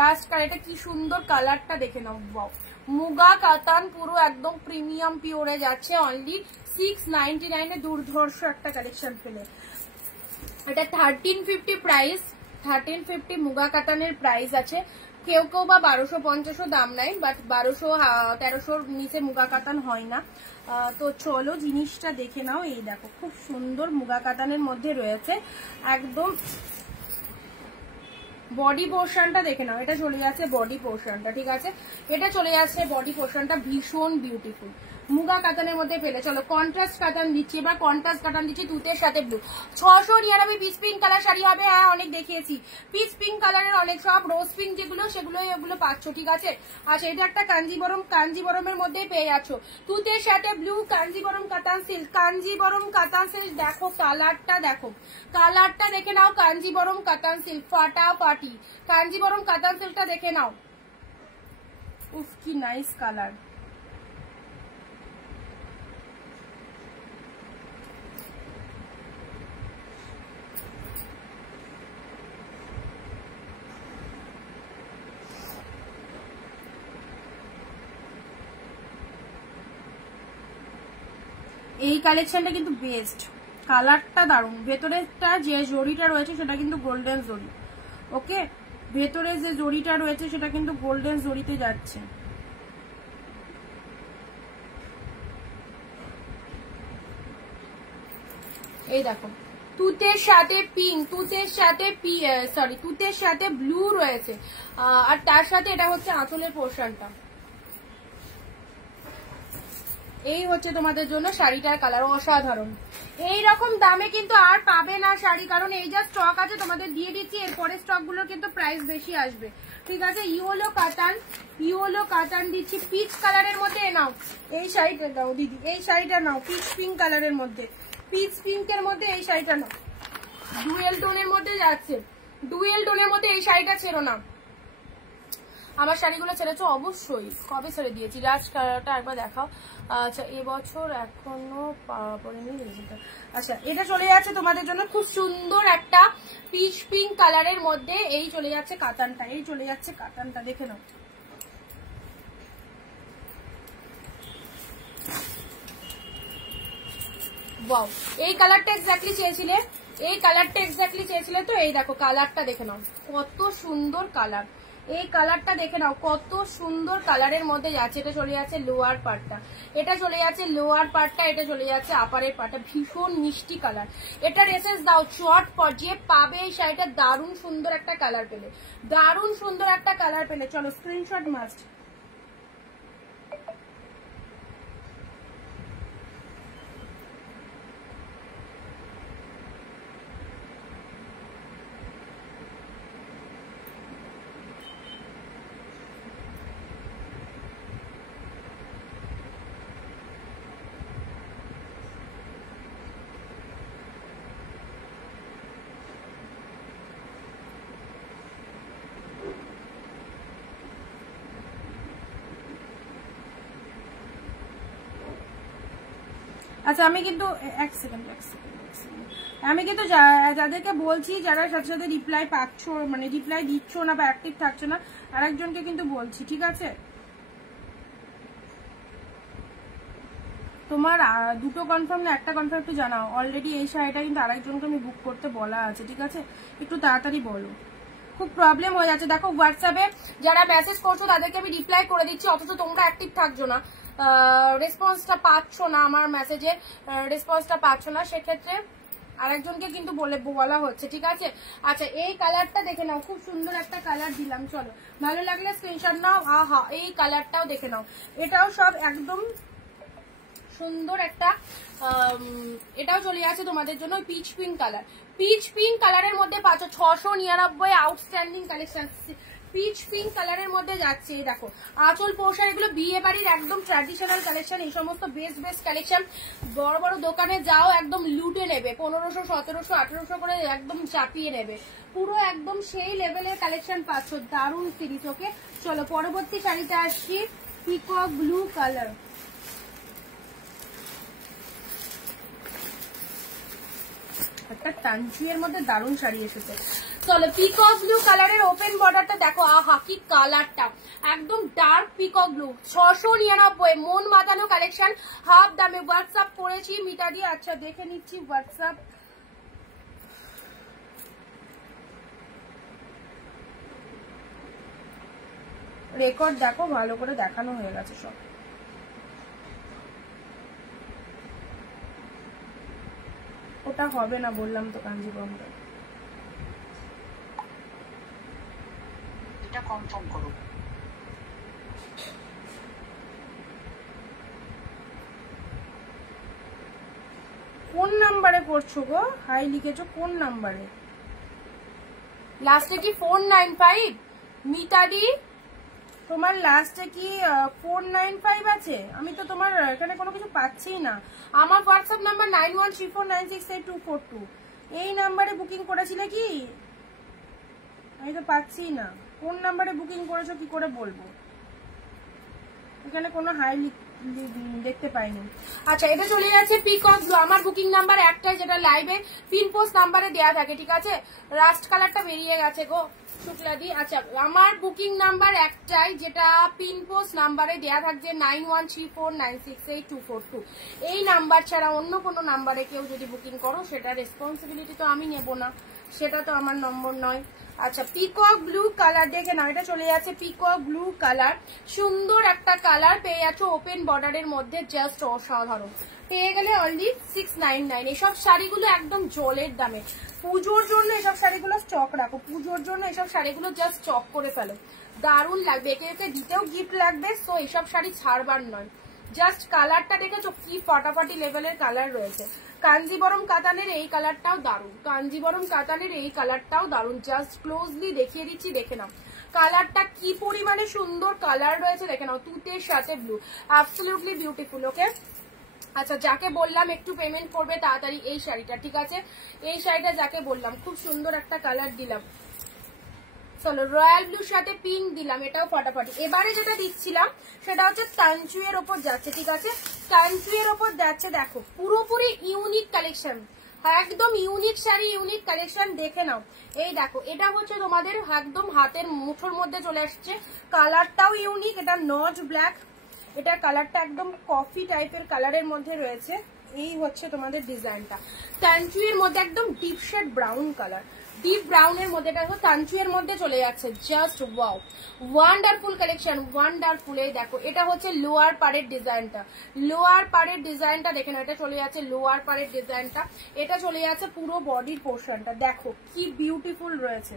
রাস্ট কালার। এটা কি সুন্দর কালারটা দেখে নাও, বাও। মুগা কাতান পুরো একদম প্রিমিয়াম পিওরে যাচ্ছে, অনলি 699 এ দুর্ধর্ষ একটা কালেকশন পেলে। এটা 1350 প্রাইস, 1350 মুগা কাতানের প্রাইস আছে। কেউ কেউ বা 1250 দাম নাই, বাট 1200-1300 নিচে মুগা কাতান হয় না। তো চলো জিনিসটা দেখে নাও। এই দেখো খুব সুন্দর মুগা কাতানের মধ্যে রয়েছে, একদম বডি পোর্শনটা দেখে নাও। এটা চলে যাচ্ছে বডি পোর্শনটা, ঠিক আছে, এটা চলে যাচ্ছে বডি পোর্শনটা, ভীষণ বিউটিফুল মুগা কাতানের মধ্যে পেলে। চলো কন্ট্রাস্ট কাতান দিচ্ছি, এবার কন্ট্রাস্ট কাতান দিচ্ছি তুতের সাথে blue. 699 pitch pink colour sari হবে, হ্যাঁ অনেক দেখিয়েছি। পিচ পিঙ্ক কালারের অনেক, সব রোজ পিঙ্ক যেগুলো সেগুলো এগুলো পাচ্ছ, ঠিক আছে। আচ্ছা এটা একটা কাঞ্জিবরমের মধ্যেই পেয়ে যাচ্ছ, তুতের সাথে ব্লু, কাঞ্জিবরম কাতান সিল্ক, কাঞ্জিবরম কাতান সিল্ক। দেখো কালারটা, দেখো কালারটা দেখে নাও, কাঞ্জিবরম কাতান সিল্ক ফাটাফাটি। কাঞ্জিবরম কাতান সিল্কটা দেখে নাও, উফ কি নাইস কালার। এই কালেকশনটা কিন্তু বেস্ট, কালারটা দারুণ। ভেতরেরটা যে জড়িটা রয়েছে সেটা কিন্তু গোল্ডেন জড়ি, ওকে, ভেতরে যে জড়িটা রয়েছে সেটা কিন্তু গোল্ডেন জড়িতে যাচ্ছে। এই দেখো তুতের সাথে পিঙ্ক, তুতের সাথে ব্লু রয়েছে, আর তার সাথে এটা হচ্ছে আঁচলের পোর্শনটা। এই হচ্ছে তোমাদের জন্য শাড়িটার কালার, অসাধারণ। এইরকম দামে কিন্তু আর পাবে না শাড়ি, কারণ এই যা স্টক আছে তোমাদের দিয়ে দিচ্ছি, এরপরে স্টক গুলোর কিন্তু প্রাইস বেশি আসবে, ঠিক আছে। ইয়েলো কাতান দিচ্ছি পিচ কালারের মধ্যে। নাও এই শাড়িটা দাও দিদি, এই শাড়িটা নাও পিচ পিঙ্ক কালারের মধ্যে, পিচ পিঙ্কের মধ্যে এই শাড়িটা নাও, ডুয়েল টোনের মধ্যে যাচ্ছে, ডুয়েল টোনের মধ্যে এই শাড়িটা ছেড়ো না। আমার শাড়িগুলো ছেড়েছো অবশ্যই, কবে ছেড়ে দিয়েছি, লাস্ট কালারটা একবার দেখাও। আচ্ছা এবছর এখনো পরেনি। আচ্ছা এটা চলে যাচ্ছে তোমাদের জন্য খুব সুন্দর একটা পিচ পিঙ্ক কালারের মধ্যে, এই চলে যাচ্ছে কাতানটা, এই চলে যাচ্ছে কাতানটা, দেখে নাও। ওয়াও এই কালারটা এক্স্যাক্টলি চেয়েছিলে, এই কালারটা এক্স্যাক্টলি চেয়েছিলে তো। এই দেখো কালারটা দেখে নাও, কত সুন্দর কালার, এই কালারটা দেখে নাও কত সুন্দর কালারের মধ্যে যাচ্ছে। এটা চলে যাচ্ছে লোয়ার পার্টটা, এটা চলে যাচ্ছে লোয়ার পার্টটা, এটা চলে যাচ্ছে আপারের পার্টটা, ভীষণ মিষ্টি কালার। এটা রেসেস দাও চট পর যে পাবে এই শাড়িটা, দারুণ সুন্দর একটা কালার পেলে, দারুণ সুন্দর একটা কালার পেলে। চলো স্ক্রিনশট মাস্ট। আচ্ছা আমি কিন্তু এক সেকেন্ড আমি কিন্তু যাদেরকে বলছি, যারা সাথে সাথে রিপ্লাই পাচ্ছ, মানে রিপ্লাই দিচ্ছ না বা অ্যাক্টিভ থাকছো না, আরেকজনকে কিন্তু বলছি, ঠিক আছে। তোমার দুটো কনফার্ম না একটা কনফার্ম একটু জানাও। অলরেডি এই শাড়িটা কিন্তু আরেকজনকে আমি বুক করতে বলা আছে, ঠিক আছে, একটু তাড়াতাড়ি বলো, খুব প্রবলেম হয়ে যাচ্ছে। দেখো হোয়াটসঅ্যাপে যারা মেসেজ করছো তাদেরকে আমি রিপ্লাই করে দিচ্ছি, অথচ তোমরা অ্যাক্টিভ থাকছো না, রেসপন্সটা পাচ্ছ না, আমার মেসেজে রেসপন্সটা পাচ্ছ না, সেক্ষেত্রে আরেকজনকে কিন্তু বলা হচ্ছে, ঠিক আছে। আচ্ছা এই কালারটা দেখে নাও, খুব সুন্দর একটা কালার দিলাম, চলো ভালো লাগলে স্ক্রিনশট নাও। আহা এই কালারটাও দেখে নাও, এটাও সব একদম সুন্দর একটা, এটাও চলে যাচ্ছে তোমাদের জন্য pitch pink colour, pitch pink কালারের মধ্যে পাচ্ছ 699 আউটস্ট্যান্ডিং কালেকশন, পিচ পিঙ্ক কালারের মধ্যে যাচ্ছে। দেখো আঁচল পোশাক, এগুলো বিয়ে বাড়ির একদম ট্র্যাডিশনাল কালেকশন। এই সমস্ত বেস্ট বেস্ট কালেকশন বড় বড় দোকানে যাও একদম লুটে নেবে, 1500 1700 1800 করে একদম চাপিয়ে নেবে, পুরো একদম সেই লেভেলের কালেকশন পাচ্ছ। দারুণ সিরিজ। ওকে চলো পরবর্তী শাড়িতে আসছি, পিকক ব্লু কালার। একটা টানচিয়ের মধ্যে দারুণ শাড়ি এসেছে। চলো পিকক ব্লু কালারের ওপেন বর্ডারটা দেখো, আহা কি কালারটা, একদম ডার্ক পিকক ব্লু। 699 মন মাতানো কালেকশন, হাফ দামে। হোয়াটসঅ্যাপ করেছি মিটা দিয়ে। আচ্ছা দেখে নিচ্ছি হোয়াটসঅ্যাপ। রেকর্ড দেখো ভালো করে দেখানো হয়ে গেছে সব। ওটা হবে না বললাম তো কাঞ্জিবরমটা। এটা কনফার্ম করো। কোন নাম্বারে করছো গো? হাই লিখেছো কোন নাম্বারে? লাস্টে কি 495? মিতাদি তোমার লাস্টে কি 495 আছে? আমি তো তোমার এখানে কোনো কিছু পাচ্ছি না। আমার হোয়াটসঅ্যাপ নাম্বার 9134968242। এই নাম্বারে বুকিং করেছিলে কি? আমি তো পাচ্ছি না। কোন নাম্বারে বুকিং করেছো কি করে বলবো? এখানে কোনো হাই দেখতে পাইনি। আচ্ছা এটা চলে যাচ্ছে পিকক ব্লু। আমার বুকিং নাম্বার একটাই, যেটা লাইভে পিন পোস্ট নাম্বারে দেয়া থাকে, ঠিক আছে? রাস্ট কালারটা বেরিয়ে গেছে গো শুক্লাদি। আচ্ছা আমার বুকিং নাম্বার একটাই, যেটা পিন পোস্ট নাম্বারে দেয়া থাকছে 9134968242। এই নাম্বার ছাড়া অন্য কোনো নাম্বারে কেউ যদি বুকিং করো সেটা রেসপন্সিবিলিটি তো আমি নেব না, সেটা তো আমার নম্বর নয়। আচ্ছা পিকক ব্লু কালার দেখে নাও, এটা চলে যাচ্ছে পিকক ব্লু কালার। সুন্দর একটা কালার পেয়ে যাচ্ছ ওপেন বর্ডারের মধ্যে, জাস্ট অসাধারণ। পেয়ে গেলে অনলি 699। এসব শাড়িগুলো একদম জলের দামে। পুজোর জন্য এসব শাড়িগুলো স্টক রাখো, পুজোর জন্য এসব শাড়িগুলো জাস্ট স্টক করে ফেলো, দারুণ লাগবে। একে একে দিতেও গিফট লাগবে। সো এসব শাড়ি ছাড়বার নয়। জাস্ট কালারটা দেখেছো কি ফাটাফাটি লেভেলের কালার রয়েছে। কাঞ্জিবরম কাতানের এই কালারটাও দারুণ, কাঞ্জিবরম কাতানের এই কালারটাও দারুণ। জাস্ট ক্লোজলি দেখিয়ে দিচ্ছি, দেখে নাও কালারটা কি পরিমাণে সুন্দর কালার রয়েছে, দেখে নাও। তুতের সাথে ব্লু, অ্যাবসলিউটলি বিউটিফুল। ওকে আচ্ছা যাকে বললাম একটু পেমেন্ট করবে তাড়াতাড়ি এই শাড়িটা, ঠিক আছে? এই শাড়িটা যাকে বললাম, খুব সুন্দর একটা কালার দিলাম। চলো রয়্যাল ব্লুর সাথে পিঙ্ক দিলাম, এটাও ফাটাফাটি। এবারে যেটা দিচ্ছিলাম সেটা হচ্ছে তানচুয়ের ওপর যাচ্ছে, ঠিক আছে? তানচুয়ের ওপর যাচ্ছে, দেখো পুরোপুরি ইউনিক কালেকশন, একদম ইউনিক শাড়ি, ইউনিক কালেকশন। দেখে নাও এই দেখো, এটা হচ্ছে তোমাদের একদম হাতের মুঠোর মধ্যে চলে আসছে। কালারটাও ইউনিক, এটা নট ব্ল্যাক, এটা কালারটা একদম কফি টাইপের কালারের মধ্যে রয়েছে। এই হচ্ছে তোমাদের ডিজাইনটা। তানচুয়ের মধ্যে একদম deep shade brown colour, deep ব্রাউনের মধ্যে দেখো তানচুয়ের মধ্যে চলে যাচ্ছে। Just wow, wonderful collection, wonderful. এই দেখো এটা হচ্ছে লোয়ার পাড়ের ডিজাইনটা, লোয়ার পাড়ের ডিজাইনটা দেখে না, এটা চলে যাচ্ছে লোয়ার পাড়ের ডিজাইনটা। এটা চলে যাচ্ছে পুরো বডির পোর্শনটা, দেখো কি বিউটিফুল রয়েছে।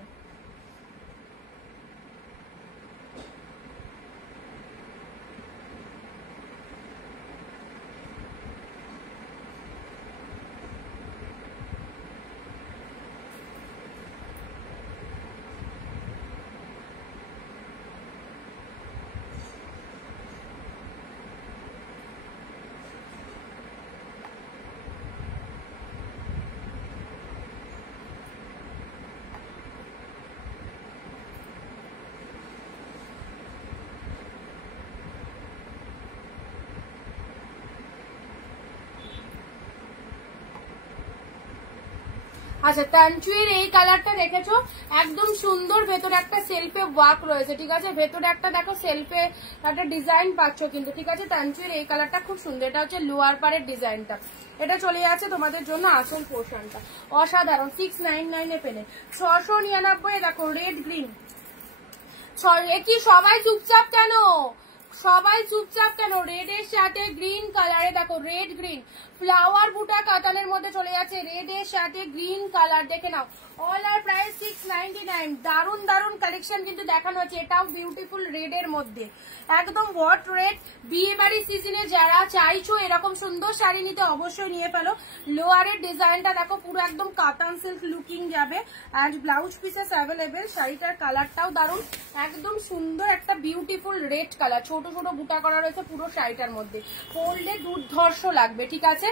আচ্ছা তানচুয়ের এই কালারটা দেখেছো, একদম সুন্দর। ভেতরে একটা সেলফে ওয়ার্ক রয়েছে, ঠিক আছে? ভেতরে একটা দেখো সেলফে একটা ডিজাইন পাচ্ছ কিন্তু, ঠিক আছে? তানচুয়ের এই কালারটা খুব সুন্দর। এটা হচ্ছে লোয়ার পাড়ের ডিজাইনটা, এটা চলে যাচ্ছে তোমাদের জন্য আসল পোর্শনটা। অসাধারণ, 699 এ পেলে। 699 দেখো রেড গ্রিন। কি সবাই চুপচাপ কেন? সবাই চুপচাপ কেন? রেড এর সাথে গ্রিন কালারে দেখো, রেড গ্রিন ফ্লাওয়ার বুটা কাতানের মধ্যে চলে যাচ্ছে রেড এর সাথে গ্রিন কালার, দেখে নাও। অল আর প্রাইস 699। দারুন দারুন কালেকশন কিন্তু দেখানো হচ্ছে, এটাও বিউটিফুল রেড এর মধ্যে, একদম হট রেড। বিয়ে বাড়ি সিজনে যারা চাইছো এরকম সুন্দর শাড়ি নিতে অবশ্যই নিয়ে ফেলো। লোয়ারের ডিজাইনটা দেখো পুরো একদম কাতান সিল্ক লুকিং যাবে, অ্যান্ড ব্লাউজ পিসেস অ্যাভেলেবেল। শাড়িটার কালারটাও দারুন, একদম সুন্দর একটা বিউটিফুল রেড কালার, ছোট ছোট বুটা করা রয়েছে পুরো শাড়িটার মধ্যে, পরলে দুর্ধর্ষ লাগবে, ঠিক আছে।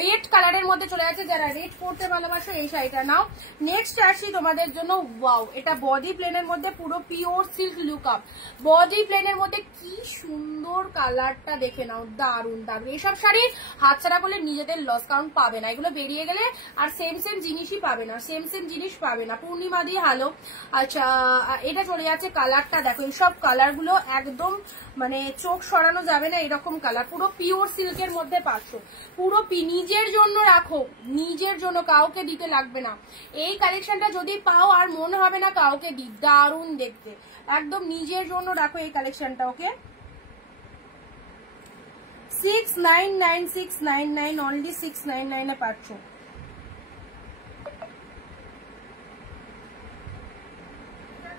রেড কালারের মধ্যে চলে যাচ্ছে, যারা রেড পরতে ভালোবাসো এই শাড়িটা নাও। নেক্সট আসছি তোমাদের জন্য, ওয়াও, এটা বডি প্লেনের মধ্যে পুরো pure silk look up, body প্লেনের মধ্যে কি সুন্দর কালারটা দেখে নাও, দারুন দারুন। এইসব শাড়ি হাতছাড়া করলে নিজেদের লস, কারণ পাবে না, এগুলো বেরিয়ে গেলে আর সেম সেম জিনিসই পাবে না, সেম সেম জিনিস পাবে না। পূর্ণিমা দিয়ে হালো। আচ্ছা, এটা চলে যাচ্ছে, কালারটা দেখো, এইসব কালার গুলো একদম মানে চোখ সরানো যাবে না এরকম কালার, পুরো পিওর সিল্কের মধ্যে পাচ্ছ, পুরো নিজের জন্য রাখো, নিজের জন্য, কাউকে দিতে লাগবে না। এই কালেকশনটা যদি পাও আর মনে হবে না কাউকে দি, দারুন দেখতে, একদম নিজের জন্য রাখো এই কালেকশনটা। ওকে, 699 অনলি 699 এ পাচ্ছ।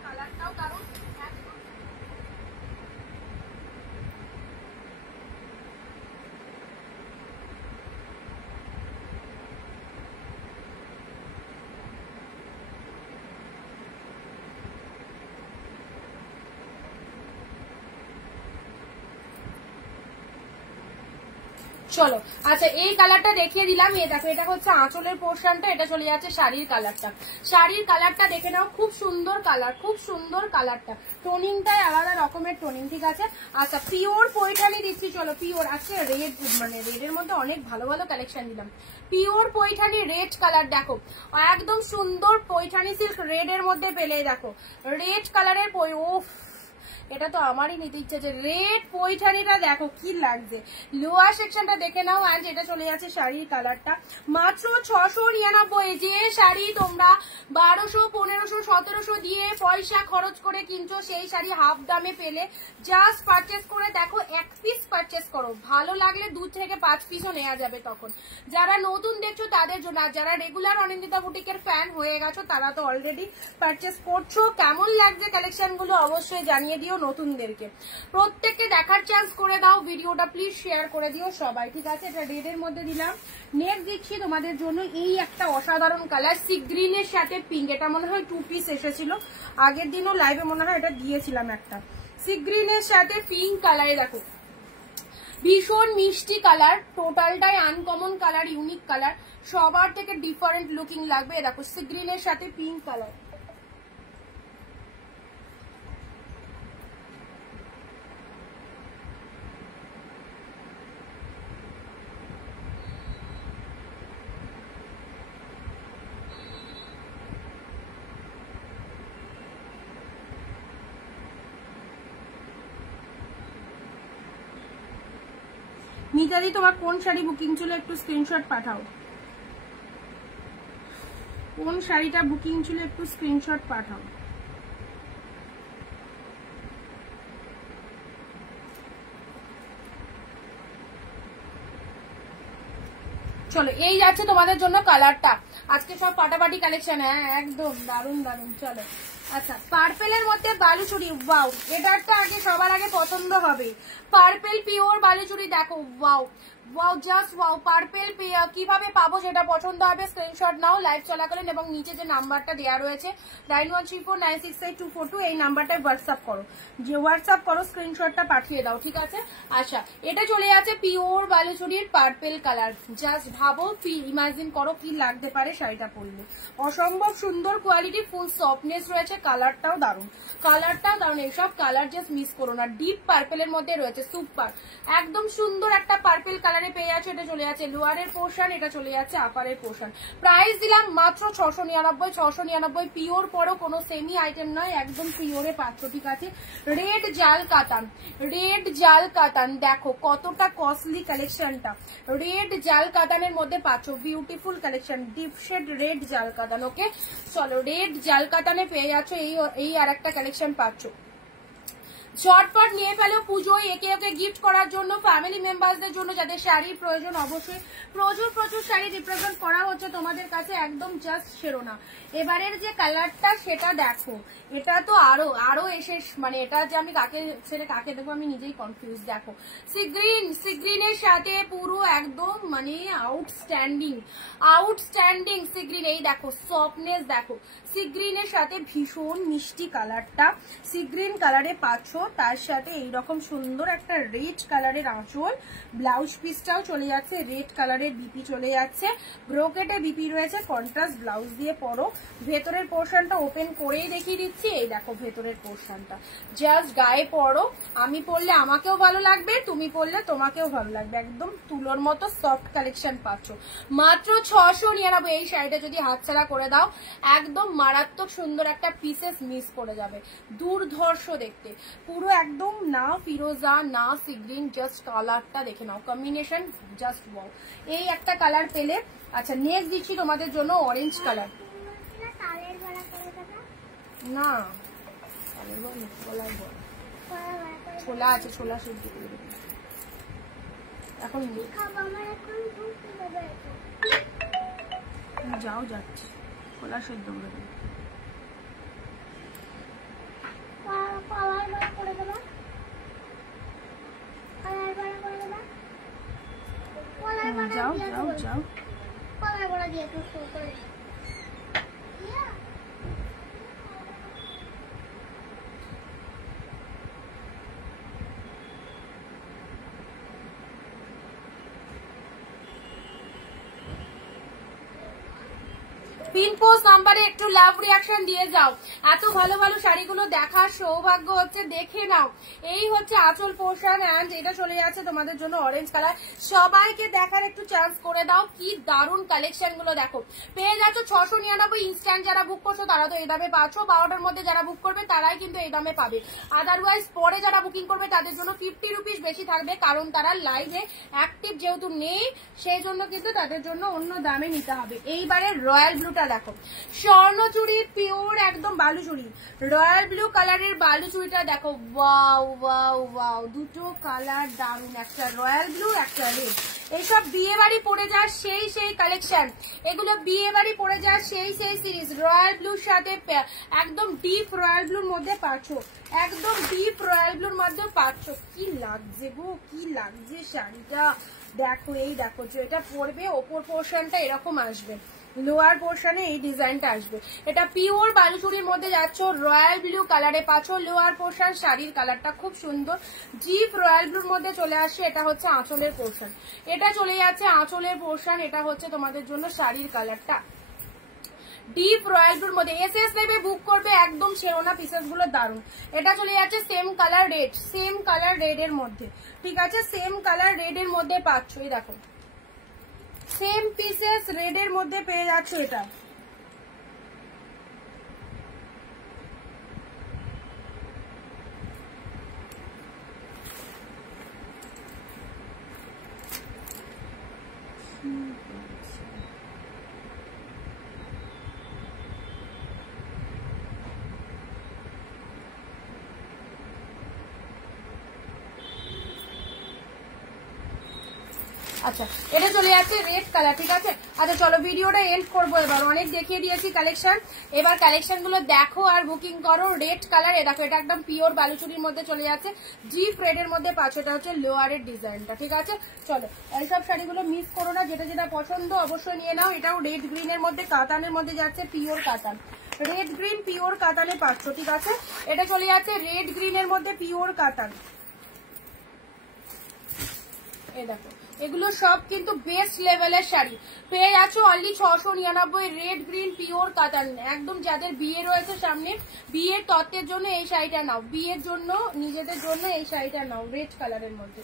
কালারটাও দারুন, চলো। আচ্ছা, এই কালারটা দেখিয়ে দিলাম, এই দেখো, এটা হচ্ছে আঁচলের পোর্শনটা, এটা চলে যাচ্ছে শাড়ির কালারটা। শাড়ির কালারটা দেখে নাও, খুব সুন্দর কালার, খুব সুন্দর কালারটা, টোনিংটাই আলাদা রকমের টোনিং, ঠিক আছে। আচ্ছা, পিওর পৈঠানি দিচ্ছি, চলো পিওর। আজকে রেড, মানে রেডের মধ্যে অনেক ভালো ভালো কালেকশন দিলাম। পিওর পৈঠানি রেড কালার দেখো, একদম সুন্দর পৈঠানি সিল্ক রেড এর মধ্যে পেলে, দেখো রেড কালারের ওফ, এটা তো আমারই নিতে ইচ্ছে যে রেড পৈঠানিটা দেখো কি লাগছে। লোয়ার সেকশনটা দেখে নাও, অ্যান্ড এটা চলে যাচ্ছে শাড়ির কালারটা, মাত্র 699। যে শাড়ি তোমরা 1200, 1500, 1700 দিয়ে পয়সা খরচ করে কিনছো, সেই শাড়ি হাফ দামে পেলে। জাস্ট পারচেস করে দেখো, এক পিস পারচেস করো, ভালো লাগলে 2 থেকে 5 পিসও নেওয়া যাবে তখন। যারা নতুন দেখছো তাদের জন্য, আর যারা রেগুলার অনিন্দিতা বুটিকের ফ্যান হয়ে গেছো তারা তো অলরেডি পারচেস করছো। কেমন লাগছে কালেকশন গুলো অবশ্যই জানিয়ে দিও নতুনদেরকে, প্রত্যেককে দেখার চান্স করে দাও, ভিডিওটা প্লিজ শেয়ার করে দিও সবাই, ঠিক আছে। এটা রেড এর মধ্যে দিলাম। নেক্সট দিচ্ছি তোমাদের জন্য এই একটা অসাধারণ কালার, সি গ্রিনের সাথে পিঙ্ক, এটা মনে হয় 2 পিস এসেছিল, আগের দিনও লাইভে মনে হয় এটা দিয়েছিলাম একটা। সি গ্রিনের সাথে পিঙ্ক কালারে দেখো, ভীষণ মিষ্টি কালার, টোটালটাই আনকমন কালার, ইউনিক কালার, সবার থেকে ডিফারেন্ট লুকিং লাগবে। দেখো সি গ্রিনের সাথে পিঙ্ক কালার, মিতাদি তোমার কোন শাড়ি বুকিং ছিল একটু স্ক্রিনশট পাঠাও, কোন শাড়িটা বুকিং ছিল একটু স্ক্রিনশট পাঠাও। চলো, এই যাচ্ছে তোমাদের জন্য কালারটা, আজকে সব পাটাপাটি কালেকশন, হ্যাঁ একদম দারুন দারুন। চলো, আচ্ছা, পার্পেলের মধ্যে বালুচুরি, ওয়াও, এটার তো আগে সবার আগে পছন্দ হবে, পার্পেল পিওর বালুচুরি দেখো, wow wow, just wow. Purple কিভাবে পাবো সেটা পছন্দ হবে, স্ক্রিনশট নাও লাইভ চলাকালীন, এবং নিচে যে নাম্বারটা দেওয়া রয়েছে 9134968242, এই নাম্বারটায় হোয়াটসঅ্যাপ করো, যে হোয়াটসঅ্যাপ করো, স্ক্রিনশটটা পাঠিয়ে দাও, ঠিক আছে। আচ্ছা, এটা চলে যাচ্ছে পিওর বালুচুরির পার্পেল কালার, জাস্ট ভাবো, ইমাজিন করো কি লাগতে পারে শাড়িটা পরলে, অসম্ভব সুন্দর কোয়ালিটি, ফুল সফটনেস রয়েছে, কালারটাও দারুন, কালারটাও দারুন। এইসব কালার জাস্ট মিস করো না, ডিপ পার্পেলের মধ্যে রয়েছে, সুপার, একদম সুন্দর একটা পার্পেল কালারে পেয়ে যাচ্ছে। এটা চলে যাচ্ছে লোয়ারের পোর্শন, এটা চলে যাচ্ছে আপারের পোর্শন। প্রাইস দিলাম মাত্র 699, 699, পিওর পরো, কোনো সেমি আইটেম নয়, একদম পিওরে পাচ্ছ, ঠিক আছে। রেড জাল কাতান, রেড জাল কাতান দেখো কতটা কস্টলি কালেকশনটা, রেড জাল কাতানের মধ্যে পাচ্ছ, beautiful collection, deep shade red জাল কাতান। ওকে, চলো, রেড জাল কাতানে পেয়ে যাচ্ছ এই আর একটা কালেকশন পাচ্ছ। ঝটপট নিয়ে ফেলো পুজোয় একে একে গিফট করার জন্য, ফ্যামিলি মেম্বারসদের জন্য যাদের শাড়ির প্রয়োজন। অবশ্যই প্রচুর শাড়ি রিপ্রেজেন্ট করা হচ্ছে তোমাদের কাছে, একদম জাস্ট ছেড়ো না। এবারের যে কালারটা সেটা দেখো, এটা তো আরো এসে মানে এটা যে আমি কাকে ছেড়ে কাকে দেবো আমি নিজেই কনফিউজ। দেখো সিগ্রিনের সাথে পুরো একদম মানে আউটস্ট্যান্ডিং সিগ্রিন। এই দেখো সফটনেস দেখো, সিগ্রিনের সাথে ভীষণ মিষ্টি কালারটা সিগ্রিন কালারে পাচ্ছ, তার সাথে এইরকম সুন্দর একটা রেড কালারের আঁচল, ব্লাউজ পিসটাও চলে যাচ্ছে রেড কালারের, বিপি চলে যাচ্ছে, ব্রোকেটে বিপি রয়েছে, কন্ট্রাস্ট ব্লাউজ দিয়ে পরো। ভেতরের পোর্শনটা ওপেন করেই দেখিয়ে দিচ্ছি, এই দেখো ভেতরের পোর্শনটা, জাস্ট গায়ে পরো, আমি পরলে আমাকেও ভালো লাগবে, তুমি পরলে তোমাকেও ভালো লাগবে, একদম তুলোর মতো সফট কালেকশন পাচ্ছ মাত্র 699। এই শাড়িটা যদি হাতছাড়া করে দাও একদম মারাত্মক সুন্দর একটা পিসেস মিস করে যাবে, দুর্ধর্ষ দেখতে, পুরো একদম না ফিরোজা না সিগ্রিন, জাস্ট কালারটা দেখে নাও, কম্বিনেশন জাস্ট ওয়াও। এই একটা কালার পেলে। আচ্ছা নেক্সট দিচ্ছি তোমাদের জন্য অরেঞ্জ কালার। না ছোলা আছে, ছোলা সেদ্ধ করে দেবো এখন, যাও যাচ্ছি ছোলা সেদ্ধ করে দেবো। যাও যাও যাও পিন পোস্ট নাম্বারে একটু লাভ রিয়াকশন দিয়ে যাও। এত ভালো ভালো শাড়িগুলো দেখার সৌভাগ্য হচ্ছে, দেখে নাও। এই হচ্ছে আঁচল পোর্শন এন্ড এটা চলে যাচ্ছে তোমাদের জন্য অরেঞ্জ কালার। সবাইকে দেখার একটু চান্স করে দাও, কি দারুণ কালেকশন গুলো দেখো। পেয়ে যাচ্ছ 699 ইনস্ট্যান্ট, যারা বুক করছো তারা তো এই দামে পাচ্ছ, 12টার মধ্যে যারা বুক করবে তারাই কিন্তু এই দামে পাবে। আদারওয়াইজ পরে যারা বুকিং করবে তাদের জন্য 50 রুপিস বেশি থাকবে, কারণ তারা লাইভে অ্যাক্টিভ যেহেতু নেই সেই জন্য কিন্তু তাদের জন্য অন্য দামে নিতে হবে। এইবারে রয়্যাল ব্লুটা দেখো, স্বর্ণচুরি পিওর একদম বালুচুরি, রয়্যাল ব্লু কালারের বালুচুরিটা দেখো, ওয়াও ওয়াও ওয়াও, দুটো কালার দারুন, একটা রয়্যাল ব্লু একটা রেড। এইসব বিয়ে বাড়ি পরে যাওয়ার সেই কালেকশন, এগুলো বিয়ে বাড়ি পরে যাওয়ার সেই সিরিজ। রয়্যাল ব্লুর সাথে একদম ডিপ রয়্যাল ব্লুর মধ্যে পাচ্ছ, একদম ডিপ রয়্যাল ব্লুর মধ্যে পাচ্ছ, কি লাগছে গো, কি লাগছে শাড়িটা দেখো। এই দেখো যে এটা পরবে, ওপর পোর্শনটা এরকম আসবে, লোয়ার পোর্শনে এই ডিজাইনটা আসবে। এটা পিওর বালুচুরির মধ্যে যাচ্ছ, রয়্যাল ব্লু কালারে পাচ্ছ, লোয়ার পোর্শন, শাড়ির কালারটা খুব সুন্দর ডিপ রয়্যাল ব্লুর মধ্যে চলে আসছে। এটা হচ্ছে আঁচলের পোর্শন, এটা চলে যাচ্ছে আঁচলের পোর্শন, এটা হচ্ছে তোমাদের জন্য শাড়ির কালারটা ডিপ রয়্যাল ব্লুর মধ্যে। এসএস নেবে বুক করবে, একদম ছেড়ো না, পিসেস গুলো দারুন। এটা চলে যাচ্ছে সেম কালার রেড এর মধ্যে, ঠিক আছে, সেম কালার রেড এর মধ্যে পাচ্ছ। এই দেখো সেম পিসেস রেড এর মধ্যে পেয়ে যাচ্ছ এটা। আচ্ছা এটা চলে যাচ্ছে রেড কালার, ঠিক আছে। আচ্ছা চলো ভিডিওটা এন্ড করবো, এবার অনেক দেখিয়ে দিয়েছি কালেকশন, এবার কালেকশন গুলো দেখো আর বুকিং করো। রেড কালার, দেখো এটা একদম পিওর বালুচুরির মধ্যে চলে যাচ্ছে, ডিপ রেড এর মধ্যে পাচ্ছ, এটা হচ্ছে লোয়ারের ডিজাইনটা, ঠিক আছে। চলো এইসব শাড়িগুলো মিস করো না, যেটা যেটা পছন্দ অবশ্যই নিয়ে নাও। এটাও রেড গ্রিন এর মধ্যে কাতানের মধ্যে যাচ্ছে, পিওর কাতান, রেড গ্রিন পিওর কাতানে পাচ্ছ, ঠিক আছে। এটা চলে যাচ্ছে রেড গ্রিন এর মধ্যে পিওর কাতান। এই দেখো এগুলো সব কিন্তু বেস্ট লেভেলের শাড়ি, পেয়ে যাচ্ছ অনলি 699 রেড গ্রিন পিওর কাতান। একদম যাদের বিয়ে রয়েছে সামনে, বিয়ের তত্ত্বের জন্য এই শাড়িটা নাও, বিয়ের জন্য নিজেদের জন্য এই শাড়িটা নাও, রেড কালারের মধ্যে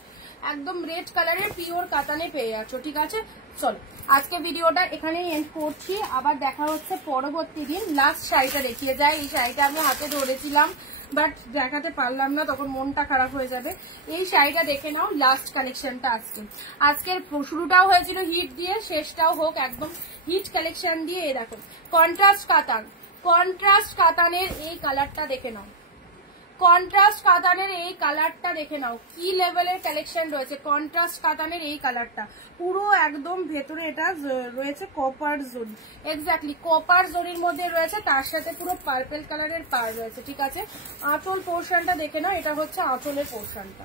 একদম রেড কালারের পিওর কাতানে পেয়ে যাচ্ছ, ঠিক আছে। চলো আজকে ভিডিওটা এখানেই এন্ড করছি, আবার দেখা হচ্ছে পরবর্তী দিন। লাস্ট শাড়িটা দেখিয়ে যায়, এই শাড়িটা আমি হাতে ধরেছিলাম বাট দেখাতে পারলাম না, তখন মনটা খারাপ হয়ে যাবে। এই শাড়িটা দেখে নাও, লাস্ট কালেকশনটা আজকের শুরুটাও হয়েছিল হিট দিয়ে, শেষটাও হোক একদম হিট কালেকশন দিয়ে। এই দেখো কন্ট্রাস্ট কাতানের এই কালারটা দেখে নাও, কন্ট্রাস্ট কাতানের এই কালারটা দেখে নাও, কি লেভেলের কালেকশন রয়েছে। কন্ট্রাস্ট কাতানের এই কালারটা পুরো একদম ভেতরে এটা রয়েছে কপার জরি, এক্স্যাক্টলি কপার জরির মধ্যে রয়েছে, তার সাথে পুরো পার্পেল কালারের পার রয়েছে, ঠিক আছে। আঁচল পোর্শনটা দেখে নাও, এটা হচ্ছে আঁচলের পোর্শনটা,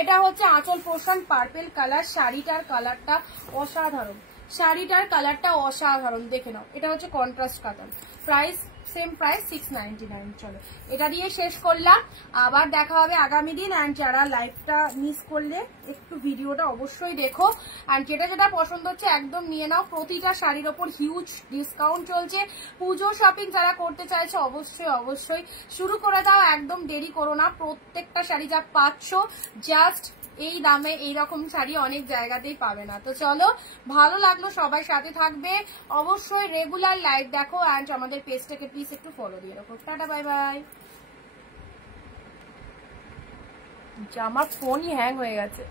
এটা হচ্ছে আঁচল পোর্শন, পার্পেল কালার। শাড়িটার কালারটা অসাধারণ, শাড়িটার কালারটা অসাধারণ, দেখে নাও। এটা হচ্ছে কন্ট্রাস্ট কাতান, প্রাইস সেম প্রাইস 699। চলো এটা দিয়ে শেষ করলাম, আবার দেখা হবে আগামী দিন। অ্যান্ড যারা লাইভটা মিস করলে একটু ভিডিওটা অবশ্যই দেখো, অ্যান্ড যেটা যেটা পছন্দ হচ্ছে একদম নিয়ে নাও। প্রতিটা শাড়ির ওপর হিউজ ডিসকাউন্ট চলছে, পুজো শপিং যারা করতে চাইছে অবশ্যই অবশ্যই শুরু করে দাও, একদম দেরি করো না। প্রত্যেকটা শাড়ি যা পাচ্ছ জাস্ট এই দামে এইরকম শাড়ি অনেক জায়গাতেই পাবে না। তো চলো, ভালো লাগলো, সবাই সাথে থাকবে অবশ্যই, রেগুলার লাইভ দেখো, অ্যান্ড আমাদের পেজটাকে প্লিজ একটু ফলো দিয়ে রাখো। Tata, bye bye. আমার ফোনই হ্যাং হয়ে গেছে।